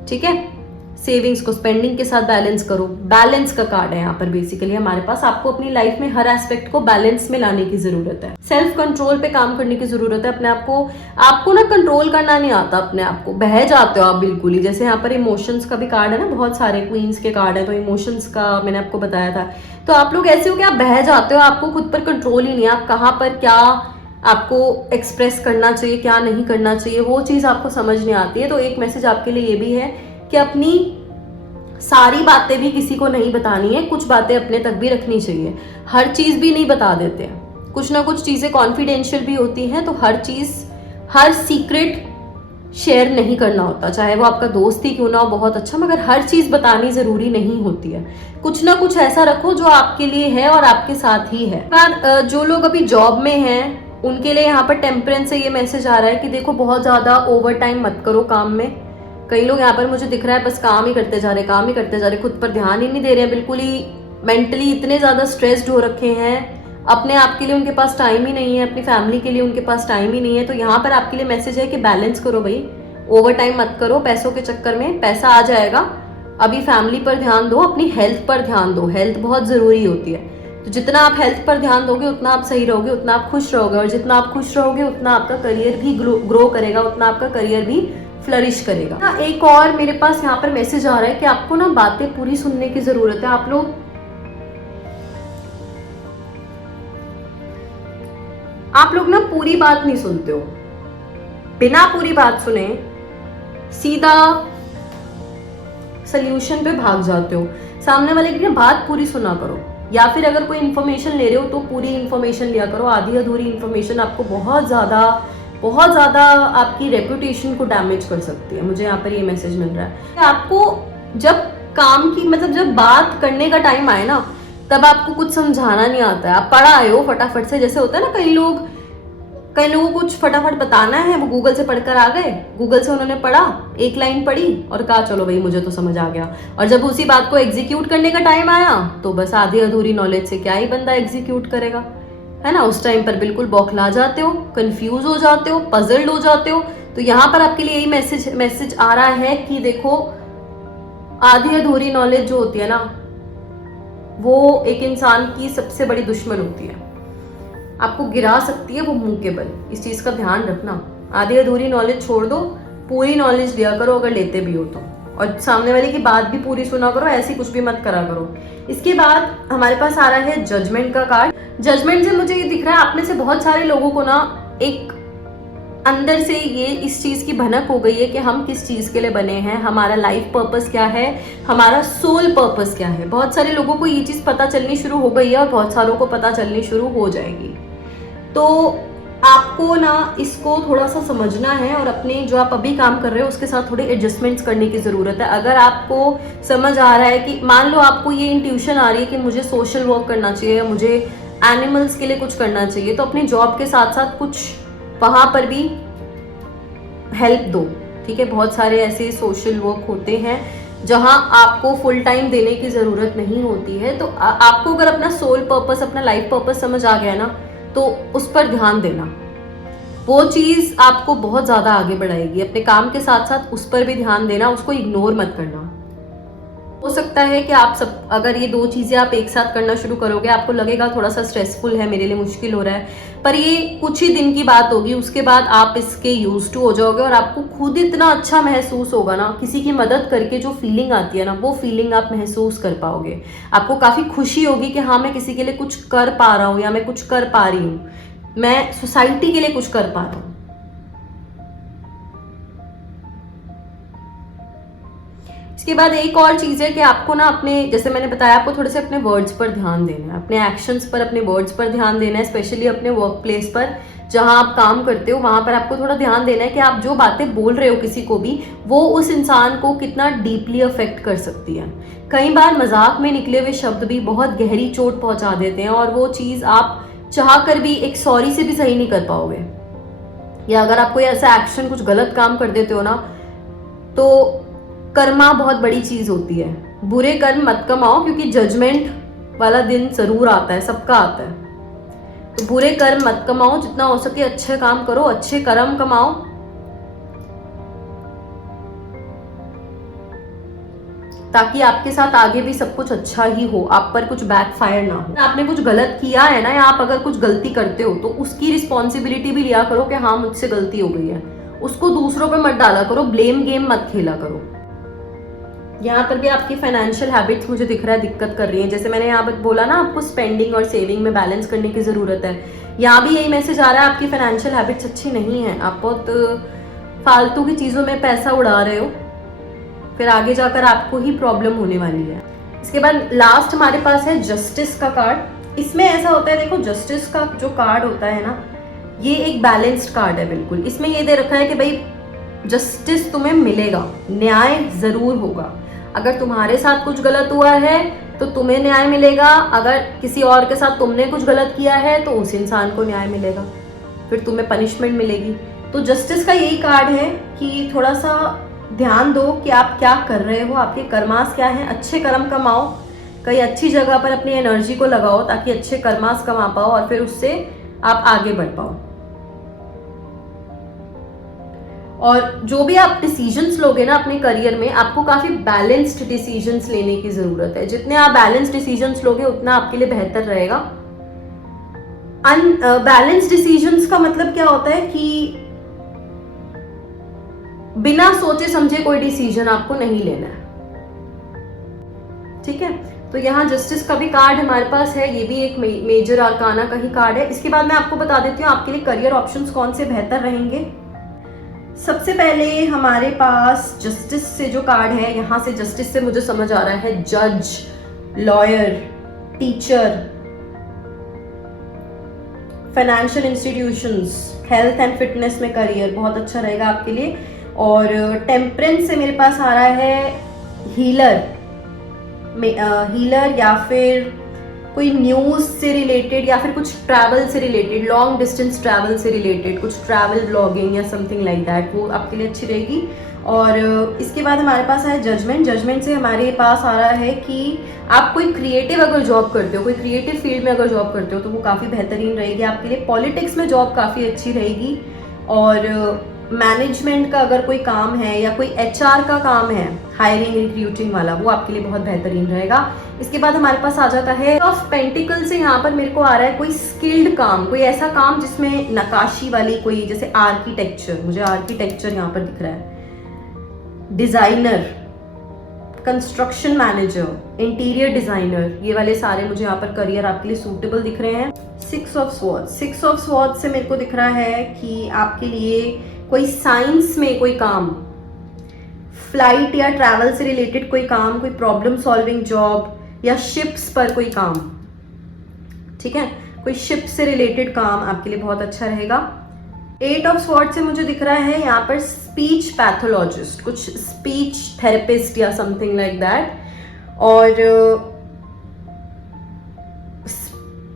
ठीक है। सेविंग्स को स्पेंडिंग के साथ बैलेंस करो। बैलेंस का कार्ड है यहाँ पर बेसिकली हमारे पास। आपको अपनी लाइफ में हर एस्पेक्ट को बैलेंस में लाने की जरूरत है। सेल्फ कंट्रोल पे काम करने की जरूरत है अपने आप को। आपको ना कंट्रोल करना नहीं आता अपने आप को, बह जाते हो आप बिल्कुल ही। जैसे यहाँ पर इमोशंस का भी कार्ड है ना, बहुत सारे क्वींस के कार्ड है, तो इमोशंस का मैंने आपको बताया था। तो आप लोग ऐसे हो कि आप बह जाते हो, आपको खुद पर कंट्रोल ही नहीं है। आप कहाँ पर क्या आपको एक्सप्रेस करना चाहिए, क्या नहीं करना चाहिए, वो चीज़ आपको समझ नहीं आती है। तो एक मैसेज आपके लिए ये भी है कि अपनी सारी बातें भी किसी को नहीं बतानी है, कुछ बातें अपने तक भी रखनी चाहिए। हर चीज़ भी नहीं बता देते हैं, कुछ ना कुछ चीज़ें कॉन्फिडेंशियल भी होती हैं। तो हर सीक्रेट शेयर नहीं करना होता, चाहे वो आपका दोस्त ही क्यों ना हो, बहुत अच्छा, मगर हर चीज़ बतानी ज़रूरी नहीं होती है। कुछ ना कुछ ऐसा रखो जो आपके लिए है और आपके साथ ही है। पर जो लोग अभी जॉब में हैं उनके लिए यहाँ पर टेम्परेंस से ये मैसेज आ रहा है कि देखो बहुत ज़्यादा ओवर टाइम मत करो काम में। कई लोग यहाँ पर मुझे दिख रहा है बस काम ही करते जा रहे, काम ही करते जा रहे, खुद पर ध्यान ही नहीं दे रहे हैं, बिल्कुल ही मेंटली इतने ज़्यादा स्ट्रेस्ड हो रखे हैं, अपने आप के लिए उनके पास टाइम ही नहीं है, अपनी फैमिली के लिए उनके पास टाइम ही नहीं है। तो यहाँ पर आपके लिए मैसेज है कि बैलेंस करो भाई, ओवर टाइम मत करो पैसों के चक्कर में, पैसा आ जाएगा। अभी फैमिली पर ध्यान दो, अपनी हेल्थ पर ध्यान दो, हेल्थ बहुत ज़रूरी होती है। तो जितना आप हेल्थ पर ध्यान दोगे उतना आप सही रहोगे, उतना आप खुश रहोगे, और जितना आप खुश रहोगे उतना आपका करियर भी ग्रो करेगा, उतना आपका करियर भी फ्लरिश करेगा। एक और मेरे पास यहाँ पर मैसेज आ रहा है कि आपको ना बातें पूरी सुनने की ज़रूरत है। आप लोग ना पूरी बात नहीं सुनते हो, बिना पूरी बात सुने सीधा सल्यूशन पे भाग जाते हो। सामने वाले की बात पूरी सुना करो, या फिर अगर कोई इन्फॉर्मेशन ले रहे हो तो पूरी इन्फॉर्मेशन लिया करो। आधी अधूरी इन्फॉर्मेशन आपको बहुत ज़्यादा आपकी रेपुटेशन को डैमेज कर सकती है। मुझे यहाँ पर ये मैसेज मिल रहा है। आपको जब काम की जब बात करने का टाइम आए ना, तब आपको कुछ समझाना नहीं आता है। आप पढ़ आए हो फटाफट से, जैसे होता है ना कई लोगों को कुछ फटाफट बताना है, वो गूगल से पढ़कर आ गए, गूगल से उन्होंने पढ़ा, एक लाइन पढ़ी और कहा चलो भाई मुझे तो समझ आ गया। और जब उसी बात को एग्जीक्यूट करने का टाइम आया तो बस आधी अधूरी नॉलेज से क्या ही बंदा एग्जीक्यूट करेगा, है ना। उस टाइम पर बिल्कुल बौखला जाते हो, कंफ्यूज हो जाते हो, पजल्ड हो जाते हो। तो यहाँ पर आपके लिए यही मैसेज आ रहा है कि देखो, आधी अधूरी नॉलेज जो होती है ना, वो एक इंसान की सबसे बड़ी दुश्मन होती है, आपको गिरा सकती है वो मुंह के बल। इस चीज का ध्यान रखना। आधी अधूरी नॉलेज छोड़ दो, पूरी नॉलेज लिया करो अगर लेते भी हो तो, और सामने वाले की बात भी पूरी सुना करो, ऐसी कुछ भी मत करा करो। इसके बाद हमारे पास आ रहा है जजमेंट का कार्ड। जजमेंट से मुझे ये दिख रहा है आप में से बहुत सारे लोगों को ना एक अंदर से ये इस चीज की भनक हो गई है कि हम किस चीज के लिए बने हैं, हमारा लाइफ पर्पस क्या है, हमारा सोल पर्पस क्या है। बहुत सारे लोगों को ये चीज पता चलनी शुरू हो गई है और बहुत सारों को पता चलनी शुरू हो जाएगी। तो आपको ना इसको थोड़ा सा समझना है और अपने जो आप अभी काम कर रहे हो उसके साथ थोड़े एडजस्टमेंट्स करने की ज़रूरत है। अगर आपको समझ आ रहा है कि मान लो आपको ये इंट्यूशन आ रही है कि मुझे सोशल वर्क करना चाहिए या मुझे एनिमल्स के लिए कुछ करना चाहिए, तो अपने जॉब के साथ साथ कुछ वहाँ पर भी हेल्प दो, ठीक है। बहुत सारे ऐसे सोशल वर्क होते हैं जहाँ आपको फुल टाइम देने की ज़रूरत नहीं होती है। तो आपको अगर अपना सोल पर्पस, अपना लाइफ पर्पस समझ आ गया ना, तो उस पर ध्यान देना, वो चीज़ आपको बहुत ज़्यादा आगे बढ़ाएगी। अपने काम के साथ साथ उस पर भी ध्यान देना, उसको इग्नोर मत करना। हो सकता है कि आप सब अगर ये दो चीज़ें आप एक साथ करना शुरू करोगे, आपको लगेगा थोड़ा सा स्ट्रेसफुल है, मेरे लिए मुश्किल हो रहा है, पर ये कुछ ही दिन की बात होगी। उसके बाद आप इसके यूज टू हो जाओगे और आपको खुद इतना अच्छा महसूस होगा ना, किसी की मदद करके जो फीलिंग आती है ना, वो फीलिंग आप महसूस कर पाओगे। आपको काफ़ी खुशी होगी कि हाँ मैं किसी के लिए कुछ कर पा रहा हूँ या मैं कुछ कर पा रही हूँ, मैं सोसाइटी के लिए कुछ कर पा रहा हूँ। इसके बाद एक और चीज़ है कि आपको ना अपने, जैसे मैंने बताया, आपको थोड़े से अपने वर्ड्स पर ध्यान देना है, अपने एक्शंस पर, अपने वर्ड्स पर ध्यान देना है। स्पेशली अपने वर्क प्लेस पर जहाँ आप काम करते हो वहाँ पर आपको थोड़ा ध्यान देना है कि आप जो बातें बोल रहे हो किसी को भी, वो उस इंसान को कितना डीपली अफेक्ट कर सकती है। कई बार मजाक में निकले हुए शब्द भी बहुत गहरी चोट पहुँचा देते हैं और वो चीज़ आप चाह कर भी एक सॉरी से भी सही नहीं कर पाओगे। या अगर आप कोई ऐसा एक्शन, कुछ गलत काम कर देते हो ना, तो कर्मा बहुत बड़ी चीज होती है। बुरे कर्म मत कमाओ, क्योंकि जजमेंट वाला दिन जरूर आता है, सबका आता है। तो बुरे कर्म मत कमाओ, जितना हो सके अच्छे काम करो, अच्छे कर्म कमाओ, ताकि आपके साथ आगे भी सब कुछ अच्छा ही हो, आप पर कुछ बैकफायर ना हो। आपने कुछ गलत किया है ना, या आप अगर कुछ गलती करते हो तो उसकी रिस्पॉन्सिबिलिटी भी लिया करो कि हाँ मुझसे गलती हो गई है। उसको दूसरों पे मत डाला करो, ब्लेम गेम मत खेला करो। यहाँ पर भी आपकी फाइनेंशियल हैबिट्स मुझे दिख रहा है दिक्कत कर रही हैं। जैसे मैंने यहाँ पर बोला ना, आपको स्पेंडिंग और सेविंग में बैलेंस करने की ज़रूरत है। यहाँ भी यही मैसेज आ रहा है, आपकी फाइनेंशियल हैबिट्स अच्छी नहीं है, आप बहुत फालतू की चीज़ों में पैसा उड़ा रहे हो, फिर आगे जाकर आपको ही प्रॉब्लम होने वाली है। इसके बाद लास्ट हमारे पास है जस्टिस का कार्ड। इसमें ऐसा होता है, देखो जस्टिस का जो कार्ड होता है ना, ये एक बैलेंस्ड कार्ड है बिल्कुल। इसमें ये दे रखा है कि भाई जस्टिस तुम्हें मिलेगा, न्याय जरूर होगा। अगर तुम्हारे साथ कुछ गलत हुआ है तो तुम्हें न्याय मिलेगा, अगर किसी और के साथ तुमने कुछ गलत किया है तो उस इंसान को न्याय मिलेगा, फिर तुम्हें पनिशमेंट मिलेगी। तो जस्टिस का यही कार्ड है कि थोड़ा सा ध्यान दो कि आप क्या कर रहे हो, आपके कर्मास क्या हैं, अच्छे कर्म कमाओ, कहीं अच्छी जगह पर अपनी एनर्जी को लगाओ ताकि अच्छे कर्मास कमा पाओ और फिर उससे आप आगे बढ़ पाओ। और जो भी आप डिसीजंस लोगे ना अपने करियर में, आपको काफी बैलेंस्ड डिसीजंस लेने की जरूरत है। जितने आप बैलेंस्ड डिसीजंस लोगे उतना आपके लिए बेहतर रहेगा। अनबैलेंस्ड डिसीजंस का मतलब क्या होता है कि बिना सोचे समझे कोई डिसीजन आपको नहीं लेना है, ठीक है। तो यहाँ जस्टिस का भी कार्ड हमारे पास है, ये भी एक मेजर आर्काना का ही कार्ड है। इसके बाद मैं आपको बता देती हूँ आपके लिए करियर ऑप्शंस कौन से बेहतर रहेंगे। सबसे पहले हमारे पास जस्टिस से जो कार्ड है, यहाँ से जस्टिस से मुझे समझ आ रहा है जज, lawyer, teacher, financial institutions, health and fitness में करियर बहुत अच्छा रहेगा आपके लिए। और टेम्परेंस से मेरे पास आ रहा है हीलर हीलर या फिर कोई न्यूज से रिलेटेड या फिर कुछ ट्रैवल से रिलेटेड, लॉन्ग डिस्टेंस ट्रैवल से रिलेटेड कुछ ट्रैवल ब्लॉगिंग या समथिंग लाइक दैट, वो आपके लिए अच्छी रहेगी। और इसके बाद हमारे पास है जजमेंट। जजमेंट से हमारे पास आ रहा है कि आप कोई क्रिएटिव अगर जॉब करते हो, कोई क्रिएटिव फील्ड में अगर जॉब करते हो तो वो काफ़ी बेहतरीन रहेगी आपके लिए। पॉलिटिक्स में जॉब काफ़ी अच्छी रहेगी। और मैनेजमेंट का अगर कोई काम है या कोई एचआर का काम है, हायरिंग रिक्रूटिंग वाला, वो आपके लिए बहुत बेहतरीन रहेगा। इसके बाद हमारे पास आ जाता है ऑफ पेंटिकल से, यहाँ पर मेरे को आ रहा है कोई स्किल्ड काम, कोई ऐसा काम जिसमें नक्काशी वाली कोई, जैसे आर्किटेक्चर, मुझे आर्किटेक्चर यहाँ पर दिख रहा है, designer, construction manager, interior designer, ये वाले सारे मुझे यहाँ पर करियर आपके लिए सूटेबल दिख रहे हैं। 6 ऑफ स्वॉर्ड्स, 6 ऑफ स्वॉर्ड्स से मेरे को दिख रहा है कि आपके लिए कोई साइंस में कोई काम, फ्लाइट या ट्रैवल से रिलेटेड कोई काम, कोई प्रॉब्लम सॉल्विंग जॉब या शिप्स पर कोई काम, ठीक है, कोई शिप से रिलेटेड काम आपके लिए बहुत अच्छा रहेगा। 8 ऑफ स्वॉर्ड से मुझे दिख रहा है यहाँ पर स्पीच पैथोलॉजिस्ट, कुछ स्पीच थेरेपिस्ट या समथिंग लाइक दैट। और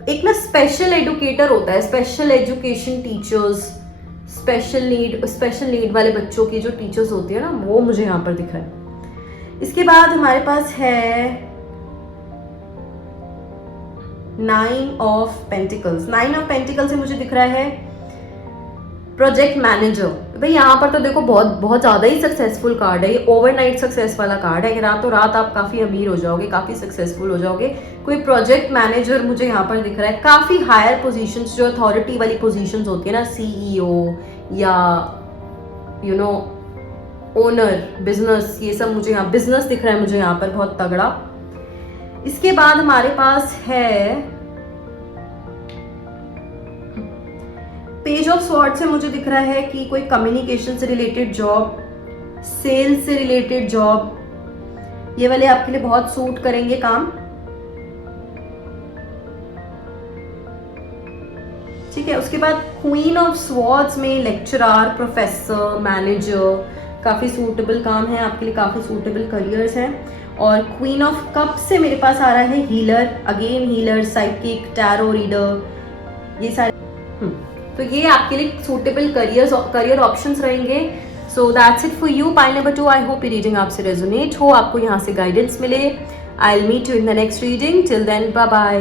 एक ना स्पेशल एडुकेटर होता है, special education teachers, special need वाले बच्चों की जो टीचर्स होती है ना, वो मुझे यहाँ पर दिख रहा है। इसके बाद हमारे पास है 9 ऑफ पेंटिकल्स। 9 ऑफ पेंटिकल से मुझे दिख रहा है प्रोजेक्ट मैनेजर। भाई यहाँ पर तो देखो बहुत ज्यादा ही सक्सेसफुल कार्ड है, ये ओवरनाइट सक्सेस वाला कार्ड है कि रातों रात आप काफी अमीर हो जाओगे, काफी सक्सेसफुल हो जाओगे। कोई प्रोजेक्ट मैनेजर मुझे यहाँ पर दिख रहा है, काफी हायर पोजीशंस, जो अथॉरिटी वाली पोजीशंस होती है ना, सीईओ या ओनर, बिजनेस, ये सब मुझे यहाँ बिजनेस दिख रहा है मुझे यहाँ पर बहुत तगड़ा। इसके बाद हमारे पास है पेज ऑफ स्वॉर्ड से मुझे दिख रहा है कि कोई कम्युनिकेशन से रिलेटेड जॉब, सेल्स से रिलेटेड जॉब, ये वाले आपके लिए बहुत सूट करेंगे काम, ठीक है। उसके बाद क्वीन ऑफ स्वॉर्ड्स में लेक्चरर, प्रोफेसर, मैनेजर, काफी सूटेबल काम है आपके लिए, काफी सूटेबल करियर्स हैं। और क्वीन ऑफ कप से मेरे पास आ रहा है healer, again healer, psychic, tarot reader, ये सारे तो ये आपके लिए सूटेबल करियर ऑप्शंस रहेंगे। So that's it for you pile number 2। I hope ये रीडिंग आपसे रेजोनेट हो, आपको यहाँ से गाइडेंस मिले। I will meet you in the next reading, till then bye bye.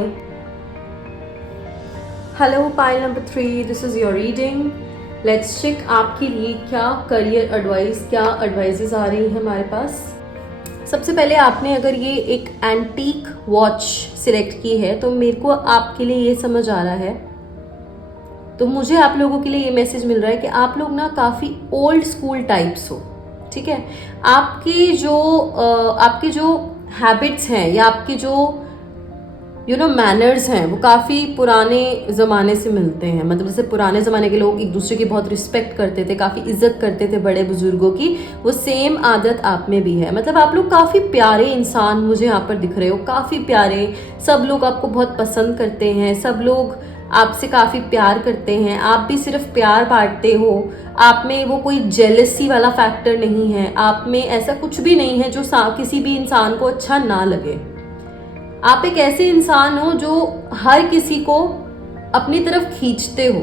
Hello pile number 3, this is your reading. Let's check आपके लिए क्या करियर एडवाइस, क्या एडवाइजेस आ रही है हमारे पास। सबसे पहले आपने अगर ये एक एंटीक वॉच सिलेक्ट की है तो मेरे को आपके लिए ये समझ आ रहा है, तो मुझे आप लोगों के लिए ये मैसेज मिल रहा है कि आप लोग ना काफ़ी ओल्ड स्कूल टाइप्स हो, ठीक है। आपके जो हैबिट्स हैं या आपके जो मैनर्स हैं वो काफ़ी पुराने ज़माने से मिलते हैं। मतलब जैसे पुराने ज़माने के लोग एक दूसरे की बहुत रिस्पेक्ट करते थे, काफ़ी इज्जत करते थे बड़े बुजुर्गों की, वो सेम आदत आप में भी है। मतलब आप लोग काफ़ी प्यारे इंसान मुझे यहाँ पर दिख रहे हो, काफ़ी प्यारे, सब लोग आपको बहुत पसंद करते हैं, सब लोग आपसे काफ़ी प्यार करते हैं, आप भी सिर्फ प्यार बांटते हो, आप में वो कोई जेलसी वाला फैक्टर नहीं है, आप में ऐसा कुछ भी नहीं है जो किसी भी इंसान को अच्छा ना लगे। आप एक ऐसे इंसान हो जो हर किसी को अपनी तरफ खींचते हो।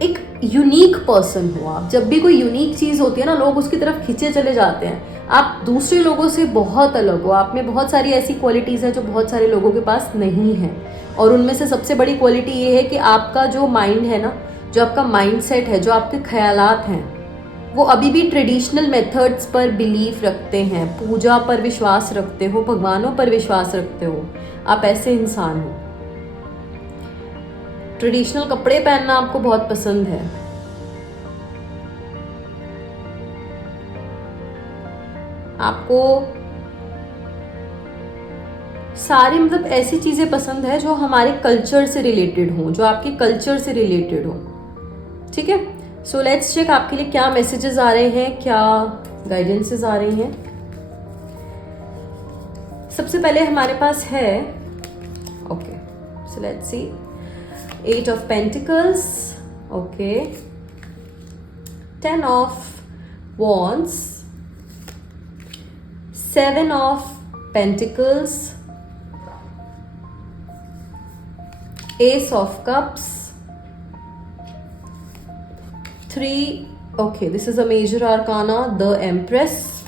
एक यूनिक पर्सन हो आप। जब भी कोई यूनिक चीज़ होती है ना, लोग उसकी तरफ खींचे चले जाते हैं। आप दूसरे लोगों से बहुत अलग हो, आप में बहुत सारी ऐसी क्वालिटीज़ हैं जो बहुत सारे लोगों के पास नहीं है। और उनमें से सबसे बड़ी क्वालिटी ये है कि आपका जो माइंड है ना, जो आपका माइंड सेट है, जो आपके ख्यालात हैं, वो अभी भी ट्रेडिशनल मेथड्स पर बिलीव रखते हैं, पूजा पर विश्वास रखते हो, भगवानों पर विश्वास रखते हो। आप ऐसे इंसान हो। ट्रेडिशनल कपड़े पहनना आपको बहुत पसंद है। आपको सारी मतलब ऐसी चीजें पसंद है जो हमारे कल्चर से रिलेटेड हो, जो आपके कल्चर से रिलेटेड हो। ठीक है, सो लेट्स चेक आपके लिए क्या मैसेजेस आ रहे हैं, क्या गाइडेंसेस आ रही हैं। सबसे पहले हमारे पास है, okay, so let's see, 8 of Pentacles, okay, 10 of Wands, 7 of Pentacles, Ace of Cups, 3, okay, this is a major arcana, the Empress,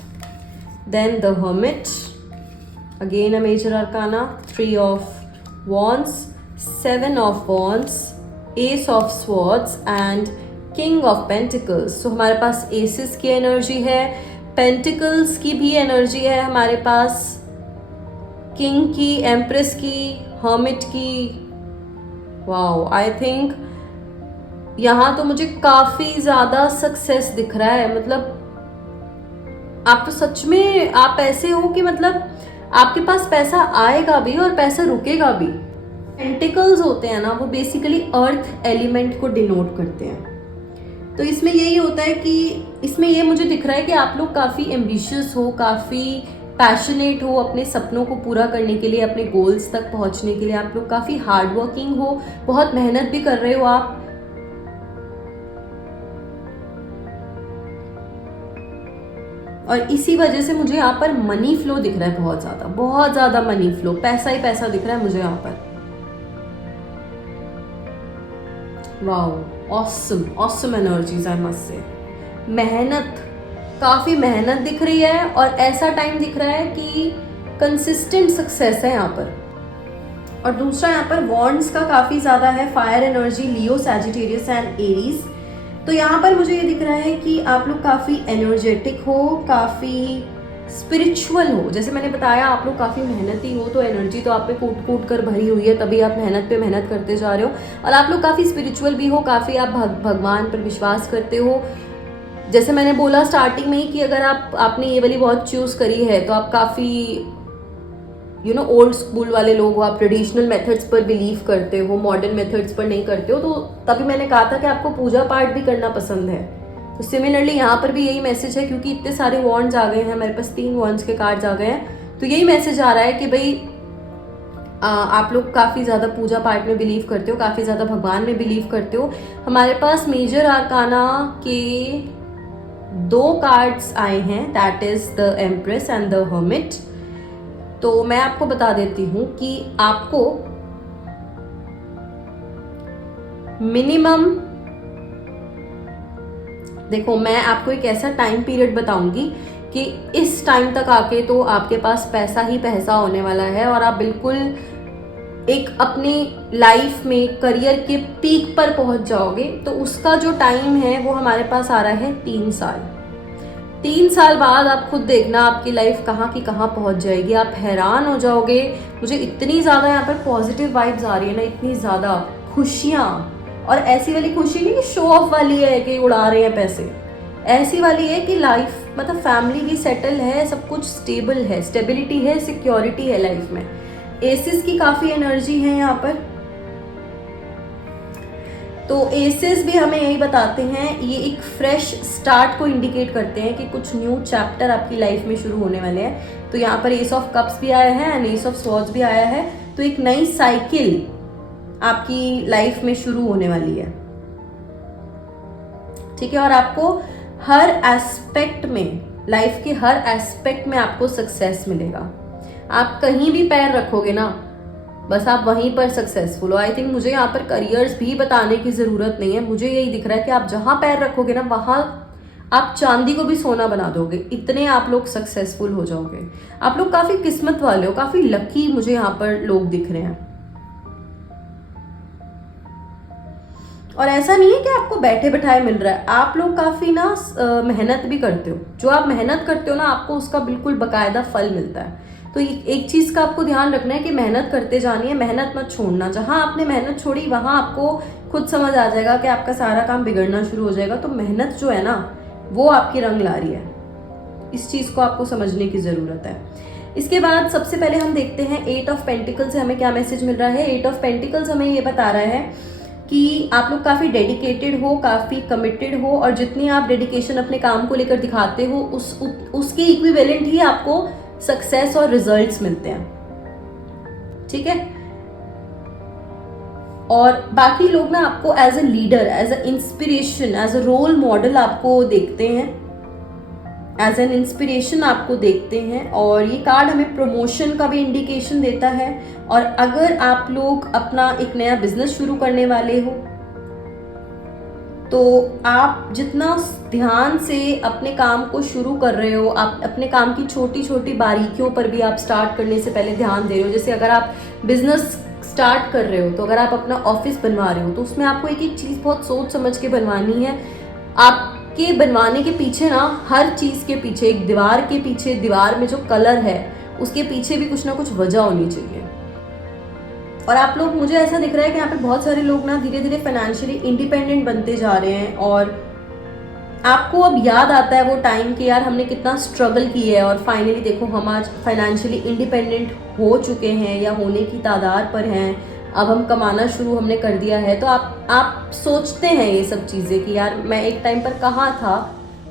then the Hermit, again a major arcana, 3 of Wands, 7 of Wands, Ace of Swords and King of Pentacles. So हमारे पास Aces की energy है, Pentacles की भी energy है हमारे पास, King की, Empress की, Hermit की। वाओ, आई थिंक यहाँ तो मुझे काफ़ी ज़्यादा सक्सेस दिख रहा है। मतलब आप तो सच में आप ऐसे हो कि मतलब आपके पास पैसा आएगा भी और पैसा रुकेगा भी। पेंटिकल्स होते हैं ना, वो बेसिकली अर्थ एलिमेंट को डिनोट करते हैं। तो इसमें यही होता है कि इसमें ये मुझे दिख रहा है कि आप लोग काफ़ी एम्बिशियस हो, काफ़ी पैशनेट हो अपने सपनों को पूरा करने के लिए, अपने गोल्स तक पहुंचने के लिए। आप लोग काफ़ी हार्ड वर्किंग हो, बहुत मेहनत भी कर रहे हो आप। और इसी वजह से मुझे यहाँ पर मनी फ्लो दिख रहा है, बहुत ज़्यादा मनी फ्लो, पैसा ही पैसा दिख रहा है मुझे यहाँ पर। Wow, awesome energies I must say. मेहनत, काफ़ी मेहनत दिख रही है और ऐसा टाइम दिख रहा है कि कंसिस्टेंट सक्सेस है यहाँ पर। और दूसरा यहाँ पर वॉन्ड्स का काफ़ी ज़्यादा है, fire energy, Leo, Sagittarius and Aries. तो यहाँ पर मुझे ये दिख रहा है कि आप लोग काफ़ी एनर्जेटिक हो, काफ़ी स्पिरिचुअल हो। जैसे मैंने बताया, आप लोग काफ़ी मेहनती हो, तो एनर्जी तो आप पे कूट कूट कर भरी हुई है, तभी आप मेहनत पे मेहनत करते जा रहे हो। और आप लोग काफ़ी स्पिरिचुअल भी हो, काफ़ी आप भगवान पर विश्वास करते हो। जैसे मैंने बोला स्टार्टिंग में ही कि अगर आपने ये वाली बहुत चूज़ करी है तो आप काफ़ी ओल्ड स्कूल वाले लोग हो, आप ट्रेडिशनल मेथड्स पर बिलीव करते हो, मॉडर्न मेथड्स पर नहीं करते हो। तो तभी मैंने कहा था कि आपको पूजा पाठ भी करना पसंद है। तो सिमिलरली यहाँ पर भी यही मैसेज है, क्योंकि इतने सारे वॉन्ड्स आ गए हैं, मेरे पास 3 वॉन्ड्स के कार्ड्स आ गए हैं। तो यही मैसेज आ रहा है कि भाई आप लोग काफ़ी ज़्यादा पूजा पाठ में बिलीव करते हो, काफ़ी ज़्यादा भगवान में बिलीव करते हो। हमारे पास मेजर आर्काना के 2 कार्ड्स आए हैं, that is the empress and the hermit. तो मैं आपको बता देती हूँ कि आपको मिनिमम, देखो मैं आपको एक ऐसा टाइम पीरियड बताऊंगी कि इस टाइम तक आके तो आपके पास पैसा ही पैसा होने वाला है और आप बिल्कुल एक अपनी लाइफ में करियर के पीक पर पहुंच जाओगे। तो उसका जो टाइम है वो हमारे पास आ रहा है 3 साल। 3 साल बाद आप खुद देखना आपकी लाइफ कहाँ की कहाँ पहुंच जाएगी, आप हैरान हो जाओगे। मुझे इतनी ज़्यादा यहाँ पर पॉजिटिव वाइब्स आ रही है ना, इतनी ज़्यादा खुशियाँ। और ऐसी वाली खुशी नहीं कि शो ऑफ वाली है कि उड़ा रहे हैं पैसे, ऐसी वाली है कि लाइफ मतलब फैमिली भी सेटल है, सब कुछ स्टेबल है, स्टेबिलिटी है, सिक्योरिटी है लाइफ में। एसिस की काफ़ी एनर्जी है यहाँ पर। तो एसेस भी हमें यही बताते हैं, ये एक फ्रेश स्टार्ट को इंडिकेट करते हैं कि कुछ न्यू चैप्टर आपकी लाइफ में शुरू होने वाले हैं। तो यहाँ पर एस ऑफ कप्स भी आया है एंड एस ऑफ स्वॉर्ड्स भी आया है। तो एक नई साइकिल आपकी लाइफ में शुरू होने वाली है, ठीक है। और आपको हर एस्पेक्ट में, लाइफ के हर एस्पेक्ट में आपको सक्सेस मिलेगा। आप कहीं भी पैर रखोगे ना, बस आप वहीं पर सक्सेसफुल हो। आई थिंक मुझे यहाँ पर करियर्स भी बताने की ज़रूरत नहीं है, मुझे यही दिख रहा है कि आप जहाँ पैर रखोगे ना वहाँ आप चांदी को भी सोना बना दोगे, इतने आप लोग सक्सेसफुल हो जाओगे। आप लोग काफ़ी किस्मत वाले हो, काफ़ी लकी मुझे यहाँ पर लोग दिख रहे हैं। और ऐसा नहीं है कि आपको बैठे बैठाए मिल रहा है, आप लोग काफ़ी ना मेहनत भी करते हो। जो आप मेहनत करते हो ना आपको उसका बिल्कुल बकायदा फल मिलता है। तो एक चीज़ का आपको ध्यान रखना है कि मेहनत करते जानी है, मेहनत मत छोड़ना। जहाँ आपने मेहनत छोड़ी वहाँ आपको खुद समझ आ जाएगा कि आपका सारा काम बिगड़ना शुरू हो जाएगा। तो मेहनत जो है ना वो आपकी रंग ला रही है, इस चीज़ को आपको समझने की ज़रूरत है। इसके बाद सबसे पहले हम देखते हैं 8 ऑफ पेंटिकल्स से हमें क्या मैसेज मिल रहा है। 8 ऑफ पेंटिकल्स हमें ये बता रहा है कि आप लोग काफ़ी डेडिकेटेड हो, काफ़ी कमिटेड हो, और जितनी आप डेडिकेशन अपने काम को लेकर दिखाते हो उसके इक्विवेलेंट ही आपको सक्सेस और रिजल्ट्स मिलते हैं। ठीक है, और बाकी लोग ना आपको as a leader, as a inspiration, as a role model आपको देखते हैं, एज एन इंस्पिरेशन आपको देखते हैं। और ये कार्ड हमें प्रमोशन का भी इंडिकेशन देता है। और अगर आप लोग अपना एक नया बिजनेस शुरू करने वाले हो तो आप जितना ध्यान से अपने काम को शुरू कर रहे हो, आप अपने काम की छोटी छोटी बारीकियों पर भी आप स्टार्ट करने से पहले ध्यान दे रहे हो। जैसे अगर आप बिजनेस स्टार्ट कर रहे हो तो अगर आप अपना ऑफिस बनवा रहे हो तो उसमें आपको एक एक चीज़ बहुत सोच समझ के बनवानी है। आपके बनवाने के पीछे ना, हर चीज़ के पीछे, एक दीवार के पीछे, दीवार में जो कलर है उसके पीछे भी कुछ ना कुछ वजह होनी चाहिए। और आप लोग, मुझे ऐसा दिख रहा है कि यहाँ पे बहुत सारे लोग ना धीरे धीरे फाइनेंशियली इंडिपेंडेंट बनते जा रहे हैं। और आपको अब याद आता है वो टाइम कि यार हमने कितना स्ट्रगल किया है और फाइनली देखो हम आज फाइनेंशियली इंडिपेंडेंट हो चुके हैं या होने की तादाद पर हैं। अब हम कमाना शुरू हमने कर दिया है। तो आप सोचते हैं ये सब चीज़ें कि यार मैं एक टाइम पर कहाँ था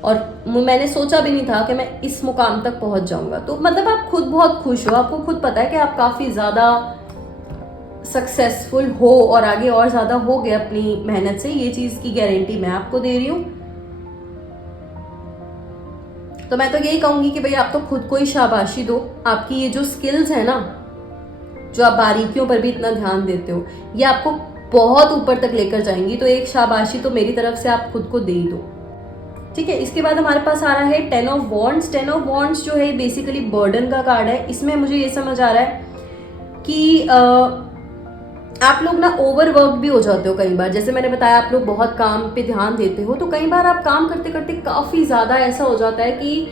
और मैंने सोचा भी नहीं था कि मैं इस मुकाम तक पहुँच जाऊँगा। तो मतलब आप खुद बहुत खुश हो, आपको खुद पता है कि आप काफ़ी ज़्यादा सक्सेसफुल हो और आगे और ज़्यादा हो गए अपनी मेहनत से। ये चीज़ की गारंटी मैं आपको दे रही हूँ। तो मैं तो यही कहूँगी कि भाई आप तो खुद को ही शाबाशी दो। आपकी ये जो स्किल्स है ना, जो आप बारीकियों पर भी इतना ध्यान देते हो, ये आपको बहुत ऊपर तक लेकर जाएंगी। तो एक शाबाशी तो मेरी तरफ से आप खुद को दे ही दो। ठीक है, इसके बाद हमारे पास आ रहा है 10 ऑफ वॉन्ड्स। 10 ऑफ वॉन्ड्स जो है बेसिकली बर्डन का कार्ड है। इसमें मुझे ये समझ आ रहा है कि आप लोग ना ओवरवर्क भी हो जाते हो कई बार। जैसे मैंने बताया आप लोग बहुत काम पे ध्यान देते हो, तो कई बार आप काम करते करते काफ़ी ज़्यादा ऐसा हो जाता है कि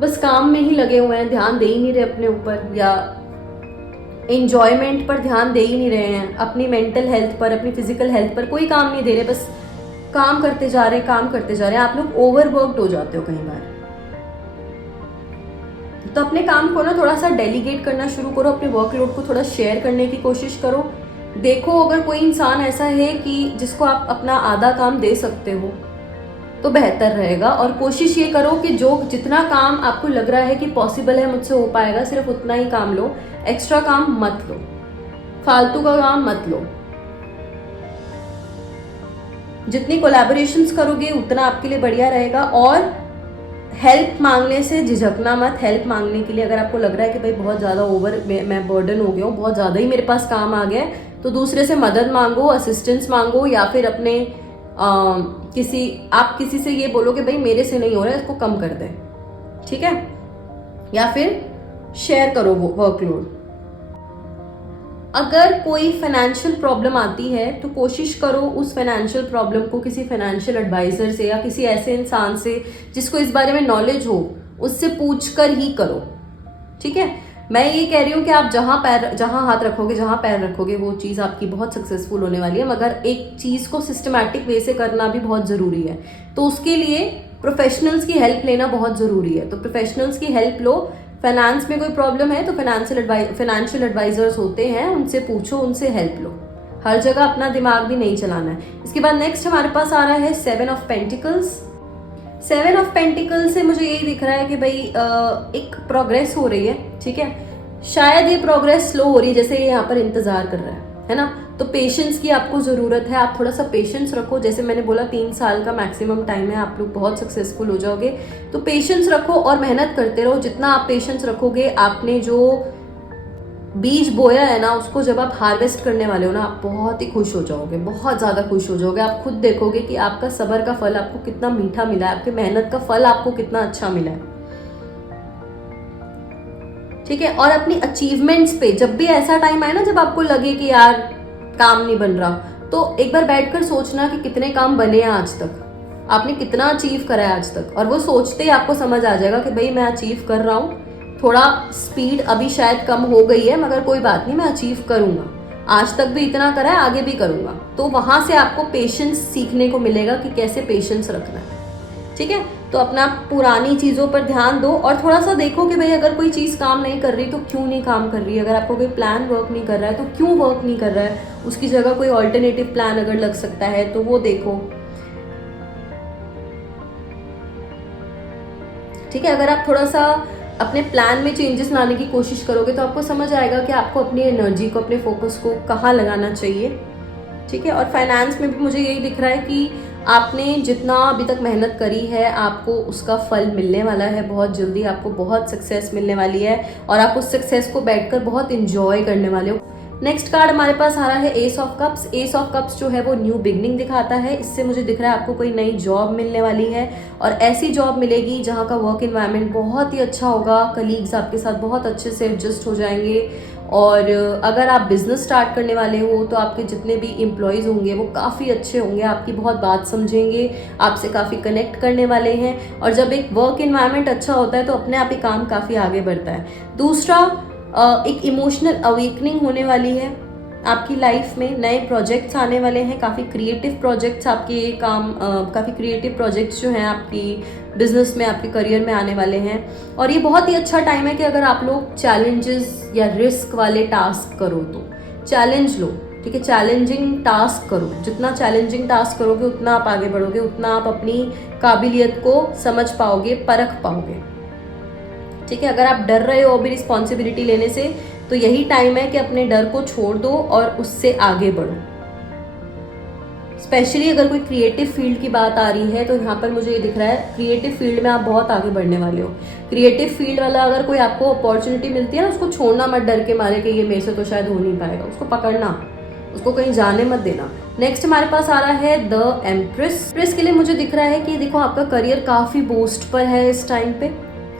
बस काम में ही लगे हुए हैं, ध्यान दे ही नहीं रहे अपने ऊपर, या एंजॉयमेंट पर ध्यान दे ही नहीं रहे हैं, अपनी मेंटल हेल्थ पर, अपनी फिजिकल हेल्थ पर कोई काम नहीं दे रहे, बस काम करते जा रहे हैं, काम करते जा रहे हैं। आप लोग ओवरवर्कड हो जाते हो कई बार। तो अपने काम को ना थोड़ा सा डेलीगेट करना शुरू करो, अपने वर्कलोड को थोड़ा शेयर करने की कोशिश करो। देखो अगर कोई इंसान ऐसा है कि जिसको आप अपना आधा काम दे सकते हो तो बेहतर रहेगा। और कोशिश ये करो कि जो जितना काम आपको लग रहा है कि पॉसिबल है मुझसे हो पाएगा, सिर्फ उतना ही काम लो, एक्स्ट्रा काम मत लो, फालतू का काम मत लो। जितनी कोलैबोरेशंस करोगे उतना आपके लिए बढ़िया रहेगा। और हेल्प मांगने से झिझकना मत। हेल्प मांगने के लिए अगर आपको लग रहा है कि भाई बहुत ज़्यादा मैं बर्डन हो गया हूँ, बहुत ज़्यादा ही मेरे पास काम आ गया है, तो दूसरे से मदद मांगो, असिस्टेंस मांगो, या फिर अपने किसी से ये बोलो कि भाई मेरे से नहीं हो रहा है, इसको कम कर दे। ठीक है, या फिर शेयर करो वो वर्कलोड। अगर कोई फाइनेंशियल प्रॉब्लम आती है तो कोशिश करो उस फाइनेंशियल प्रॉब्लम को किसी फाइनेंशियल एडवाइजर से या किसी ऐसे इंसान से जिसको इस बारे में नॉलेज हो, उससे पूछकर ही करो। ठीक है, मैं ये कह रही हूँ कि आप जहाँ हाथ रखोगे, जहाँ पैर रखोगे, वो चीज़ आपकी बहुत सक्सेसफुल होने वाली है। मगर एक चीज़ को सिस्टमैटिक वे से करना भी बहुत ज़रूरी है। तो उसके लिए प्रोफेशनल्स की हेल्प लेना बहुत ज़रूरी है। तो प्रोफेशनल्स की हेल्प लो। फाइनेंस में कोई प्रॉब्लम है तो फाइनेंशियल एडवाइजर्स होते हैं, उनसे पूछो, उनसे हेल्प लो। हर जगह अपना दिमाग भी नहीं चलाना है। इसके बाद नेक्स्ट हमारे पास आ रहा है 7 ऑफ पेंटिकल्स। 7 ऑफ पेंटिकल से मुझे यही दिख रहा है कि भाई एक प्रोग्रेस हो रही है। ठीक है, शायद ये प्रोग्रेस स्लो हो रही है, जैसे ये यहाँ पर इंतजार कर रहा है ना। तो पेशेंस की आपको ज़रूरत है। आप थोड़ा सा पेशेंस रखो। जैसे मैंने बोला 3 साल का मैक्सिमम टाइम है, आप लोग बहुत सक्सेसफुल हो जाओगे। तो पेशेंस रखो और मेहनत करते रहो। जितना आप पेशेंस रखोगे, आपने जो बीज बोया है ना, उसको जब आप हार्वेस्ट करने वाले हो ना, आप बहुत ही खुश हो जाओगे, बहुत ज़्यादा खुश हो जाओगे। आप खुद देखोगे कि आपका सब्र का फल आपको कितना मीठा मिला है, आपकी मेहनत का फल आपको कितना अच्छा मिला है। ठीक है, और अपनी अचीवमेंट्स पे जब भी ऐसा टाइम आए ना जब आपको लगे कि यार काम नहीं बन रहा, तो एक बार बैठकर सोचना कि कितने काम बने हैं आज तक, आपने कितना अचीव करा है आज तक, और वो सोचते ही आपको समझ आ जाएगा कि भाई मैं अचीव कर रहा हूँ। थोड़ा स्पीड अभी शायद कम हो गई है, मगर कोई बात नहीं, मैं अचीव करूंगा। आज तक भी इतना करा है, आगे भी करूंगा। तो वहां से आपको पेशेंस सीखने को मिलेगा कि कैसे पेशेंस रखना है। ठीक है, तो अपना पुरानी चीज़ों पर ध्यान दो और थोड़ा सा देखो कि भाई अगर कोई चीज़ काम नहीं कर रही तो क्यों नहीं काम कर रही है। अगर आपको कोई प्लान वर्क नहीं कर रहा है तो क्यों वर्क नहीं कर रहा है, उसकी जगह कोई ऑल्टरनेटिव प्लान अगर लग सकता है तो वो देखो। ठीक है, अगर आप थोड़ा सा अपने प्लान में चेंजेस लाने की कोशिश करोगे तो आपको समझ आएगा कि आपको अपनी एनर्जी को, अपने फोकस को कहाँ लगाना चाहिए। ठीक है, और फाइनेंस में भी मुझे यही दिख रहा है कि आपने जितना अभी तक मेहनत करी है आपको उसका फल मिलने वाला है बहुत जल्दी। आपको बहुत सक्सेस मिलने वाली है और आप उस सक्सेस को बैठकर बहुत इंजॉय करने वाले हो। नेक्स्ट कार्ड हमारे पास आ रहा है S of cups. S of cups जो है वो न्यू बिगनिंग दिखाता है। इससे मुझे दिख रहा है आपको कोई नई जॉब मिलने वाली है और ऐसी जॉब मिलेगी जहाँ का वर्क इन्वायरमेंट बहुत ही अच्छा होगा। कलीग्स आपके साथ बहुत अच्छे से एडजस्ट हो जाएंगे और अगर आप बिजनेस स्टार्ट करने वाले हो तो आपके जितने भी एम्प्लॉयज़ होंगे वो काफ़ी अच्छे होंगे, आपकी बहुत बात समझेंगे, आपसे काफ़ी कनेक्ट करने वाले हैं। और जब एक वर्क इन्वायरमेंट अच्छा होता है तो अपने आप ही काम काफ़ी आगे बढ़ता है। दूसरा, एक इमोशनल अवेकनिंग होने वाली है आपकी लाइफ में। नए प्रोजेक्ट्स आने वाले हैं, काफ़ी क्रिएटिव प्रोजेक्ट्स आपके काम, काफ़ी क्रिएटिव प्रोजेक्ट्स जो हैं आपकी बिजनेस में, आपके करियर में आने वाले हैं। और ये बहुत ही अच्छा टाइम है कि अगर आप लोग चैलेंजेस या रिस्क वाले टास्क करो तो चैलेंज लो। ठीक है, चैलेंजिंग टास्क करो। जितना चैलेंजिंग टास्क करोगे उतना आप आगे बढ़ोगे, उतना आप अपनी काबिलियत को समझ पाओगे, परख पाओगे। ठीक है, अगर आप डर रहे हो अभी रिस्पॉन्सिबिलिटी लेने से तो यही टाइम है कि अपने डर को छोड़ दो और उससे आगे बढ़ो। स्पेशली अगर कोई क्रिएटिव फील्ड की बात आ रही है तो यहाँ पर मुझे ये दिख रहा है क्रिएटिव फील्ड में आप बहुत आगे बढ़ने वाले हो। क्रिएटिव फील्ड वाला अगर कोई आपको अपॉर्चुनिटी मिलती है ना, उसको छोड़ना मत डर के मारे कि ये मेरे से तो शायद हो नहीं पाएगा। उसको पकड़ना, उसको कहीं जाने मत देना। नेक्स्ट हमारे पास आ रहा है द एम्प्रेस। एम्प्रेस के लिए मुझे दिख रहा है कि देखो आपका करियर काफ़ी बूस्ट पर है इस टाइम पे।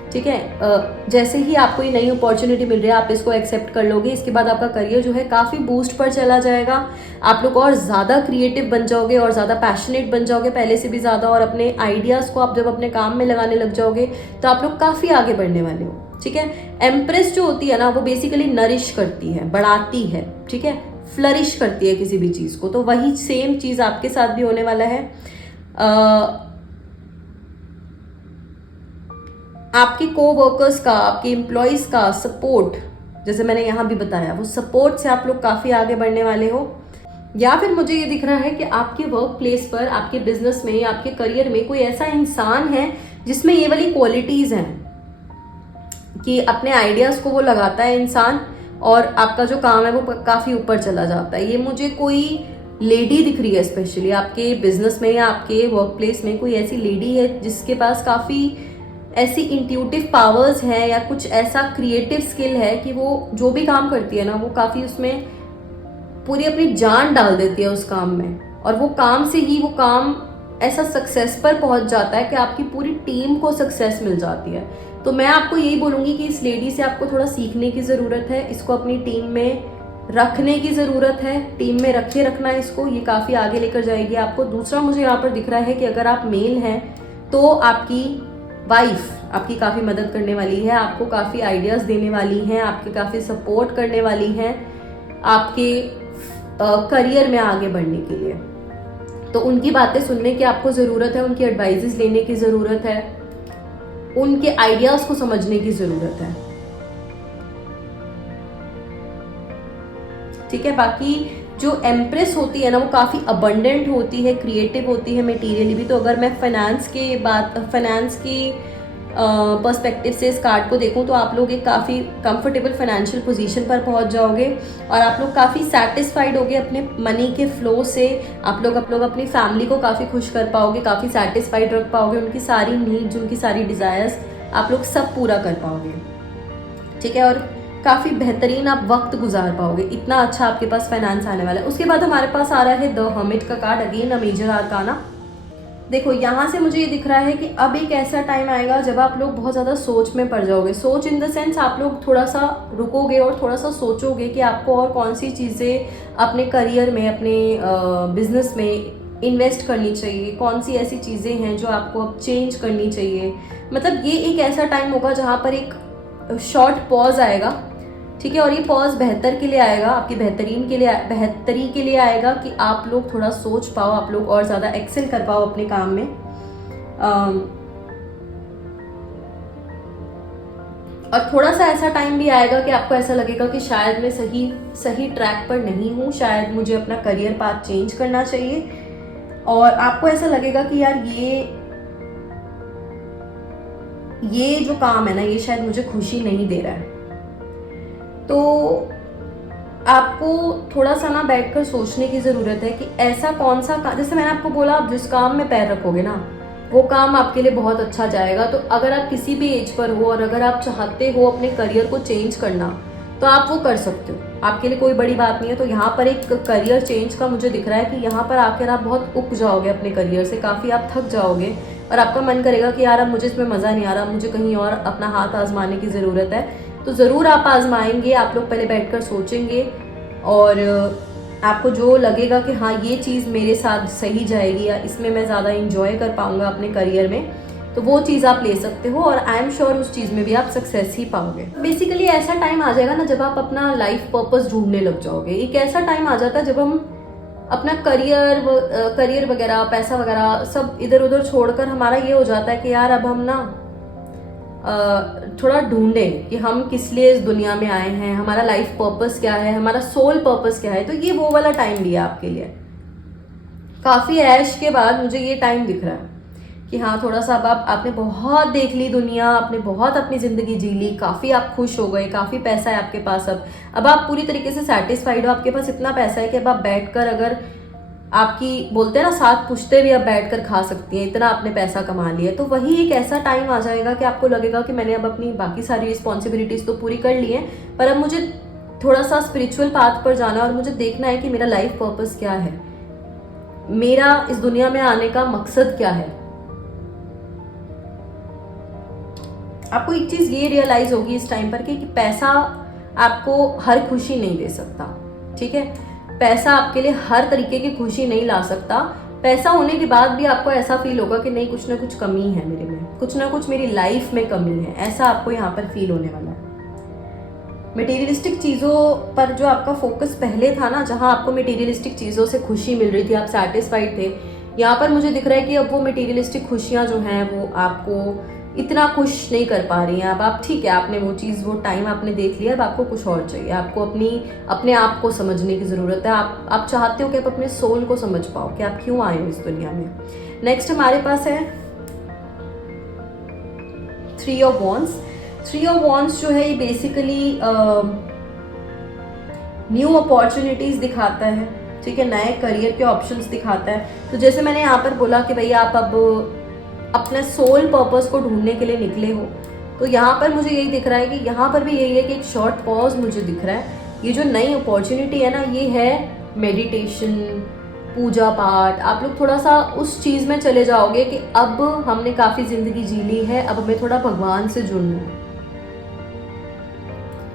ठीक है, जैसे ही आपको ये नई अपॉर्चुनिटी मिल रही है आप इसको एक्सेप्ट कर लोगे, इसके बाद आपका करियर जो है काफ़ी बूस्ट पर चला जाएगा। आप लोग और ज़्यादा क्रिएटिव बन जाओगे और ज़्यादा पैशनेट बन जाओगे पहले से भी ज़्यादा, और अपने आइडियाज़ को आप जब अपने काम में लगाने लग जाओगे तो आप लोग काफ़ी आगे बढ़ने वाले हो। ठीक है, एम्प्रेस जो होती है ना वो बेसिकली नरिश करती है, बढ़ाती है। ठीक है, फ्लरिश करती है किसी भी चीज़ को, तो वही सेम चीज़ आपके साथ भी होने वाला है। आपके कोवर्कर्स का, आपके एम्प्लॉयज़ का सपोर्ट, जैसे मैंने यहाँ भी बताया, वो सपोर्ट से आप लोग काफ़ी आगे बढ़ने वाले हो। या फिर मुझे ये दिख रहा है कि आपके वर्क प्लेस पर, आपके बिजनेस में, आपके करियर में कोई ऐसा इंसान है जिसमें ये वाली क्वालिटीज़ हैं कि अपने आइडियाज़ को वो लगाता है इंसान और आपका जो काम है वो काफ़ी ऊपर चला जाता है। ये मुझे कोई लेडी दिख रही है, स्पेशली आपके बिजनेस में या आपके वर्क प्लेस में कोई ऐसी लेडी है जिसके पास काफ़ी ऐसी इंट्यूटिव पावर्स हैं या कुछ ऐसा क्रिएटिव स्किल है कि वो जो भी काम करती है ना वो काफ़ी उसमें पूरी अपनी जान डाल देती है उस काम में, और वो काम से ही वो काम ऐसा सक्सेस पर पहुंच जाता है कि आपकी पूरी टीम को सक्सेस मिल जाती है। तो मैं आपको यही बोलूँगी कि इस लेडी से आपको थोड़ा सीखने की ज़रूरत है, इसको अपनी टीम में रखने की ज़रूरत है, टीम में रखना है इसको, ये काफ़ी आगे लेकर जाएगी आपको। दूसरा मुझे यहाँ पर दिख रहा है कि अगर आप मेल हैं तो आपकी वाइफ आपकी काफ़ी मदद करने वाली है, आपको काफ़ी आइडियाज़ देने वाली हैं, आपके काफ़ी सपोर्ट करने वाली हैं आपके करियर में आगे बढ़ने के लिए। तो उनकी बातें सुनने की आपको ज़रूरत है, उनकी एडवाइजेस लेने की ज़रूरत है, उनके आइडियाज़ को समझने की ज़रूरत है। ठीक है, बाकी जो एम्प्रेस होती है ना वो काफ़ी अबंडेंट होती है, क्रिएटिव होती है मटेरियली भी। तो अगर मैं फाइनेंस की पर्सपेक्टिव से इस कार्ड को देखूं तो आप लोग एक काफ़ी कंफर्टेबल फाइनेंशियल पोजीशन पर पहुंच जाओगे और आप लोग काफ़ी सेटिस्फाइड होगे अपने मनी के फ्लो से। आप लोग अपनी फैमिली को काफ़ी खुश कर पाओगे, काफ़ी सेटिस्फाइड रख पाओगे, उनकी सारी नीड्स, उनकी सारी डिज़ायर्स आप लोग सब पूरा कर पाओगे। ठीक है, और काफ़ी बेहतरीन आप वक्त गुजार पाओगे, इतना अच्छा आपके पास फाइनेंस आने वाला है। उसके बाद हमारे पास आ रहा है द हर्मिट का card, again a major arcana. देखो यहाँ से मुझे ये दिख रहा है कि अब एक ऐसा टाइम आएगा जब आप लोग बहुत ज़्यादा सोच में पड़ जाओगे। सोच इन द सेंस आप लोग थोड़ा सा रुकोगे और थोड़ा सा सोचोगे कि आपको और कौन सी चीज़ें अपने करियर में, अपने बिजनेस में इन्वेस्ट करनी चाहिए, कौन सी ऐसी चीज़ें हैं जो आपको अब चेंज करनी चाहिए। मतलब ये एक ऐसा टाइम होगा जहाँ पर एक शॉर्ट पॉज आएगा, ठीक है। और ये पॉज बेहतर के लिए आएगा, आपकी बेहतरी के लिए आएगा कि आप लोग थोड़ा सोच पाओ, आप लोग और ज़्यादा एक्सेल कर पाओ अपने काम में। और थोड़ा सा ऐसा टाइम भी आएगा कि आपको ऐसा लगेगा कि शायद मैं सही ट्रैक पर नहीं हूँ, शायद मुझे अपना करियर पाथ चेंज करना चाहिए। और आपको ऐसा लगेगा कि यार ये जो काम है ना, ये शायद मुझे खुशी नहीं दे रहा है। तो आपको थोड़ा सा ना बैठकर सोचने की ज़रूरत है कि ऐसा कौन सा काम, जैसे मैंने आपको बोला, आप जिस काम में पैर रखोगे ना वो काम आपके लिए बहुत अच्छा जाएगा। तो अगर आप किसी भी एज पर हो और अगर आप चाहते हो अपने करियर को चेंज करना, तो आप वो कर सकते हो, आपके लिए कोई बड़ी बात नहीं है। तो यहाँ पर एक करियर चेंज का मुझे दिख रहा है कि यहाँ पर आकर आप बहुत उब जाओगे अपने करियर से, काफ़ी आप थक जाओगे और आपका मन करेगा कि यार अब मुझे इसमें मज़ा नहीं आ रहा, मुझे कहीं और अपना हाथ आजमाने की ज़रूरत है। तो ज़रूर आप आजमाएंगे, आप लोग पहले बैठकर सोचेंगे और आपको जो लगेगा कि हाँ ये चीज़ मेरे साथ सही जाएगी या इसमें मैं ज़्यादा इंजॉय कर पाऊँगा अपने करियर में, तो वो चीज़ आप ले सकते हो और आई एम श्योर उस चीज़ में भी आप सक्सेस ही पाओगे। बेसिकली ऐसा टाइम आ जाएगा ना जब आप अपना लाइफ पर्पस ढूंढने लग जाओगे। एक ऐसा टाइम आ जाता है जब हम अपना करियर वगैरह, पैसा वगैरह सब इधर उधर छोड़कर हमारा ये हो जाता है कि यार अब हम ना थोड़ा ढूंढें कि हम किस लिए इस दुनिया में आए हैं, हमारा लाइफ पर्पस क्या है, हमारा सोल पर्पस क्या है। तो ये वो वाला टाइम भी है आपके लिए। काफ़ी ऐश के बाद मुझे ये टाइम दिख रहा है कि हाँ थोड़ा सा अब आपने बहुत देख ली दुनिया, आपने बहुत अपनी ज़िंदगी जी ली, काफ़ी आप खुश हो गए, काफ़ी पैसा है आपके पास, अब आप पूरी तरीके से सेटिस्फाइड हो, आपके पास इतना पैसा है कि अब आप बैठकर, अगर आपकी बोलते हैं ना साथ पुश्ते भी अब बैठकर खा सकती हैं, इतना आपने पैसा कमा लिया। तो वही एक ऐसा टाइम आ जाएगा कि आपको लगेगा कि मैंने अब अपनी बाकी सारी रिस्पॉन्सिबिलिटीज़ तो पूरी कर ली हैं, पर अब मुझे थोड़ा सा स्पिरिचुअल पाथ पर जाना और मुझे देखना है कि मेरा लाइफ पर्पस क्या है, मेरा इस दुनिया में आने का मकसद क्या है। आपको एक चीज़ ये रियलाइज़ होगी इस टाइम पर कि पैसा आपको हर खुशी नहीं दे सकता, ठीक है। पैसा आपके लिए हर तरीके की खुशी नहीं ला सकता। पैसा होने के बाद भी आपको ऐसा फील होगा कि नहीं, कुछ ना कुछ कमी है मेरे में, कुछ ना कुछ मेरी लाइफ में कमी है, ऐसा आपको यहाँ पर फील होने वाला है। मटेरियलिस्टिक चीज़ों पर जो आपका फोकस पहले था ना, जहाँ आपको मटेरियलिस्टिक चीज़ों से खुशी मिल रही थी, आप सेटिस्फाइड थे, यहाँ पर मुझे दिख रहा है कि अब वो मटेरियलिस्टिक खुशियाँ जो हैं वो आपको इतना खुश नहीं कर पा रही हैं। अब आप ठीक है, आपने वो चीज़, वो टाइम आपने देख लिया, अब आपको कुछ और चाहिए, आपको अपने आप को समझने की ज़रूरत है। आप चाहते हो कि आप अपने सोल को समझ पाओ कि आप क्यों आए हो इस दुनिया में। नेक्स्ट हमारे पास है 3 ऑफ वॉन्ड्स। 3 ऑफ वॉन्ड्स जो है ये बेसिकली न्यू अपॉर्चुनिटीज़ दिखाता है, ठीक है, नए करियर के ऑप्शंस दिखाता है। तो जैसे मैंने यहाँ पर बोला कि भैया आप अब अपने सोल पर्पस को ढूंढने के लिए निकले हो, तो यहाँ पर मुझे यही दिख रहा है कि यहाँ पर भी यही है कि एक शॉर्ट पॉज मुझे दिख रहा है। ये जो नई अपॉर्चुनिटी है ना, ये है मेडिटेशन, पूजा पाठ। आप लोग थोड़ा सा उस चीज़ में चले जाओगे कि अब हमने काफ़ी ज़िंदगी जी ली है, अब हमें थोड़ा भगवान से जुड़ना है,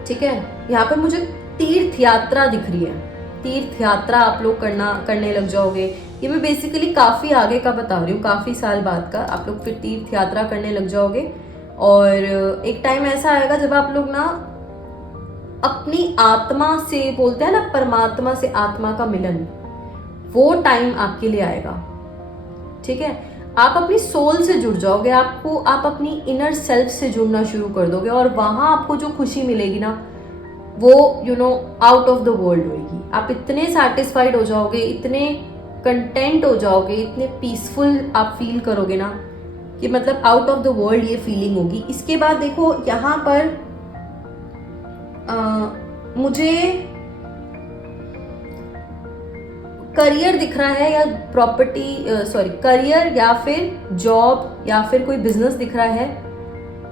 ठीक है। यहाँ पर मुझे तीर्थ यात्रा दिख रही है, तीर्थ यात्रा आप लोग करने लग जाओगे। ये मैं बेसिकली काफ़ी आगे का बता रही हूँ, काफ़ी साल बाद का। आप लोग फिर तीर्थ यात्रा करने लग जाओगे और एक टाइम ऐसा आएगा जब आप लोग ना अपनी आत्मा से, बोलते हैं ना परमात्मा से आत्मा का मिलन, वो टाइम आपके लिए आएगा, ठीक है। आप अपनी सोल से जुड़ जाओगे, आप अपनी इनर सेल्फ से जुड़ना शुरू कर दोगे और वहाँ आपको जो खुशी मिलेगी ना, वो आउट ऑफ द वर्ल्ड होगी। आप इतने सेटिस्फाइड हो जाओगे, इतने कंटेंट हो जाओगे, इतने पीसफुल आप फील करोगे ना कि मतलब आउट ऑफ द वर्ल्ड ये फीलिंग होगी। इसके बाद देखो यहाँ पर मुझे करियर दिख रहा है या करियर या फिर जॉब या फिर कोई बिजनेस दिख रहा है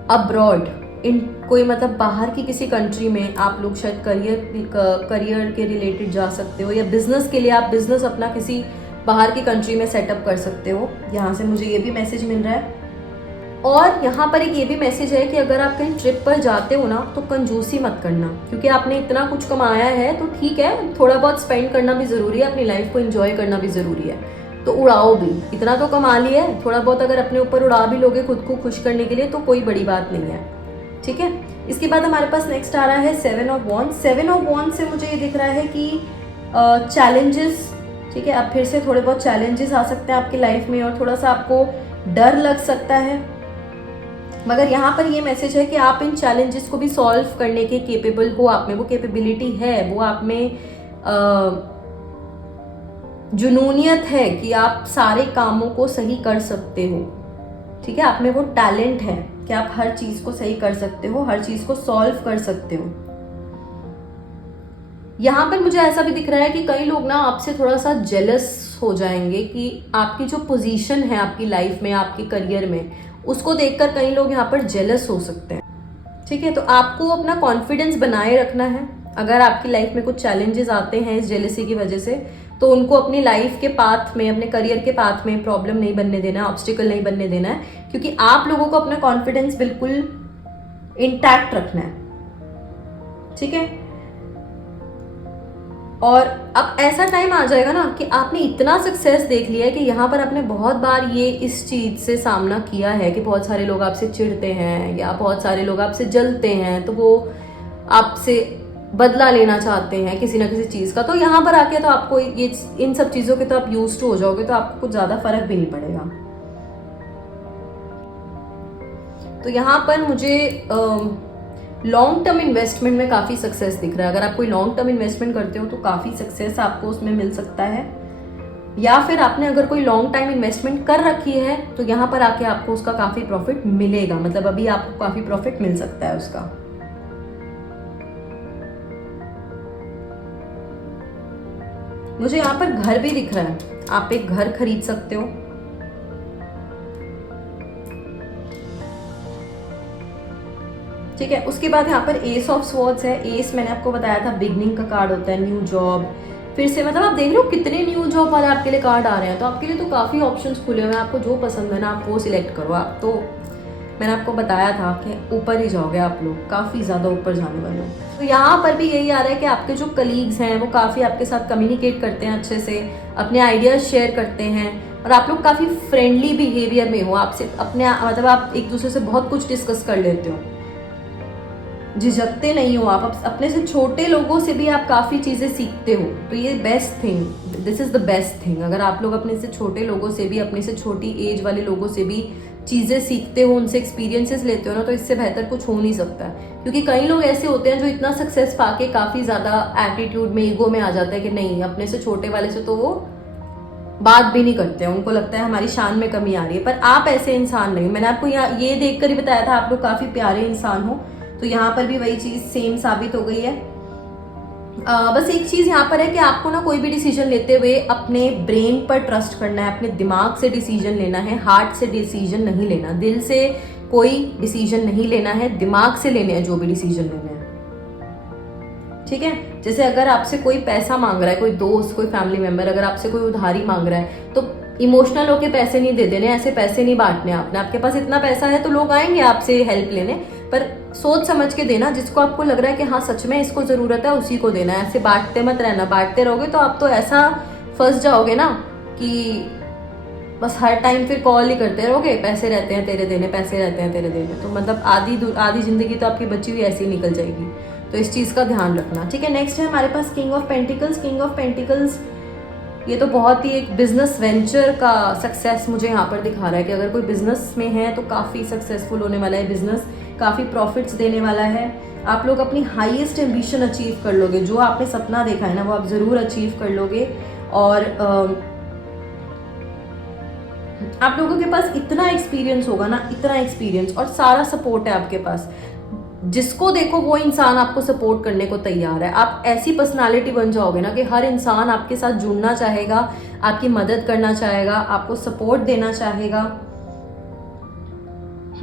अब्रॉड, कोई मतलब बाहर की किसी कंट्री में आप लोग शायद करियर के रिलेटेड जा सकते हो, या बिजनेस के लिए आप बिजनेस अपना किसी बाहर की कंट्री में सेटअप कर सकते हो। यहाँ से मुझे ये भी मैसेज मिल रहा है। और यहाँ पर एक ये भी मैसेज है कि अगर आप कहीं ट्रिप पर जाते हो ना तो कंजूसी मत करना, क्योंकि आपने इतना कुछ कमाया है तो ठीक है, थोड़ा बहुत स्पेंड करना भी ज़रूरी है, अपनी लाइफ को एंजॉय करना भी ज़रूरी है, तो उड़ाओ भी। इतना तो कमा लिया है, थोड़ा बहुत अगर अपने ऊपर उड़ा भी लोगे खुद को खुश करने के लिए तो कोई बड़ी बात नहीं है, ठीक है। इसके बाद हमारे पास नेक्स्ट आ रहा है 7 ऑफ वॉन्ड्स। 7 ऑफ वॉन्ड्स से मुझे ये दिख रहा है कि चैलेंजेस, ठीक है, अब फिर से थोड़े बहुत चैलेंजेस आ सकते हैं आपकी लाइफ में और थोड़ा सा आपको डर लग सकता है, मगर यहाँ पर ये मैसेज है कि आप इन चैलेंजेस को भी सॉल्व करने के केपेबल हो, आप में वो कैपेबिलिटी है, वो आप में जुनूनियत है कि आप सारे कामों को सही कर सकते हो, ठीक है। आप में वो टैलेंट है कि आप हर चीज को सही कर सकते हो, हर चीज को सॉल्व कर सकते हो। यहाँ पर मुझे ऐसा भी दिख रहा है कि कई लोग ना आपसे थोड़ा सा जेलस हो जाएंगे कि आपकी जो पोजीशन है आपकी लाइफ में, आपके करियर में, उसको देखकर कई लोग यहाँ पर जेलस हो सकते हैं, ठीक है। तो आपको अपना कॉन्फिडेंस बनाए रखना है। अगर आपकी लाइफ में कुछ चैलेंजेस आते हैं इस जेलसी की वजह से, तो उनको अपनी लाइफ के पाथ में, अपने करियर के पाथ में प्रॉब्लम नहीं बनने देना, ऑब्स्टिकल नहीं बनने देना है, क्योंकि आप लोगों को अपना कॉन्फिडेंस बिल्कुल इंटैक्ट रखना है, ठीक है। और अब ऐसा टाइम आ जाएगा ना कि आपने इतना सक्सेस देख लिया है कि यहाँ पर आपने बहुत बार ये इस चीज़ से सामना किया है कि बहुत सारे लोग आपसे चिढ़ते हैं या बहुत सारे लोग आपसे जलते हैं, तो वो आपसे बदला लेना चाहते हैं किसी ना किसी चीज़ का। तो यहाँ पर आके तो आपको ये इन सब चीज़ों के तो आप यूज टू हो जाओगे, तो आपको कुछ ज़्यादा फर्क भी नहीं पड़ेगा। तो यहाँ पर मुझे लॉन्ग टर्म इन्वेस्टमेंट में काफ़ी सक्सेस दिख रहा है। अगर आप कोई लॉन्ग टर्म इन्वेस्टमेंट करते हो तो काफ़ी सक्सेस आपको उसमें मिल सकता है, या फिर आपने अगर कोई लॉन्ग टाइम इन्वेस्टमेंट कर रखी है तो यहाँ पर आके आपको उसका काफ़ी प्रॉफिट मिलेगा, मतलब अभी आपको काफ़ी प्रॉफिट मिल सकता है उसका। मुझे यहाँ पर घर भी दिख रहा है, आप एक घर खरीद सकते हो, ठीक है। उसके बाद यहाँ पर एस ऑफ स्वॉर्ड्स है। एस मैंने आपको बताया था बिगनिंग का कार्ड होता है, न्यू जॉब, फिर से मतलब आप देख रहे हो कितने न्यू जॉब वाले आपके लिए कार्ड आ रहे हैं, तो आपके लिए तो काफ़ी ऑप्शंस खुले हुए हैं। आपको जो पसंद है ना आप वो सिलेक्ट करो। आप तो मैंने आपको बताया था कि ऊपर ही जाओगे आप लोग, काफ़ी ज़्यादा ऊपर जाने वाले हो। तो यहाँ पर भी यही आ रहा है कि आपके जो कलीग्स हैं वो काफ़ी आपके साथ कम्युनिकेट करते हैं अच्छे से, अपने आइडियाज़ शेयर करते हैं, और आप लोग काफ़ी फ्रेंडली बिहेवियर में हो। आपसे अपने मतलब आप एक दूसरे से बहुत कुछ डिस्कस कर लेते हो, झिझकते नहीं हो आप। अपने से छोटे लोगों से भी आप काफ़ी चीज़ें सीखते हो, तो ये best thing, this is the best thing. अगर आप लोग अपने से छोटे लोगों से भी, अपने से छोटी एज वाले लोगों से भी चीज़ें सीखते हो, उनसे एक्सपीरियंसेस लेते हो ना, तो इससे बेहतर कुछ हो नहीं सकता। क्योंकि कई लोग ऐसे होते हैं जो इतना सक्सेस पाके काफ़ी ज़्यादा एटीट्यूड में, ईगो में आ जाता है कि नहीं, अपने से छोटे वाले से तो वो बात भी नहीं करते हैं, उनको लगता है हमारी शान में कमी आ रही है। पर आप ऐसे इंसान नहीं। मैंने आपको यहाँ ये देख कर ही बताया था आप लोग काफ़ी प्यारे इंसान हो, तो यहाँ पर भी वही चीज़ सेम साबित हो गई है। बस एक चीज़ यहाँ पर है कि आपको ना कोई भी डिसीजन लेते हुए अपने ब्रेन पर ट्रस्ट करना है, अपने दिमाग से डिसीजन लेना है, हार्ट से डिसीजन नहीं लेना, दिल से कोई डिसीजन नहीं लेना है, दिमाग से लेने हैं जो भी डिसीजन लेने हैं, ठीक है। जैसे अगर आपसे कोई पैसा मांग रहा है, कोई दोस्त, कोई फैमिली मेंबर अगर आपसे कोई उधारी मांग रहा है, तो इमोशनल होके पैसे नहीं दे देने, ऐसे पैसे नहीं बांटने आपने। आपके पास इतना पैसा है तो लोग आएंगे आपसे हेल्प लेने, पर सोच समझ के देना। जिसको आपको लग रहा है कि हाँ सच में इसको ज़रूरत है, उसी को देना है। ऐसे बांटते मत रहना, बांटते रहोगे तो आप तो ऐसा फंस जाओगे ना कि बस हर टाइम फिर कॉल ही करते रहोगे, पैसे रहते हैं तेरे देने, पैसे रहते हैं तेरे देने, तो मतलब आधी ज़िंदगी तो आपकी बची हुई ऐसी ही निकल जाएगी। तो इस चीज़ का ध्यान रखना, ठीक है। नेक्स्ट है हमारे पास king of pentacles. King of pentacles ये तो बहुत ही एक बिजनेस वेंचर का सक्सेस मुझे यहाँ पर दिखा रहा है कि अगर कोई बिजनेस में है तो काफ़ी सक्सेसफुल होने वाला है बिजनेस, काफ़ी प्रॉफिट्स देने वाला है। आप लोग अपनी हाईएस्ट एम्बिशन अचीव कर लोगे, जो आपने सपना देखा है ना वो आप ज़रूर अचीव कर लोगे। और आप लोगों के पास इतना एक्सपीरियंस होगा ना, इतना एक्सपीरियंस, और सारा सपोर्ट है आपके पास। जिसको देखो वो इंसान आपको सपोर्ट करने को तैयार है। आप ऐसी पर्सनालिटी बन जाओगे ना कि हर इंसान आपके साथ जुड़ना चाहेगा, आपकी मदद करना चाहेगा, आपको सपोर्ट देना चाहेगा।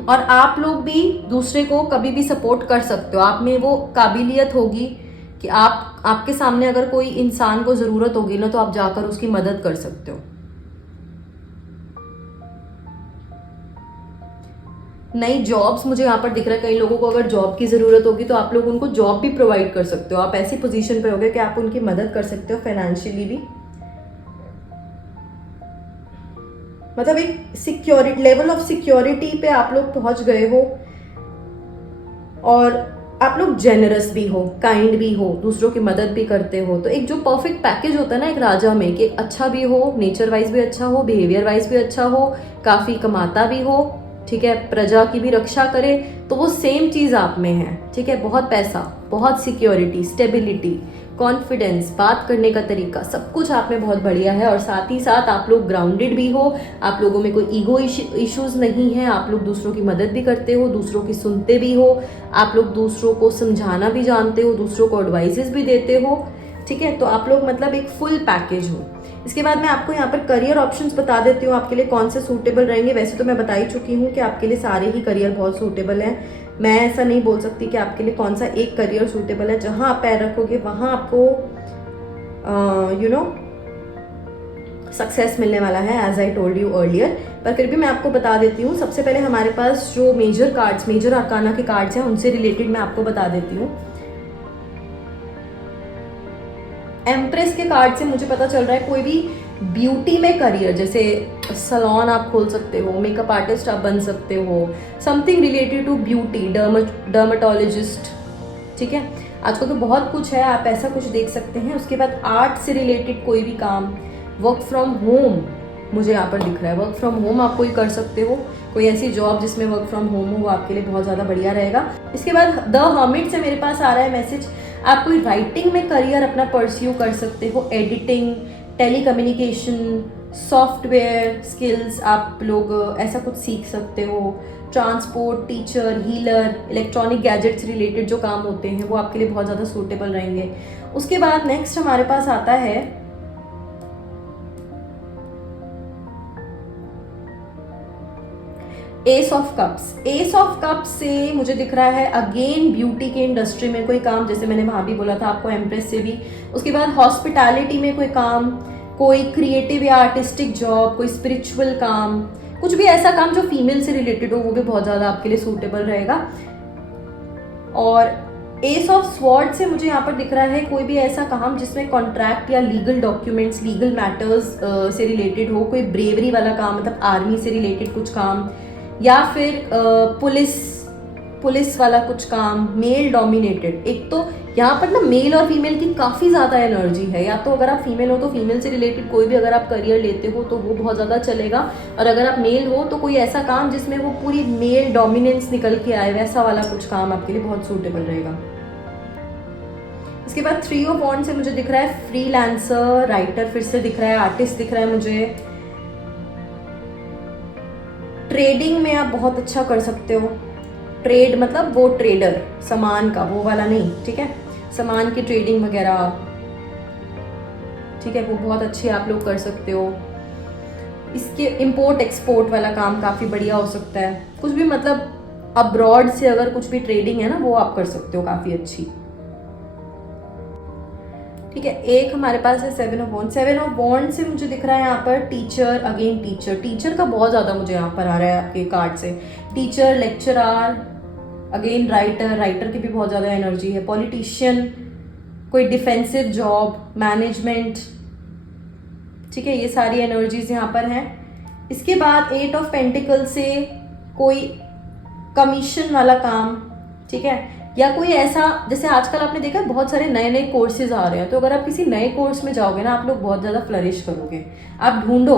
और आप लोग भी दूसरे को कभी भी सपोर्ट कर सकते हो। आप में वो काबिलियत होगी कि आपके सामने अगर कोई इंसान को ज़रूरत होगी ना, तो आप जाकर उसकी मदद कर सकते हो। नई जॉब्स मुझे यहाँ पर दिख रहा है, कई लोगों को अगर जॉब की ज़रूरत होगी तो आप लोग उनको जॉब भी प्रोवाइड कर सकते हो। आप ऐसी पोजीशन पे होगे कि आप उनकी मदद कर सकते हो फाइनेंशियली भी। मतलब एक सिक्योरिटी लेवल ऑफ सिक्योरिटी पे आप लोग पहुंच गए हो, और आप लोग जेनरस भी हो, काइंड भी हो, दूसरों की मदद भी करते हो। तो एक जो परफेक्ट पैकेज होता है ना एक राजा में, कि अच्छा भी हो, नेचर वाइज भी अच्छा हो, बिहेवियर वाइज भी अच्छा हो, काफ़ी कमाता भी हो, ठीक है, प्रजा की भी रक्षा करे, तो वो सेम चीज़ आप में है। ठीक है, बहुत पैसा, बहुत सिक्योरिटी, स्टेबिलिटी, कॉन्फिडेंस, बात करने का तरीका, सब कुछ आप में बहुत बढ़िया है। और साथ ही साथ आप लोग ग्राउंडेड भी हो, आप लोगों में कोई ईगो इश्यूज नहीं है, आप लोग दूसरों की मदद भी करते हो, दूसरों की सुनते भी हो, आप लोग दूसरों को समझाना भी जानते हो, दूसरों को एडवाइजेस भी देते हो। ठीक है, तो आप लोग मतलब एक फुल पैकेज हो। इसके बाद मैं आपको यहाँ पर करियर ऑप्शंस बता देती हूँ आपके लिए कौन से सूटेबल रहेंगे। वैसे तो मैं बता ही चुकी हूँ कि आपके लिए सारे ही करियर बहुत सूटेबल हैं। मैं ऐसा नहीं बोल सकती कि आपके लिए कौन सा एक करियर सूटेबल है। जहाँ आप पैर रखोगे वहाँ आपको सक्सेस मिलने वाला है, as I told you earlier. पर फिर भी मैं आपको बता देती हूँ। सबसे पहले हमारे पास जो मेजर आर्काना के कार्ड्स हैं उनसे रिलेटेड मैं आपको बता देती हूँ। एम्प्रेस के कार्ड से मुझे पता चल रहा है कोई भी ब्यूटी में करियर, जैसे सलोन आप खोल सकते हो, मेकअप आर्टिस्ट आप बन सकते हो, something related to beauty, dermatologist. ठीक है, आजकल तो बहुत कुछ है, आप ऐसा कुछ देख सकते हैं। उसके बाद आर्ट से रिलेटेड कोई भी काम, वर्क फ्रॉम होम मुझे यहाँ पर दिख रहा है। वर्क फ्रॉम होम आप कोई कर सकते हो, कोई ऐसी जॉब जिसमें वर्क फ्रॉम होम हो, वो आपके लिए बहुत ज़्यादा बढ़िया रहेगा। इसके बाद द हर्मिट से मेरे पास आ रहा है मैसेज, आप कोई राइटिंग में करियर अपना परस्यू कर सकते हो, एडिटिंग, टेलीकम्युनिकेशन, सॉफ्टवेयर स्किल्स, आप लोग ऐसा कुछ सीख सकते हो। Transport, teacher, healer, electronic gadgets related जो काम होते हैं वो आपके लिए बहुत ज़्यादा सूटेबल रहेंगे। उसके बाद नेक्स्ट हमारे पास आता है S of cups. S of cups से मुझे दिख रहा है अगेन ब्यूटी के इंडस्ट्री में कोई काम, जैसे मैंने वहाँ भी बोला था आपको एम्प्रेस से भी। उसके बाद हॉस्पिटैलिटी में कोई काम, कोई क्रिएटिव या आर्टिस्टिक जॉब, कोई स्पिरिचुअल काम, कुछ भी ऐसा काम जो फीमेल से रिलेटेड हो, वो भी बहुत ज़्यादा आपके लिए सूटेबल रहेगा। और एस ऑफ स्वॉर्ड से मुझे यहाँ पर दिख रहा है कोई भी ऐसा काम जिसमें कॉन्ट्रैक्ट या लीगल डॉक्यूमेंट्स, लीगल मैटर्स से रिलेटेड हो, कोई ब्रेवरी वाला काम, मतलब आर्मी से रिलेटेड कुछ काम, या फिर पुलिस वाला कुछ काम, मेल डोमिनेटेड। एक तो यहाँ पर ना मेल और फीमेल की काफ़ी ज़्यादा एनर्जी है। या तो अगर आप फीमेल हो तो फीमेल से रिलेटेड कोई भी अगर आप करियर लेते हो तो वो बहुत ज़्यादा चलेगा, और अगर आप मेल हो तो कोई ऐसा काम जिसमें वो पूरी मेल डोमिनेंस निकल के आए, वैसा वाला कुछ काम आपके लिए बहुत सूटेबल रहेगा। इसके बाद 3 ऑफ वॉन्ड्स से मुझे दिख रहा है फ्रीलांसर, राइटर फिर से दिख रहा है, आर्टिस्ट दिख रहा है मुझे। ट्रेडिंग में आप बहुत अच्छा कर सकते हो। ट्रेड मतलब वो ट्रेडर, सामान का, वो वाला नहीं, ठीक है, सामान की ट्रेडिंग वगैरह, ठीक है, वो बहुत अच्छे आप लोग कर सकते हो। इसके इंपोर्ट एक्सपोर्ट वाला काम काफ़ी बढ़िया हो सकता है। कुछ भी मतलब अब्रॉड से अगर कुछ भी ट्रेडिंग है ना, वो आप कर सकते हो काफ़ी अच्छी। ठीक है, एक हमारे पास है 7 ऑफ वॉन्ड। 7 ऑफ वॉन्ड से मुझे दिख रहा है यहाँ पर टीचर, अगेन टीचर का बहुत ज़्यादा मुझे यहाँ पर आ रहा है आपके कार्ड से। टीचर, लेक्चरर, अगेन राइटर की भी बहुत ज़्यादा एनर्जी है। पॉलिटिशियन, कोई डिफेंसिव जॉब, मैनेजमेंट, ठीक है, ये सारी एनर्जीज यहाँ पर हैं। इसके बाद 8 ऑफ पेंटिकल से कोई कमीशन वाला काम, ठीक है, या कोई ऐसा, जैसे आजकल आपने देखा बहुत सारे नए नए कोर्सेज आ रहे हैं, तो अगर आप किसी नए कोर्स में जाओगे ना, आप लोग बहुत ज़्यादा फ्लरिश करोगे। आप ढूंढो,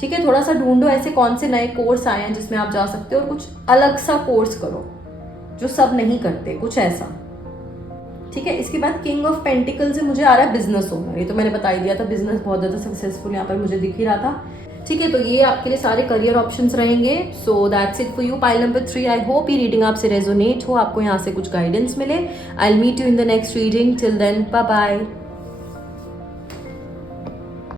ठीक है, थोड़ा सा ढूंढो ऐसे कौन से नए कोर्स आए हैं जिसमें आप जा सकते हो, और कुछ अलग सा कोर्स करो जो सब नहीं करते, कुछ ऐसा, ठीक है। इसके बाद किंग ऑफ पेंटिकल से मुझे आ रहा है बिजनेस ओनर। ये तो मैंने बता ही दिया था, बिजनेस बहुत ज़्यादा सक्सेसफुल यहाँ पर मुझे दिख ही रहा था, ठीक है। तो ये आपके लिए सारे करियर ऑप्शंस रहेंगे। So that's it for you. Pile number 3, I hope ये रीडिंग आपसे रेजोनेट हो, आपको यहाँ से कुछ गाइडेंस मिले। I will meet you in the next reading. Till then, bye bye.